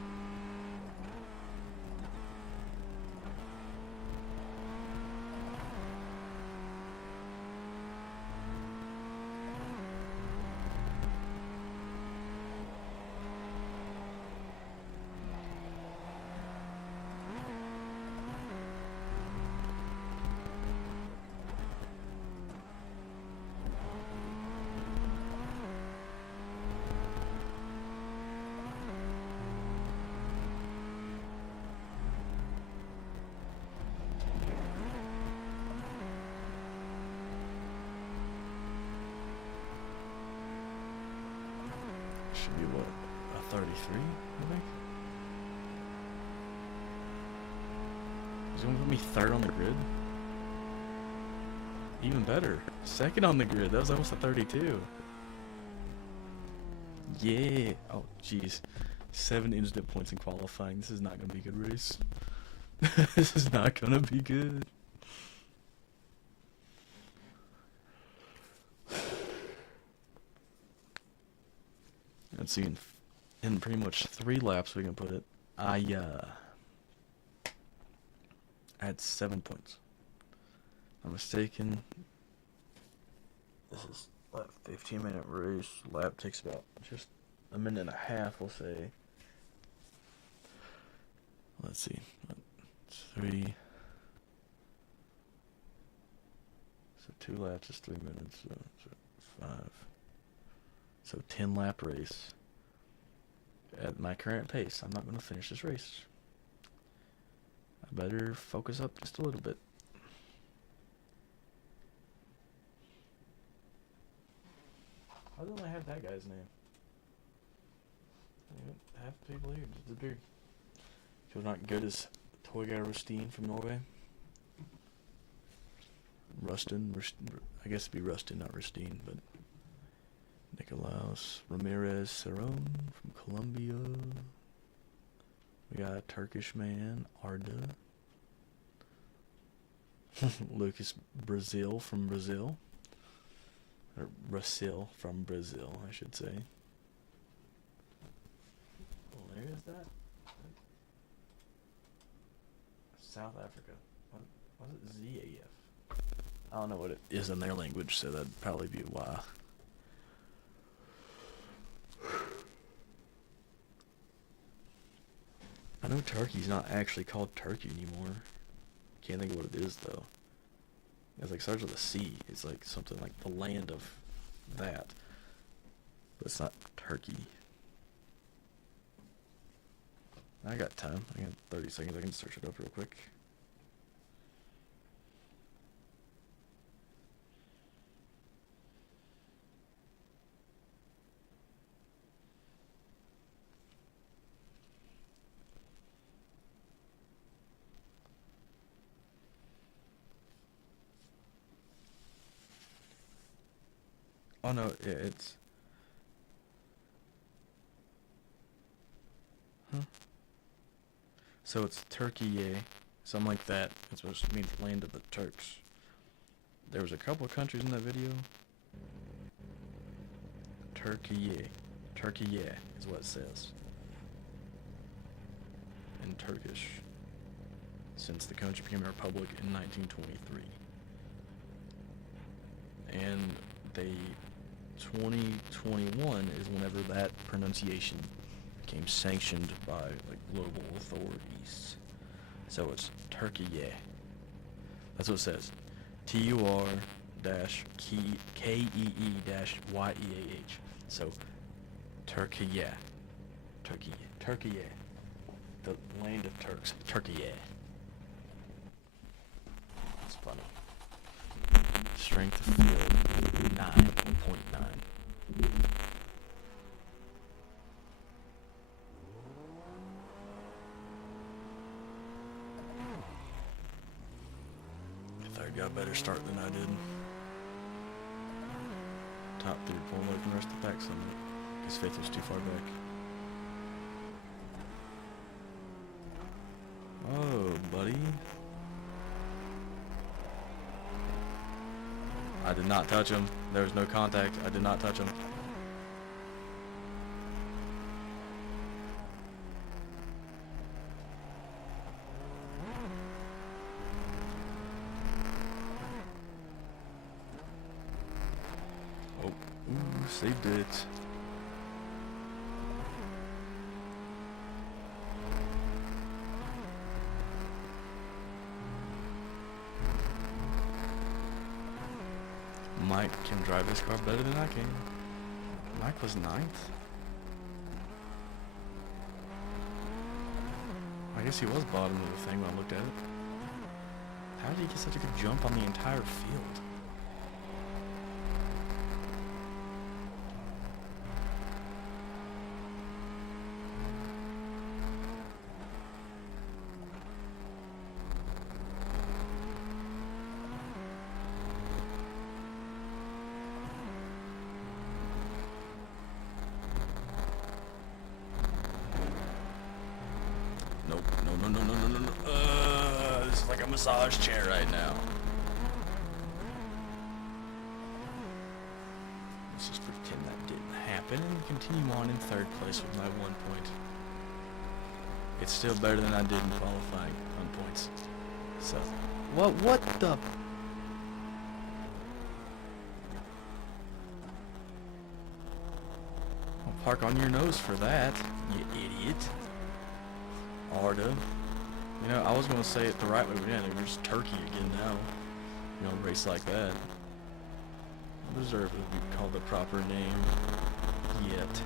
Should be what, a 33, I think? He's gonna put me third on the grid? Even better. Second on the grid. That was almost a 32. Yeah. Oh, jeez. 7 instant points in qualifying. This is not gonna be a good race. This is not gonna be good. Let's see, in pretty much 3 laps we can put it. I had 7 points. I'm mistaken. This is a 15-minute race. Lap takes about just a minute and a half, we'll say. Let's see. 3. So 2 laps is 3 minutes. So 5. So 10 lap race. At my current pace, I'm not going to finish this race. I better focus up just a little bit. Why don't I have that guy's name? Half the people here disappeared. If not good as toy guy Rustin from Norway. Rustin, I guess it'd be Rustin, not Rustin, but Nicolaus Ramirez Cerrone from Colombia. We got a Turkish man, Arda. Lucas Brazil from Brazil. Or Brazil from Brazil, I should say. Where is that? South Africa. What was it? ZAF? I don't know what it is in their language, so that'd probably be why. I know Turkey's not actually called Turkey anymore. Can't think of what it is though. It's like starts with a C. It's like something like the land of that. But it's not Turkey. I got time. I got 30 seconds. I can search it up real quick. Oh no, it's... Huh? So it's Turkey, something like that. It's supposed to mean the land of the Turks. There was a couple of countries in that video. Turkey is what it says in Turkish, since the country became a republic in 1923. And 2021 is whenever that pronunciation became sanctioned by like global authorities. So it's Turkey. That's what it says. TUR-KEE-YEAH. So Turkey. The land of Turks. Turkey. It's funny. Strength of field 9.9. I got a better start than I did. Top 3 pulling away from the rest of the pack some, because Faith was too far back. Oh, buddy. I did not touch him. There was no contact. I did not touch him. Oh, ooh, saved it. Mike can drive this car better than I can. Mike was 9th. I guess he was bottom of the thing when I looked at it. How did he get such a good jump on the entire field? Nope. No. This is like a massage chair right now. Let's just pretend that didn't happen and continue on in 3rd place with my 1 point. It's still better than I did in qualifying on points. So, what the? I'll park on your nose for that, you idiot. Arda. You know, I was going to say it the right way, but yeah, we're just Turkey again now. You know, a race like that. Deserve to be called the proper name yet.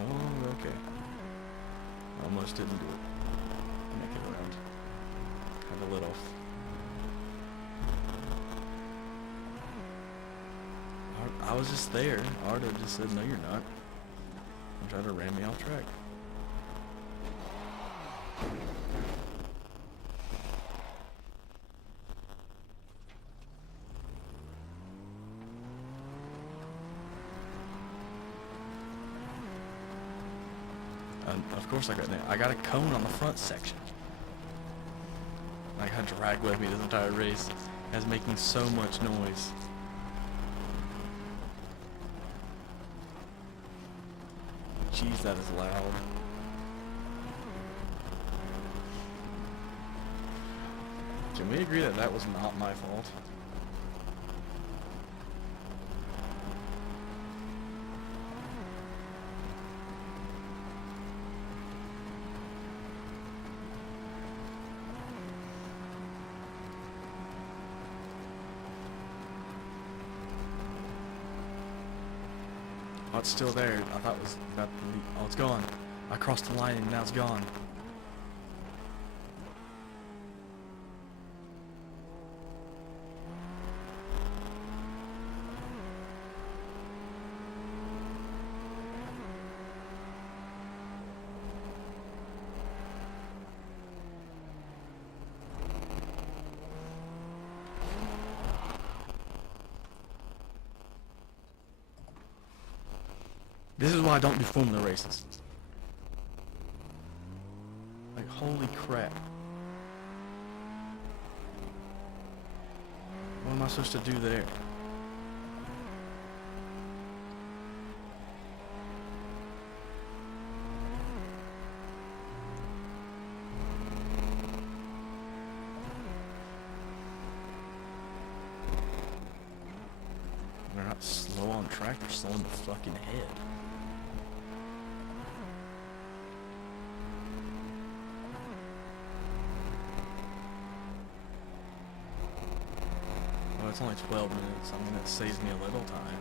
Oh, okay. Almost didn't do it. Make it around. Have a lid off. I was just there. Arda just said, no, you're not. And tried to ram me off track. Of course I got a cone on the front section. I got dragged with me this entire race. It was making so much noise. Jeez, that is loud. Can we agree that that was not my fault? Oh, it's still there. I thought it was about to leave. Oh, it's gone. I crossed the line and now it's gone. This is why I don't do Formula races. Like, holy crap. What am I supposed to do there? They're not slow on track, they're slow in the fucking head. Well, it's only 12 minutes. I mean, that saves me a little time.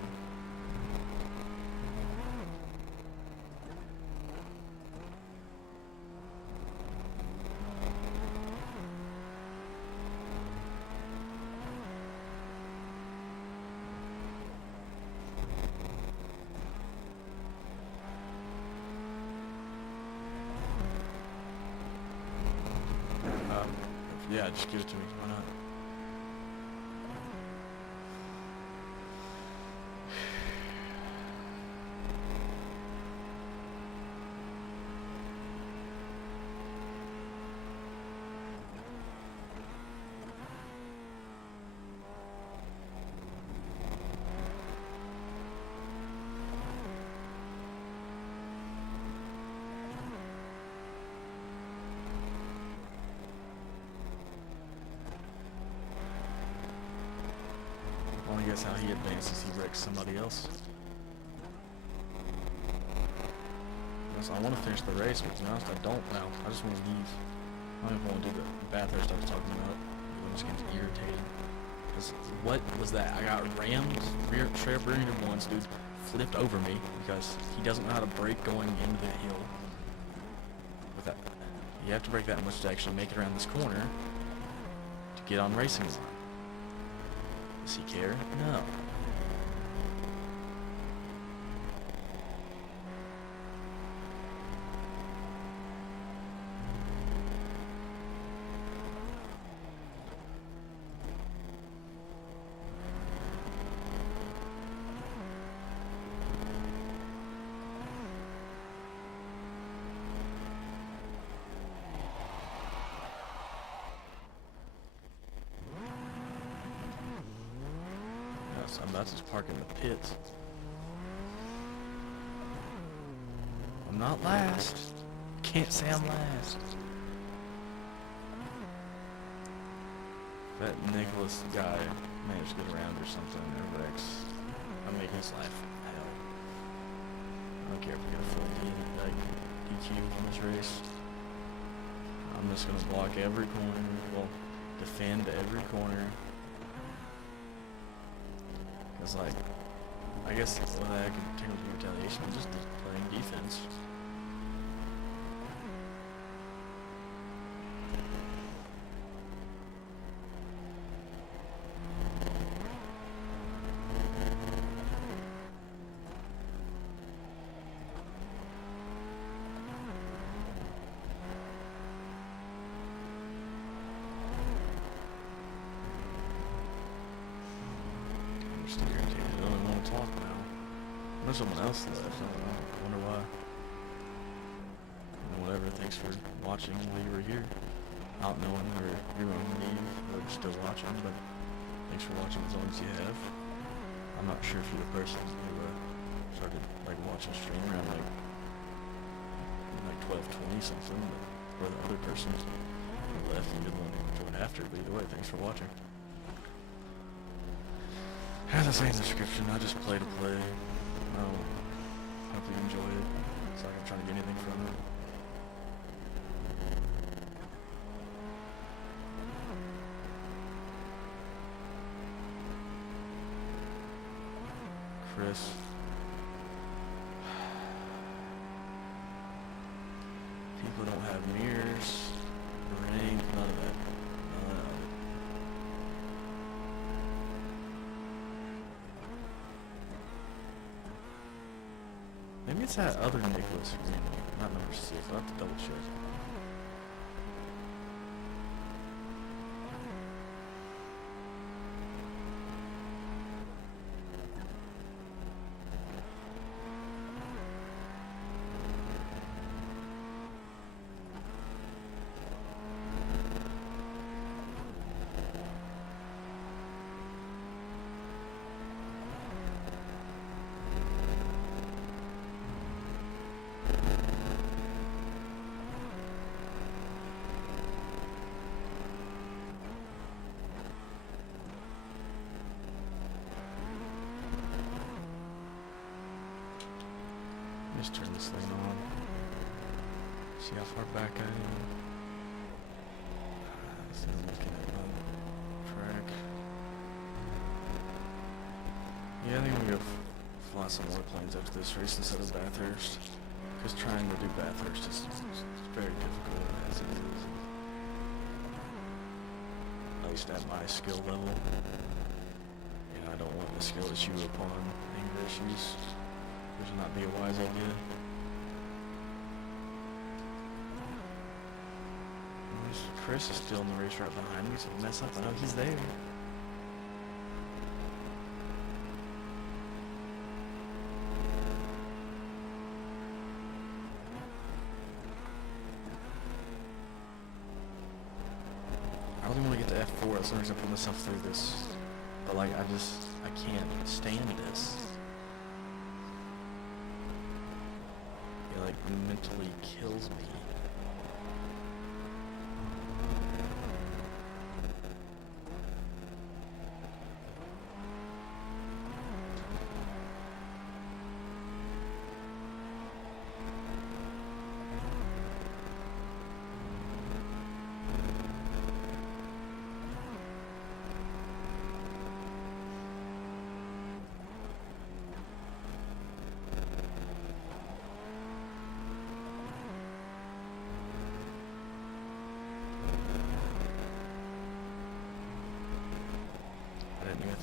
Yeah, just give it to me. Why not? I want to guess how he advances. He wrecks somebody else. Yes, I want to finish the race, but to be honest, I don't now. I just want to leave. I don't even want to do the bathurst I was talking about. I'm just getting irritated. What was that? I got rammed, straight up rear-ended once. Dude flipped over me because he doesn't know how to brake going into the hill. With that, you have to brake that much to actually make it around this corner to get on racing line. Does he care? No. I'm about to park in the pits. I'm not last. Can't say I'm last. That Nicholas guy managed to get around or something or Rex. I'm making his life hell. I don't care if we get a full DQ from this race. I'm just gonna block every corner. Well, defend every corner. It's like, I guess what I can technically retaliation is just playing defense. Just irritated. I don't even want to talk now. There's someone else left. I wonder why. Whatever. Thanks for watching while you were here. Not knowing where you're going to leave or still watching, but thanks for watching as long as you have. I'm not sure if you're the person who started like watching stream around like 12:20 something, but or the other person who left and didn't want to join after. But either way, thanks for watching. As I say in the description, I just play to play. Hope you enjoy it. It's like I'm trying to get anything from it. Chris. People don't have mirrors, rain, none of that. None of it. Maybe it's that other Nicholas, not number 6. I'll have to double check. just turn this lane on. See how far back I am. This is looking at the track. Yeah, I think I'm gonna go fly some more planes after this race instead of Bathurst. Because trying to do Bathurst is very difficult as it is. At least at my skill level. You know, I don't want the skill issue upon anger issues. Which would not be a wise idea. Chris is still in the race right behind me, so if I mess up, I know he's there. I really want to get to F4, that's the reason I put myself through this. But like, I can't stand this. It like mentally kills me.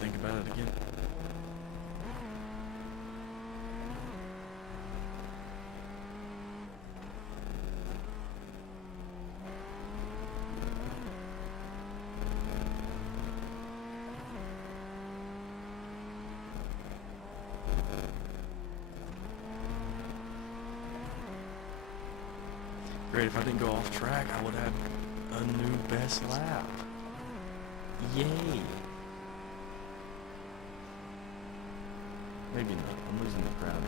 Think about it again. Great, if I didn't go off track, I would have a new best lap. Yay! Maybe not. I'm losing the ground.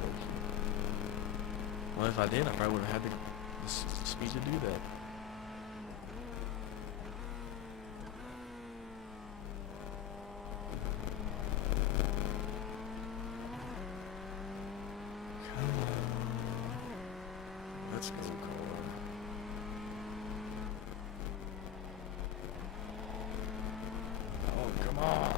Well, if I did, I probably would have had the speed to do that. Come on. Let's go, car. Oh, come on.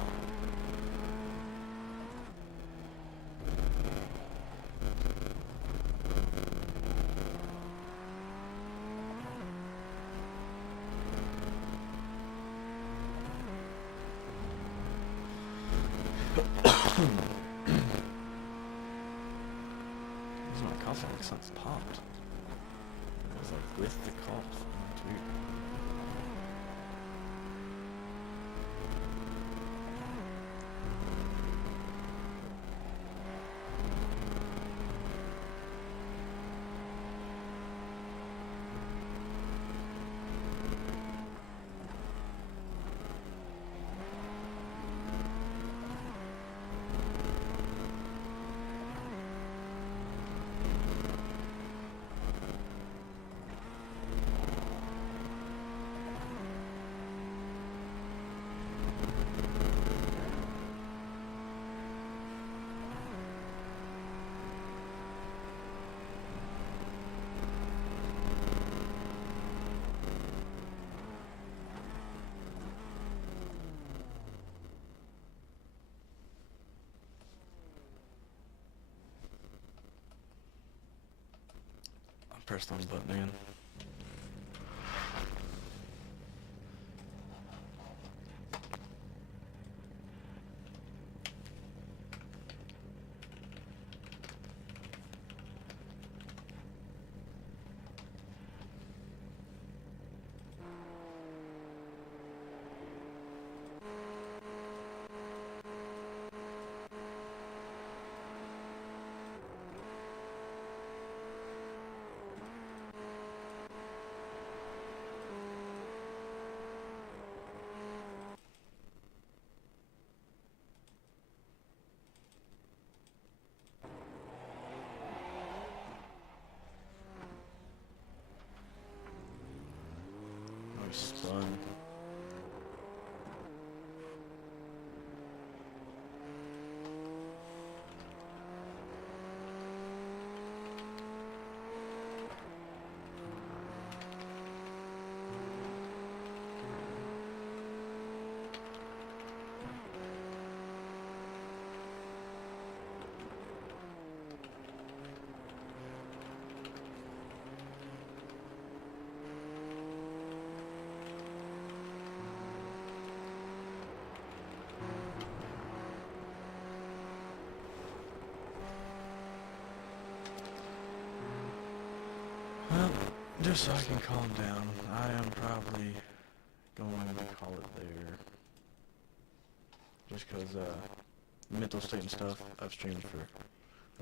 My cough like something's popped. It was like with the cough. Dude. Pressed on the button again. Well, just so I can calm down, I am probably going to call it there. Just because, mental state and stuff, I've streamed for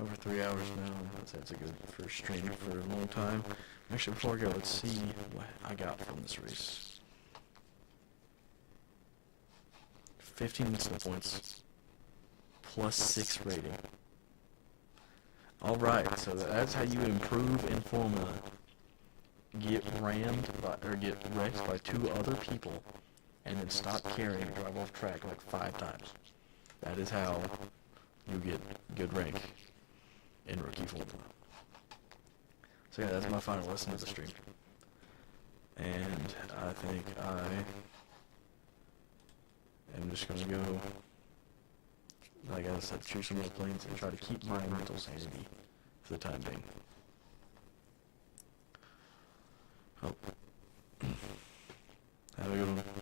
over 3 hours now. I'd say it's a good first stream for a long time. Actually, before I go, let's see what I got from this race. 15 instant points, plus 6 rating. Alright, so that's how you improve in Formula. Get rammed by, or get wrecked by 2 other people, and then stop carrying and drive off track like 5 times. That is how you get good rank in Rookie Formula. So yeah, that's my final lesson of the stream. And I think I'm just gonna go, like I said, shoot some more planes and try to keep my mental sanity for the time being. Oh. Have a good one.